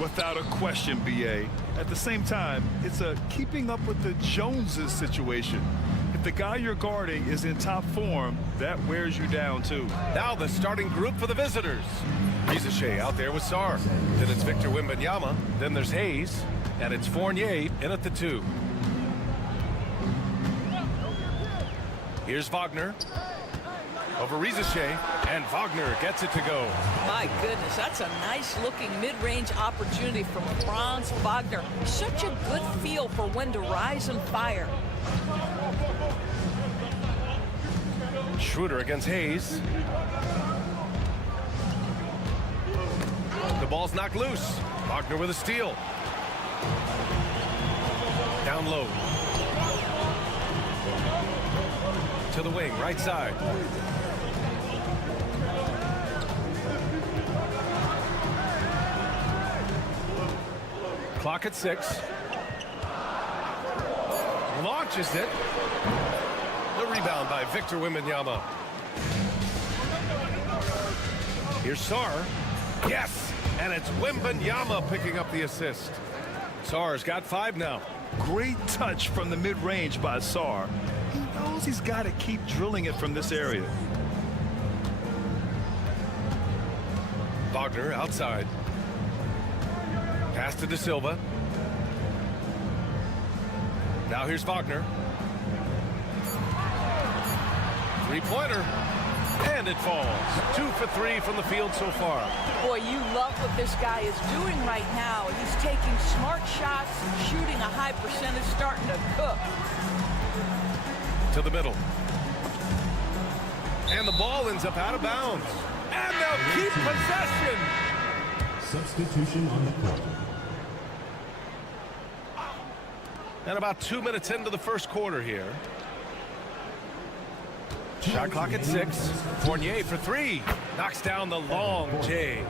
Without a question, BA. At the same time, it's a keeping up with the Joneses situation. If the guy you're guarding is in top form, that wears you down too. Now the starting group for the visitors. Rizachet out there with Sarr. Then it's Victor Wembanyama. Then there's Hayes. And it's Fournier in at the 2. Here's Wagner. Over Rizache, and Wagner gets it to go. My goodness, that's a nice-looking mid-range opportunity from Franz Wagner. Such a good feel for when to rise and fire. Schroeder against Hayes. The ball's knocked loose. Wagner with a steal. Down low. To the wing, right side. Clock at 6. Launches it. The rebound by Victor Wembanyama. Here's Sarr. Yes! And it's Wembanyama picking up the assist. Sarr's got 5 now. Great touch from the mid-range by Sarr. He knows he's got to keep drilling it from this area. Wagner outside. Pass to De Silva. Now here's Wagner. Three-pointer. And it falls. 2 for 3 from the field so far. Boy, you love what this guy is doing right now. He's taking smart shots, shooting a high percentage, starting to cook. To the middle. And the ball ends up out of bounds. And they'll keep possession. Substitution on the court. And about 2 minutes into the first quarter here. Shot clock at 6. Fournier for 3. Knocks down the long J.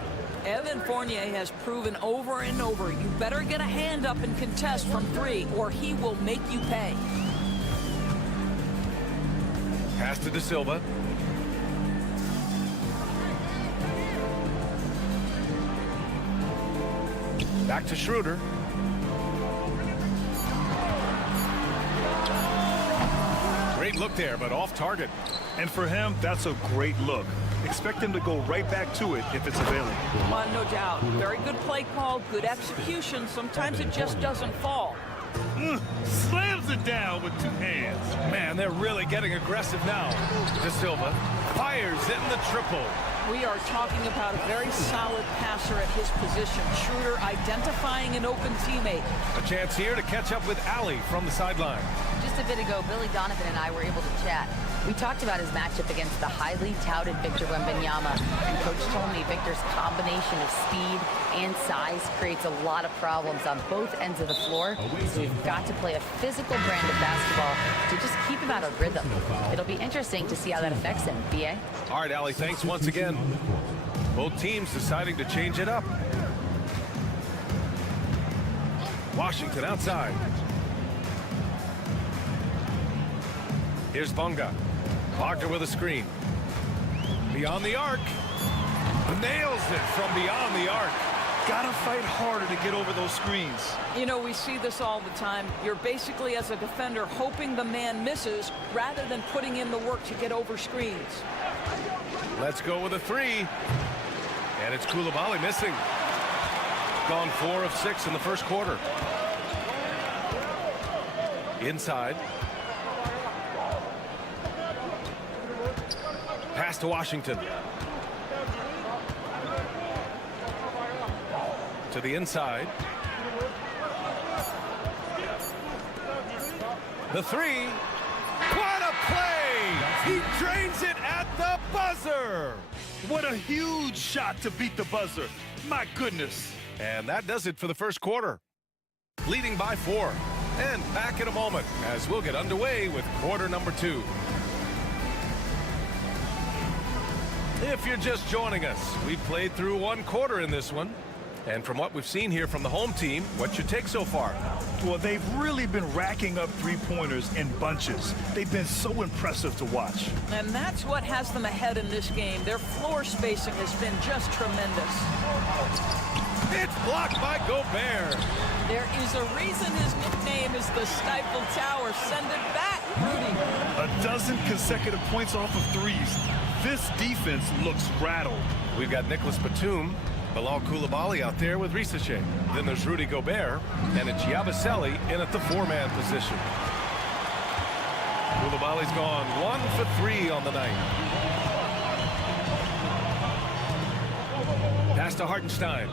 Evan Fournier has proven over and over, you better get a hand up and contest from 3 or he will make you pay. Pass to De Silva. Back to Schroeder. Great look there, but off target. And for him, that's a great look. Expect him to go right back to it if it's available. No doubt. Very good play call, good execution. Sometimes it just doesn't fall. Slams it down with 2 hands. Man, they're really getting aggressive now. De Silva fires in the triple. We are talking about a very solid passer at his position. Schroeder identifying an open teammate. A chance here to catch up with Allie from the sideline. Just a bit ago, Billy Donovan and I were able to chat. We talked about his matchup against the highly touted Victor Wembanyama, and Coach told me Victor's combination of speed and size creates a lot of problems on both ends of the floor, so we've got to play a physical brand of basketball to just keep him out of rhythm. It'll be interesting to see how that affects him. B.A.? All right, Allie, thanks once again. Both teams deciding to change it up. Washington outside. Here's Bonga. Wagner with a screen. Beyond the arc. Nails it from beyond the arc. Gotta fight harder to get over those screens. You know, we see this all the time. You're basically, as a defender, hoping the man misses rather than putting in the work to get over screens. Let's go with a 3. And it's Coulibaly missing. Gone 4 of 6 in the first quarter. Inside. Pass to Washington. To the inside. The 3. What a play! He drains it at the buzzer! What a huge shot to beat the buzzer. My goodness. And that does it for the first quarter. Leading by 4. And back in a moment as we'll get underway with quarter number 2. If you're just joining us, we've played through 1 quarter in this one. And from what we've seen here from the home team, what's your take so far? Well, they've really been racking up 3-pointers in bunches. They've been so impressive to watch. And that's what has them ahead in this game. Their floor spacing has been just tremendous. It's blocked by Gobert. There is a reason his nickname is the Stifle Tower. Send it back, Rudy. A dozen consecutive points off of 3s. This defense looks rattled. We've got Nicholas Batum, Bilal Coulibaly out there with Risache. Then there's Rudy Gobert, and it's Yabusele in at the 4-man position. Coulibaly's gone 1 for 3 on the night. Pass to Hartenstein.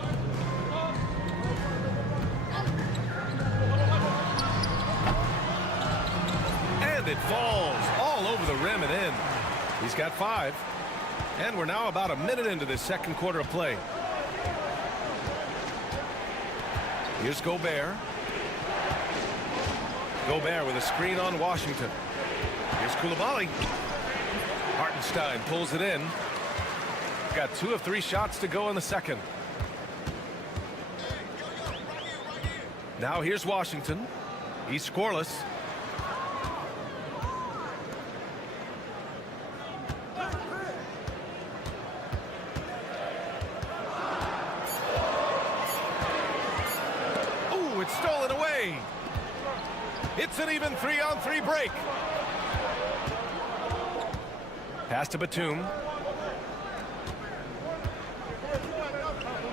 And it falls all over the rim and in. He's got 5. And we're now about a minute into this second quarter of play. Here's Gobert. Gobert with a screen on Washington. Here's Koulibaly. Hartenstein pulls it in. Got 2 of 3 shots to go in the second. Now here's Washington. He's scoreless. Ooh, it's stolen away. It's an even 3-on-3 break. Pass to Batum.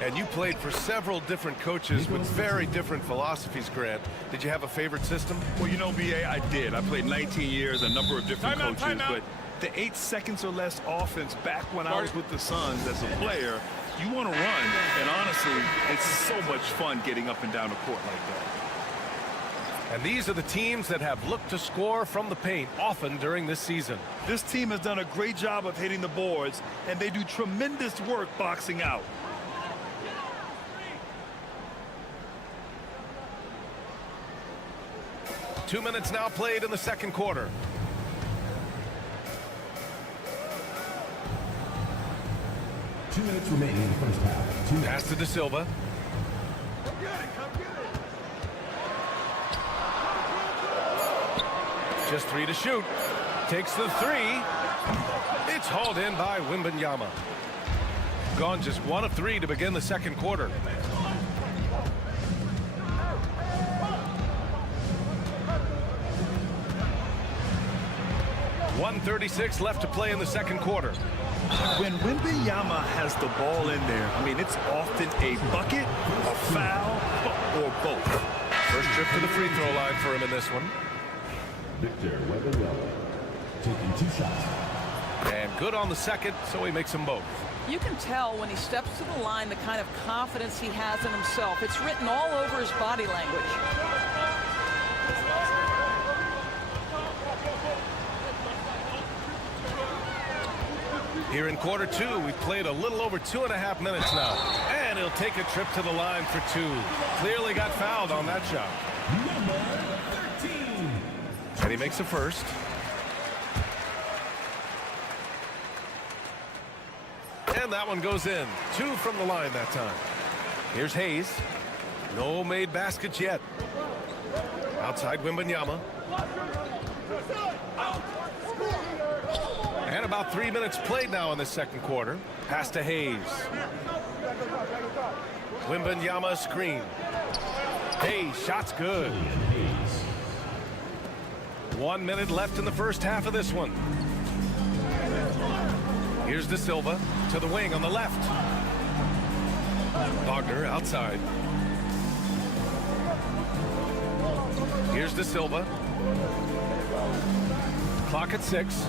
And you played for several different coaches with very different philosophies, Grant. Did you have a favorite system? Well, you know, B.A., I did. I played 19 years, a number of different coaches. But the 8 seconds or less offense back when I was with the Suns as a player, you want to run. And honestly, it's so much fun getting up and down the court like that. And these are the teams that have looked to score from the paint often during this season. This team has done a great job of hitting the boards, and they do tremendous work boxing out. Two minutes now played in the second quarter. Two minutes remaining in the first half. Pass to De Silva. Just 3 to shoot. Takes the 3. It's hauled in by Wembanyama. Gone just 1 of 3 to begin the second quarter. .136 left to play in the second quarter. When Wembanyama has the ball in there, I mean, it's often a bucket, a foul, or both. First trip to the free throw line for him in this one. Victor Wembanyama taking 2 shots. And good on the second, so he makes them both. You can tell when he steps to the line the kind of confidence he has in himself. It's written all over his body language. Here in quarter 2, we've played a little over 2.5 minutes now. And he'll take a trip to the line for 2. Clearly got fouled on that shot. Number 13. And he makes the first. And that one goes in. 2 from the line that time. Here's Hayes. No made baskets yet. Outside Wembanyama. And about 3 minutes played now in the second quarter. Pass to Hayes. Wembanyama screen. Hayes, shot's good. 1 minute left in the first half of this one. Here's De Silva to the wing on the left. Wagner outside. Here's De Silva. Clock at 6.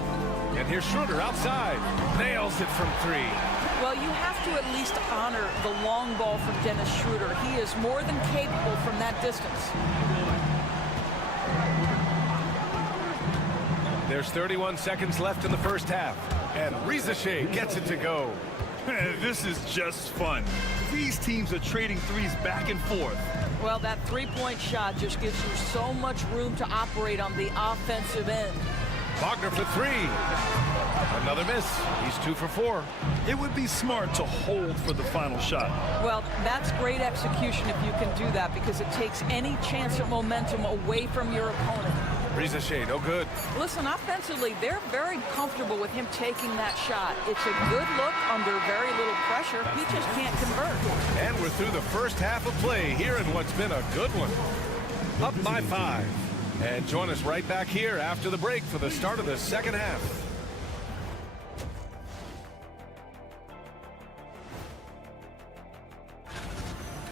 And here's Schroeder outside. Nails it from 3. Well, you have to at least honor the long ball from Dennis Schroeder. He is more than capable from that distance. There's 31 seconds left in the first half. And Rizachet gets it to go. This is just fun. These teams are trading threes back and forth. Well, that three-point shot just gives you so much room to operate on the offensive end. Wagner for 3. Another miss. He's 2 for 4. It would be smart to hold for the final shot. Well, that's great execution if you can do that, because it takes any chance of momentum away from your opponent. Rizachet, no good. Listen, offensively, they're very comfortable with him taking that shot. It's a good look under very little pressure. He just can't convert. And we're through the first half of play here in what's been a good one. Up by 5. And join us right back here after the break for the start of the second half.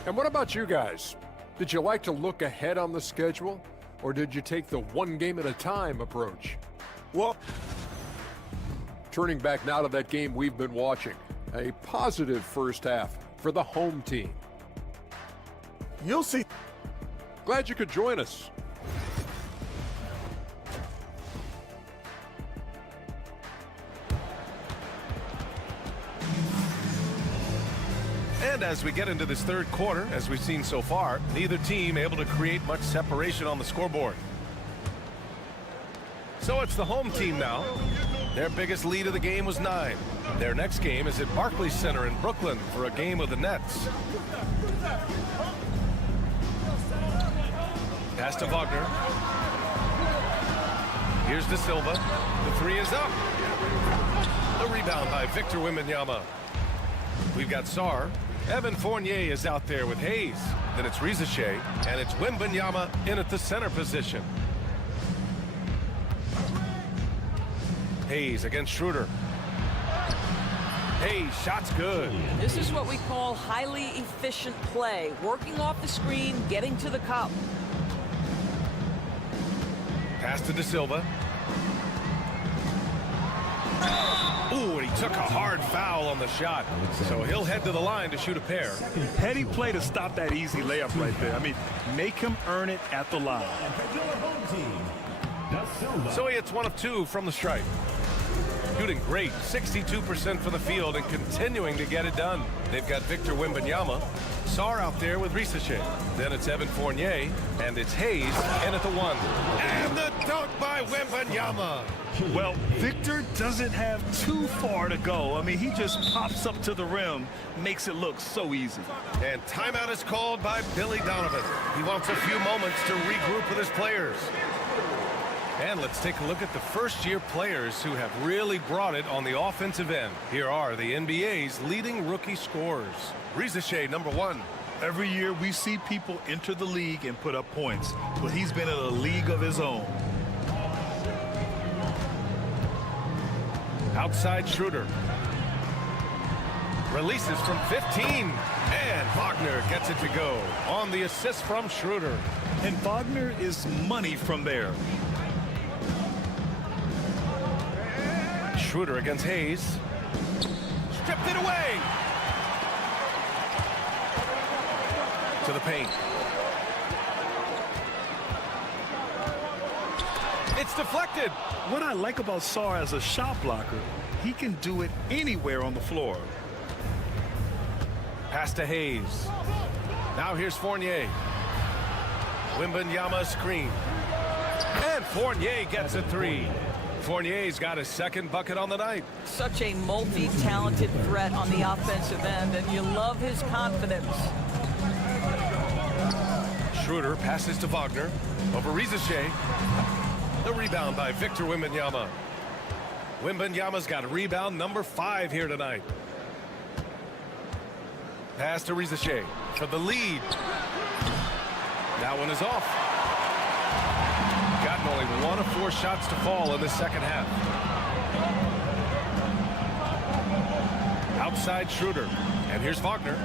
And what about you guys? Did you like to look ahead on the schedule? Or did you take the one game at a time approach? Well, turning back now to that game we've been watching. A positive first half for the home team. You'll see. Glad you could join us. And as we get into this third quarter, as we've seen so far, neither team able to create much separation on the scoreboard. So it's the home team now. Their biggest lead of the game was 9. Their next game is at Barclays Center in Brooklyn for a game of the Nets. Pass to Wagner. Here's De Silva. The three is up. The rebound by Victor Wembanyama. We've got Sarr. Evan Fournier is out there with Hayes. Then it's Rizachet, and it's Wembanyama in at the center position. Hayes against Schroeder. Hayes, shot's good. This is what we call highly efficient play. Working off the screen, getting to the cup. Pass to De Silva. Ooh, and he took a hard foul on the shot. So he'll head to the line to shoot a pair. Petty play to stop that easy layup right there. I mean, make him earn it at the line. So he hits 1 of 2 from the stripe. Shooting great, 62% from the field and continuing to get it done. They've got Victor Wembanyama, Sarr out there with Rizachet. Then it's Evan Fournier, and it's Hayes in at the 1. And the dunk by Wembanyama. Well, Victor doesn't have too far to go. I mean, he just pops up to the rim, makes it look so easy. And timeout is called by Billy Donovan. He wants a few moments to regroup with his players. And let's take a look at the first-year players who have really brought it on the offensive end. Here are the NBA's leading rookie scorers. Rizachet, number 1. Every year we see people enter the league and put up points, but he's been in a league of his own. Outside Schroeder. Releases from 15. And Wagner gets it to go on the assist from Schroeder. And Wagner is money from there. Schroeder against Hayes. Stripped it away. To the paint. It's deflected. What I like about Sarr as a shot blocker, he can do it anywhere on the floor. Pass to Hayes. Now here's Fournier. Wembanyama screen. And Fournier gets a 3. Fournier's got his second bucket on the night. Such a multi-talented threat on the offensive end, and you love his confidence. Schroeder passes to Wagner. Over Rizachet. The rebound by Victor Wembanyama. Wembanyama's got rebound number 5 here tonight. Pass to Rizachet for the lead. That one is off. Gotten only 1 of 4 shots to fall in the second half. Outside Schroeder. And here's Wagner.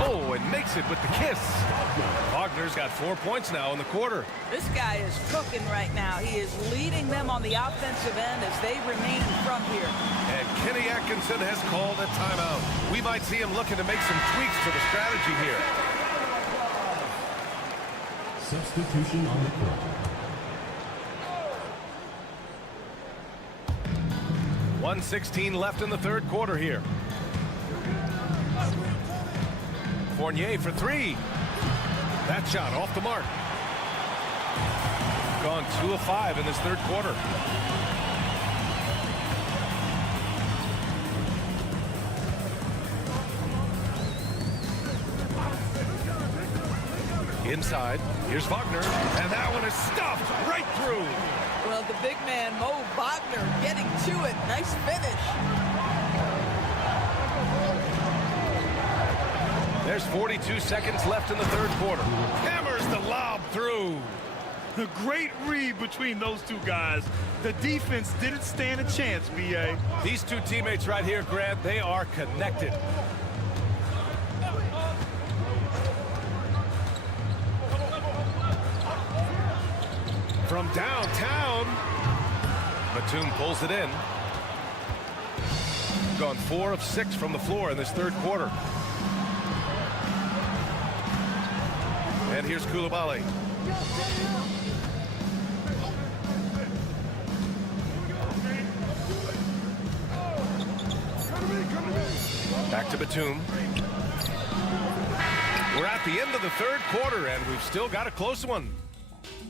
Oh, and makes it with the kiss. Wagner's got 4 points now in the quarter. This guy is cooking right now. He is leading them on the offensive end as they remain from here. And Kenny Atkinson has called a timeout. We might see him looking to make some tweaks to the strategy here. Substitution on the court. 1:16 left in the third quarter here. Fournier for 3. That shot off the mark. Gone 2 of 5 in this third quarter. Inside, here's Wagner, and that one is stuffed right through. Well, the big man, Mo Wagner, getting to it. Nice finish. There's 42 seconds left in the third quarter. Hammers the lob through. A great read between those two guys. The defense didn't stand a chance, B.A. These two teammates right here, Grant, they are connected. From downtown, Batum pulls it in. They've gone 4 of 6 from the floor in this third quarter. And here's Koulibaly. Back to Batum. We're at the end of the third quarter, and we've still got a close one.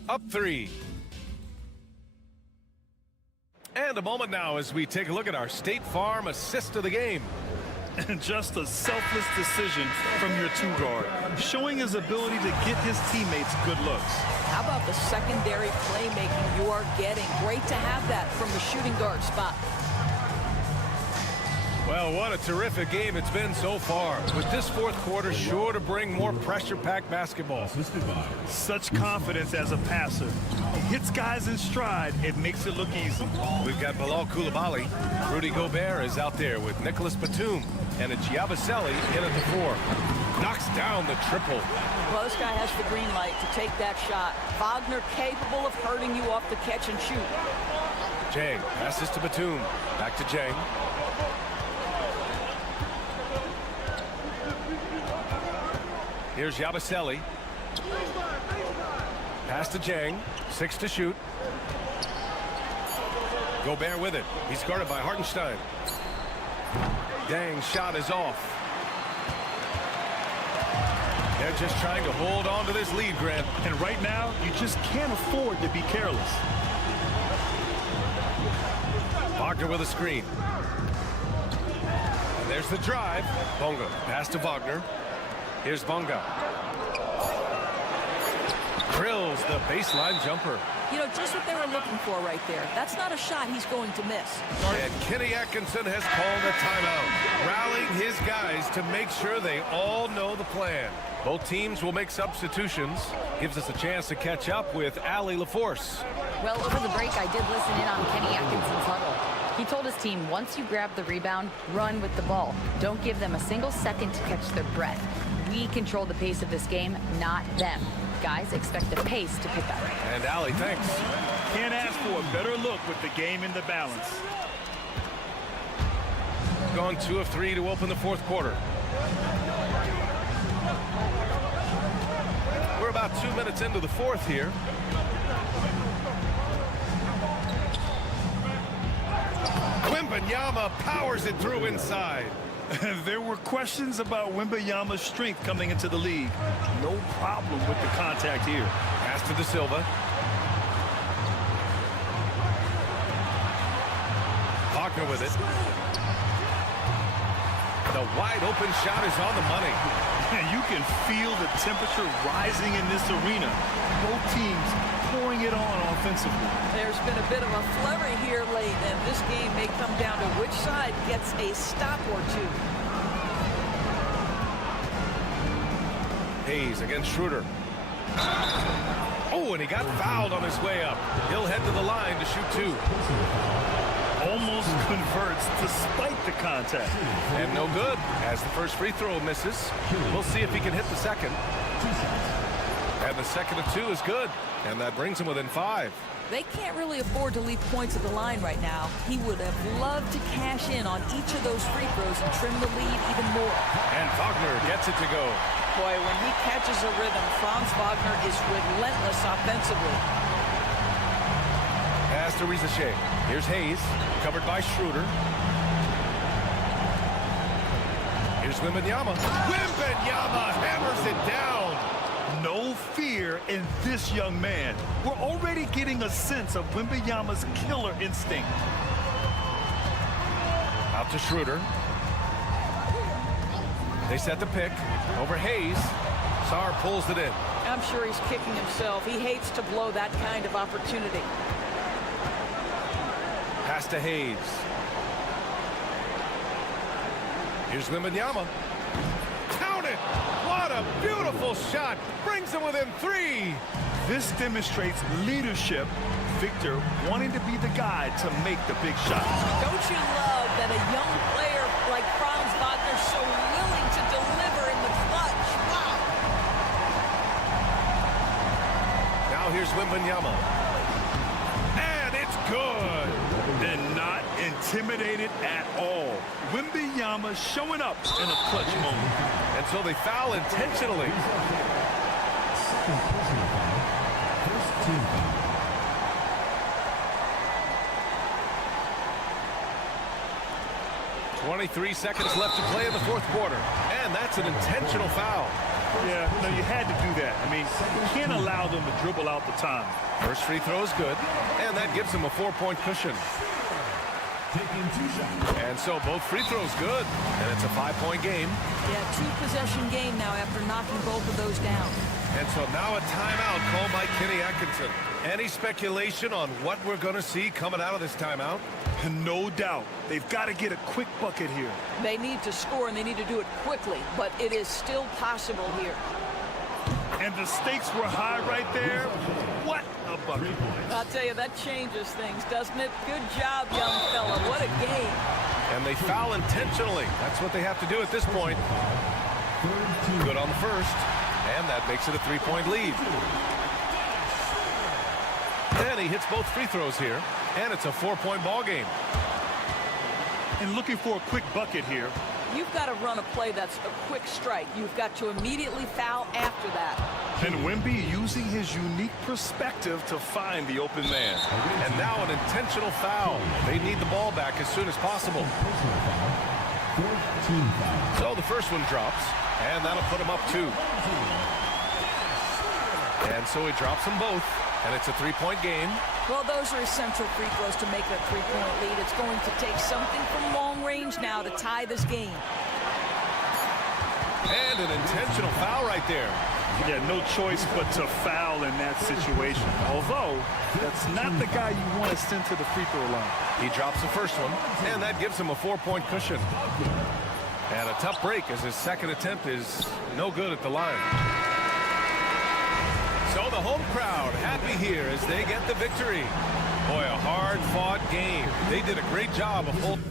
Up 3. And a moment now as we take a look at our State Farm assist of the game. And just a selfless decision from your two-guard, showing his ability to get his teammates good looks. How about the secondary playmaking you are getting? Great to have that from the shooting guard spot. Well, what a terrific game it's been so far. With this fourth quarter sure to bring more pressure-packed basketball. Such confidence as a passer. He hits guys in stride. It makes it look easy. We've got Bilal Koulibaly. Rudy Gobert is out there with Nicholas Batum. And it's Yabusele in at the 4. Knocks down the triple. Well, this guy has the green light to take that shot. Wagner capable of hurting you off the catch and shoot. Jang passes to Batum. Back to Jang. Here's Yabusele. Pass to Jang. 6 to shoot. Gobert with it. He's guarded by Hartenstein. Dang, shot is off. They're just trying to hold on to this lead, Grant. And right now, you just can't afford to be careless. Wagner with a screen. And there's the drive. Bonga. Pass to Wagner. Here's Bonga. Drills the baseline jumper. You know, just what they were looking for right there. That's not a shot he's going to miss. And Kenny Atkinson has called a timeout, rallying his guys to make sure they all know the plan. Both teams will make substitutions. Gives us a chance to catch up with Allie LaForce. Well, over the break, I did listen in on Kenny Atkinson's huddle. He told his team, once you grab the rebound, run with the ball. Don't give them a single second to catch their breath. We control the pace of this game, not them. Guys, expect the pace to pick up. And Allie, thanks. Can't ask for a better look with the game in the balance. Gone 2 of 3 to open the fourth quarter. We're about 2 minutes into the fourth here. Wembanyama powers it through inside. There were questions about Wembanyama's strength coming into the league. No problem with the contact here. Pass to De Silva. Wagner with it. The wide open shot is on the money. You can feel the temperature rising in this arena. Both teams pouring it on offensively. There's been a bit of a flurry here late, and this game may come down to which side gets a stop or two. Hayes against Schroeder. Oh, and he got fouled on his way up. He'll head to the line to shoot 2. Almost converts despite the contact. And no good as the first free throw misses. We'll see if he can hit the second. And the second of 2 is good. And that brings him within 5. They can't really afford to leave points at the line right now. He would have loved to cash in on each of those free throws and trim the lead even more. And Wagner gets it to go. Boy, when he catches a rhythm, Franz Wagner is relentless offensively. Pass to Rizachet. Here's Hayes, covered by Schroeder. Here's Wembanyama. Wembanyama hammers it down. No fear in this young man. We're already getting a sense of Wembanyama's killer instinct. Out to Schroeder. They set the pick over Hayes. Sarr pulls it in. I'm sure he's kicking himself. He hates to blow that kind of opportunity. Pass to Hayes. Here's Wembanyama. Count it! What a beautiful shot! Brings him within 3. This demonstrates leadership. Victor wanting to be the guy to make the big shots. Don't you love that a young player like Franz Wagner is so willing to deliver in the clutch? Wow! Now here's Wembanyama. And it's good! And not intimidated at all. Wembanyama showing up in a clutch moment. And so they foul intentionally. Second personal foul. First team foul. .23 seconds left to play in the fourth quarter. And that's an intentional foul. Yeah, no, you had to do that. I mean, you can't allow them to dribble out the time. First free throw is good, and that gives them a 4-point cushion. Taking 2 shots. And so both free throws good, and it's a 5-point game. Yeah, 2-possession game now after knocking both of those down. And so now a timeout called by Kenny Atkinson. Any speculation on what we're going to see coming out of this timeout? No doubt. They've got to get a quick bucket here. They need to score, and they need to do it quickly, but it is still possible here. And the stakes were high right there. What a bucket. I'll tell you, that changes things, doesn't it? Good job, young fella. What a game. And they foul intentionally. That's what they have to do at this point. Good on the first, and that makes it a 3-point lead. And he hits both free throws here, and it's a 4-point ball game. And looking for a quick bucket here. You've got to run a play that's a quick strike. You've got to immediately foul after that. And Wemby using his unique perspective to find the open man. And now an intentional foul. They need the ball back as soon as possible. So the first one drops, and that'll put him up 2. And so he drops them both, and it's a 3-point game. Well, those are essential free throws to make that 3-point lead. It's going to take something from long range now to tie this game. And an intentional foul right there. Yeah, no choice but to foul in that situation. Although, that's not the guy you want to send to the free throw line. He drops the first one, and that gives him a 4-point cushion. And a tough break as his second attempt is no good at the line. So the home crowd happy here as they get the victory. Boy, a hard-fought game. They did a great job of holding.